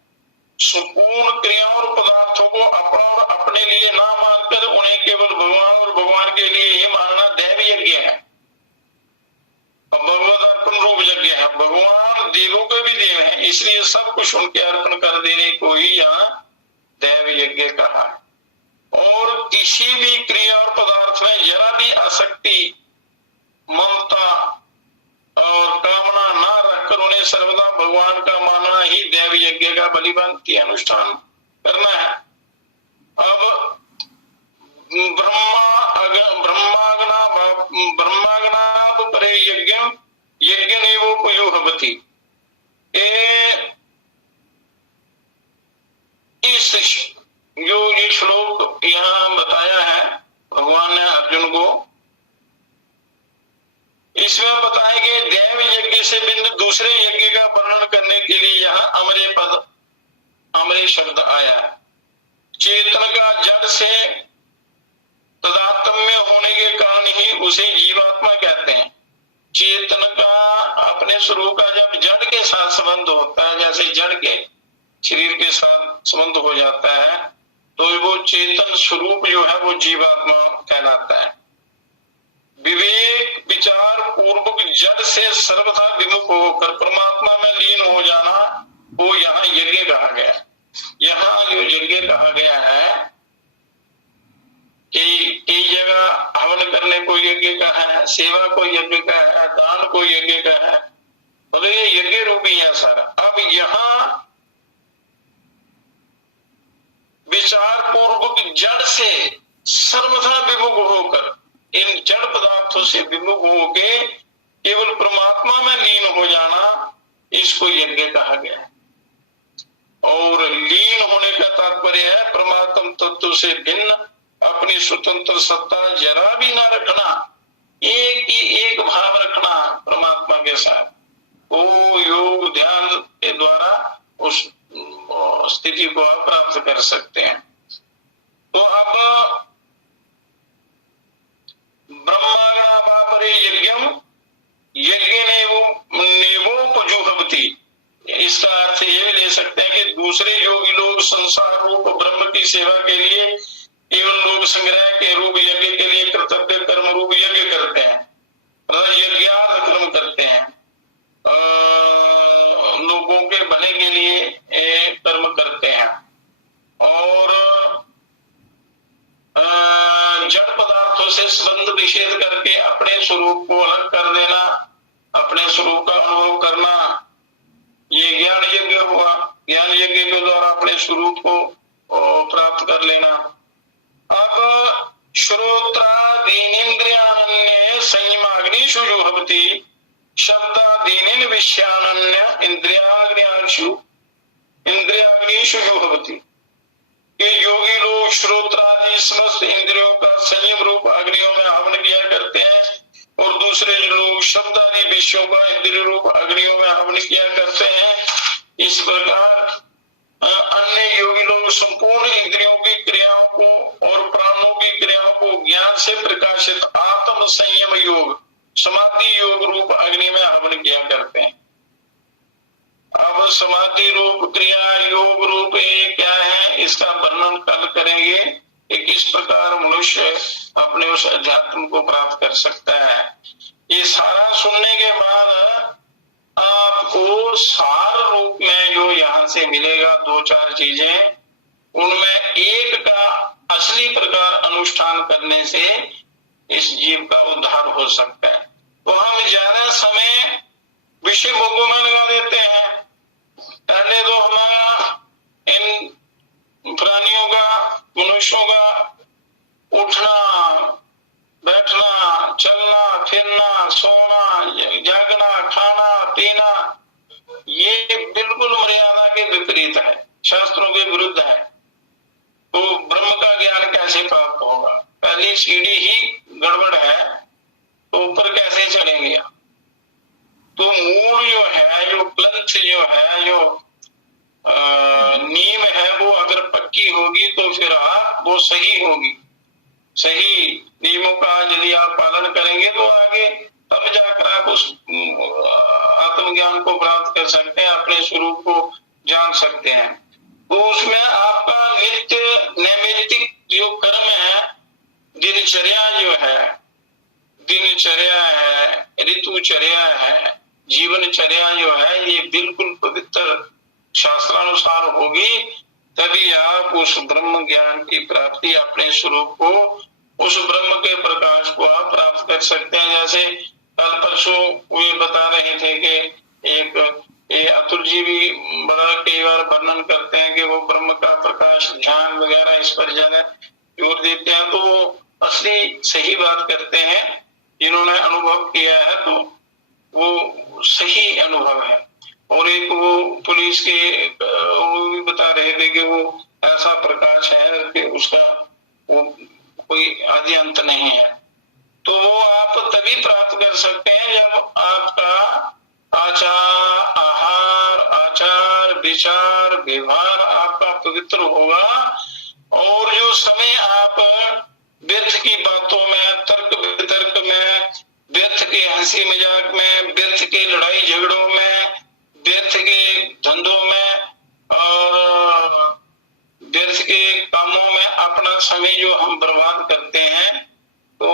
संपूर्ण क्रियाओं और पदार्थों को अपना और अपने लिए ना मानकर उन्हें केवल भगवान और भगवान के लिए ही मानना दैव यज्ञ है। अब भगवत अर्पण रूप यज्ञ है। भगवान देवों के भी देव हैं, इसलिए सब कुछ उनके अर्पण कर देने को ही यहाँ दैव यज्ञ कहा है। और किसी भी क्रिया और पदार्थ में जरा भी आसक्ति, ममता और कामना ना रखकर उन्हें सर्वदा भगवान का मानना ही दैव यज्ञ का बलिदान की अनुष्ठान करना है। अब ब्रह्माग्ना परे यज्ञ यज्ञ नेवो पुयुहवति। इस जो ये श्लोक यहाँ बताया है भगवान ने अर्जुन को, इसमें बताया कि दैव यज्ञ से भिन्न दूसरे यज्ञ का वर्णन करने के लिए यहाँ अमरे पद, अमरे शब्द आया है। चेतन का जड़ से तदात्म्य होने के कारण ही उसे जीवात्मा कहते हैं। चेतन का अपने स्वरूप का जब जड़ के साथ संबंध होता है, जैसे जड़ के शरीर के साथ संबंध हो जाता है, तो वो चेतन स्वरूप जो है वो जीवात्मा कहलाता है। विवेक विचार पूर्वक जड़ से सर्वथा विमुख होकर परमात्मा में लीन हो जाना, वो यहाँ यज्ञ कहा गया। यहाँ जो यज्ञ कहा गया है कि कई जगह हवन करने को यज्ञ कहा है, सेवा को यज्ञ कहा है, दान को यज्ञ कहा है, तो ये यज्ञ रूपी है सारा। अब यहाँ विचार पूर्वक जड़ से सर्वथा विमुख होकर, इन जड़ पदार्थों से विमुख होके केवल परमात्मा में लीन हो जाना, इसको यज्ञ कहा गया है। और लीन होने का तात्पर्य है परमात्म तत्व से भिन्न अपनी स्वतंत्र सत्ता जरा भी ना रखना, एक ही एक भाव रखना परमात्मा के साथ। वो योग ध्यान के द्वारा उस स्थिति को आप प्राप्त कर सकते हैं। तो अब ब्रह्मागणापापरे यज्ञम यज्ञ नेवोपजुहवति, इसका अर्थ ये भी ले सकते हैं कि दूसरे योगी लोग संसार रूप ब्रह्म की सेवा के लिए केवल लोग संग्रह के रूप यज्ञ के लिए कर्तव्य कर्म रूप यज्ञ करते हैं, यज्ञार्थ कर्म करते हैं, लोगों के भले के लिए कर्म करते हैं। और जड़ पदार्थों से संबंध विच्छेद करके अपने स्वरूप को अलग कर देना, अपने स्वरूप का अनुभव करना, ये ज्ञान यज्ञ हुआ। ज्ञान यज्ञ के द्वारा अपने स्वरूप को प्राप्त कर लेना। अब श्रोत्रादीनेन्द्रियान्य संयमाग्निषु जुहवति शब्दादीनेन विषयान्य इंद्रियाग्निषु जुहवति। ये योगी लोग श्रोत्रादि समस्त इंद्रियों का संयम रूप अग्नियों में हवन किया करते हैं, और दूसरे लोग शब्द आदि विषयों का इंद्रिय रूप अग्नियों में हवन किया करते हैं। इस प्रकार अन्य योगी लोग संपूर्ण इंद्रियों की क्रियाओं को और प्राणों की क्रियाओं को ज्ञान से प्रकाशित आत्म संयम योग समाधि योग रूप अग्नि में हवन किया करते हैं। अब समाधि रूप क्रिया योग रूप क्या है, इसका वर्णन कल करेंगे। कि किस प्रकार मनुष्य अपने उस अध्यात्म को प्राप्त कर सकता है। ये सारा सुनने के बाद आपको सार रूप में जो यहाँ से मिलेगा 2-4 चीजें, उनमें एक का असली प्रकार अनुष्ठान करने से इस जीव का उद्धार हो सकता है। तो हम ज्यादा समय विषय भोगों में लगा देते हैं। पहले तो हमारा इन प्राणियों का, मनुष्यों का उठना बैठना, चलना फिरना, सोना जागना, खाना पीना, ये बिल्कुल मर्यादा के विपरीत है, शास्त्रों के विरुद्ध है। तो ब्रह्म का ज्ञान कैसे प्राप्त होगा? पहली सीढ़ी ही गड़बड़ है, तो ऊपर कैसे चढ़ेंगे? तो मूल जो है, जो प्लंथ जो है, जो नींव है, वो अगर पक्की होगी तो फिर आप वो सही होगी। सही नियमों का यदि आप पालन करेंगे तो आगे तब जाकर आप उस आत्मज्ञान को प्राप्त कर सकते हैं, अपने स्वरूप को जान सकते हैं। तो उसमें आपका नित्य नैमित्तिक जो कर्म है, दिनचर्या जो है, दिनचर्या है, ऋतुचर्या है, जीवनचर्या जो है, ये बिल्कुल पवित्र शास्त्रानुसार होगी, तभी आप उस ब्रह्म ज्ञान की प्राप्ति, अपने स्वरूप को, उस ब्रह्म के प्रकाश को आप प्राप्त कर सकते हैं। जैसे कल परसों वे बता रहे थे कि एक अतुल जी भी बड़ा कई बार वर्णन करते हैं कि वो ब्रह्म का प्रकाश, ध्यान वगैरह इस पर ज्यादा जोर देते हैं। तो वो असली सही बात करते हैं, जिन्होंने अनुभव किया है तो वो सही अनुभव है। और एक वो पुलिस के वो भी बता रहे थे कि वो ऐसा प्रकाश है कि उसका वो कोई आदि अंत नहीं है। तो वो आप तभी प्राप्त कर सकते हैं जब आपका आचार विचार व्यवहार आपका पवित्र होगा, और जो समय आप व्यर्थ की बातों में, तर्क वितर्क में, व्यर्थ के हंसी मजाक में, व्यर्थ के लड़ाई झगड़ों में, व्यर्थ के धंधों में और व्यर्थ के कामों में अपना समय जो हम बर्बाद करते हैं, तो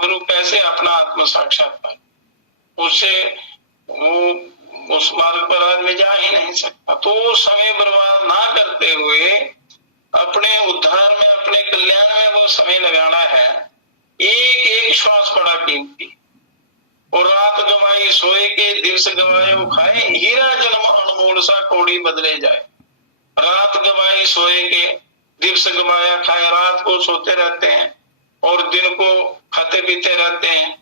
फिर कैसे अपना आत्म साक्षात्कार, उससे वो उस मार्ग पर आदमी जा ही नहीं सकता। तो समय बर्बाद ना करते हुए अपने उद्धार में, अपने कल्याण में वो समय लगाना है। एक एक श्वास बड़ा कीमती, और रात गवाई सोए के, दिवस गवाए वो खाए, हीरा जन्म अनमोल सा कौड़ी बदले जाए। रात गवाई सोए के, दिवस गवाया खाए, रात को सोते रहते हैं और दिन को खाते पीते रहते हैं।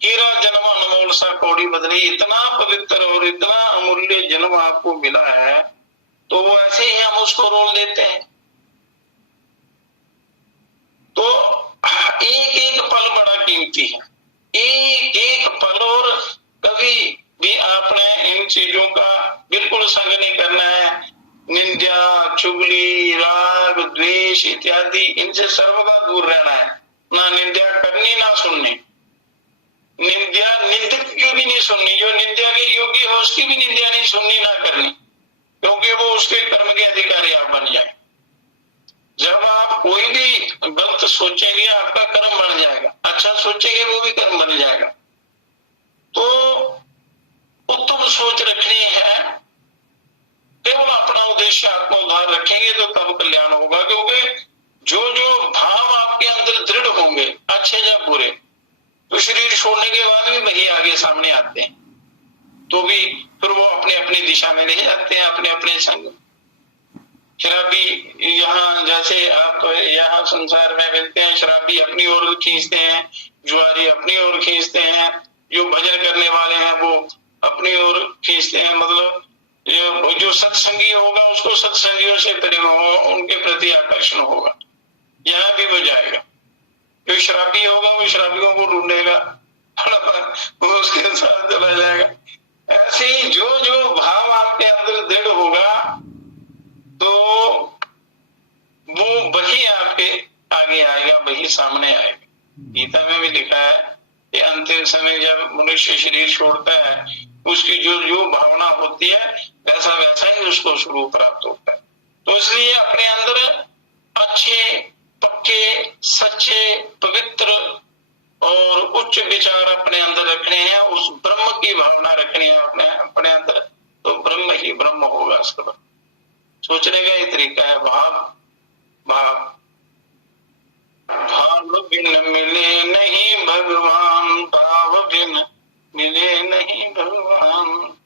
हीरा जन्म अनमोल सा कौड़ी बदले, इतना पवित्र और इतना अमूल्य जन्म आपको मिला है, तो वो ऐसे ही हम उसको रोल देते हैं। तो एक एक पल बड़ा कीमती है, एक एक पल। और कभी भी आपने इन चीजों का बिल्कुल संग नहीं करना है। निंदा, चुगली, राग, द्वेष इत्यादि, इनसे सर्वदा दूर रहना है। ना निंदा करनी, ना सुननी। निंदा निंदक की भी नहीं सुननी, जो निंदा के योग्य हो उसकी भी निंदा नहीं सुननी, ना करनी, क्योंकि वो उसके कर्म के अधिकारी आप बन जाए। जब आप कोई भी गलत सोचेंगे आपका कर्म बन जाएगा, अच्छा सोचेंगे वो भी कर्म बन जाएगा। तो उत्तम सोच रखनी है, केवल अपना उद्देश्य आत्म उद्धार रखेंगे तो तब कल्याण होगा। क्योंकि जो जो भाव आपके अंदर दृढ़ होंगे, अच्छे या बुरे, तो शरीर छोड़ने के बाद भी वही आगे सामने आते हैं, तो भी फिर वो अपने अपनी दिशा में ले जाते हैं, अपने अपने संग। शराबी यहाँ जैसे आप यहाँ संसार में मिलते हैं, शराबी अपनी ओर खींचते हैं, जुआरी अपनी ओर खींचते हैं, जो भजन करने वाले हैं वो अपनी ओर खींचते हैं। मतलब जो सत्संगी होगा उसको सत्संगियों से प्रेम हो, उनके प्रति आकर्षण होगा, यहाँ भी वो जाएगा। जो शराबी होगा वो शराबियों को ढूंढेगा, वो उसके साथ चला जाएगा। ऐसे ही जो जो भाव आपके अंदर दृढ़ होगा तो वो वही आपके आगे आएगा, वही सामने आएगा। गीता में भी लिखा है कि अंतिम समय जब मनुष्य शरीर छोड़ता है, उसकी जो जो भावना होती है वैसा वैसा ही उसको स्वरूप प्राप्त होता है। तो इसलिए अपने अंदर अच्छे, पक्के, सच्चे, पवित्र और उच्च विचार अपने अंदर रखने हैं, उस ब्रह्म की भावना रखनी है अपने अंदर, तो ब्रह्म ही ब्रह्म होगा। उसके बाद सोचने का ये तरीका है। भाव भाव भाव बिन मिले नहीं भगवान, भाव बिन मिले नहीं भगवान।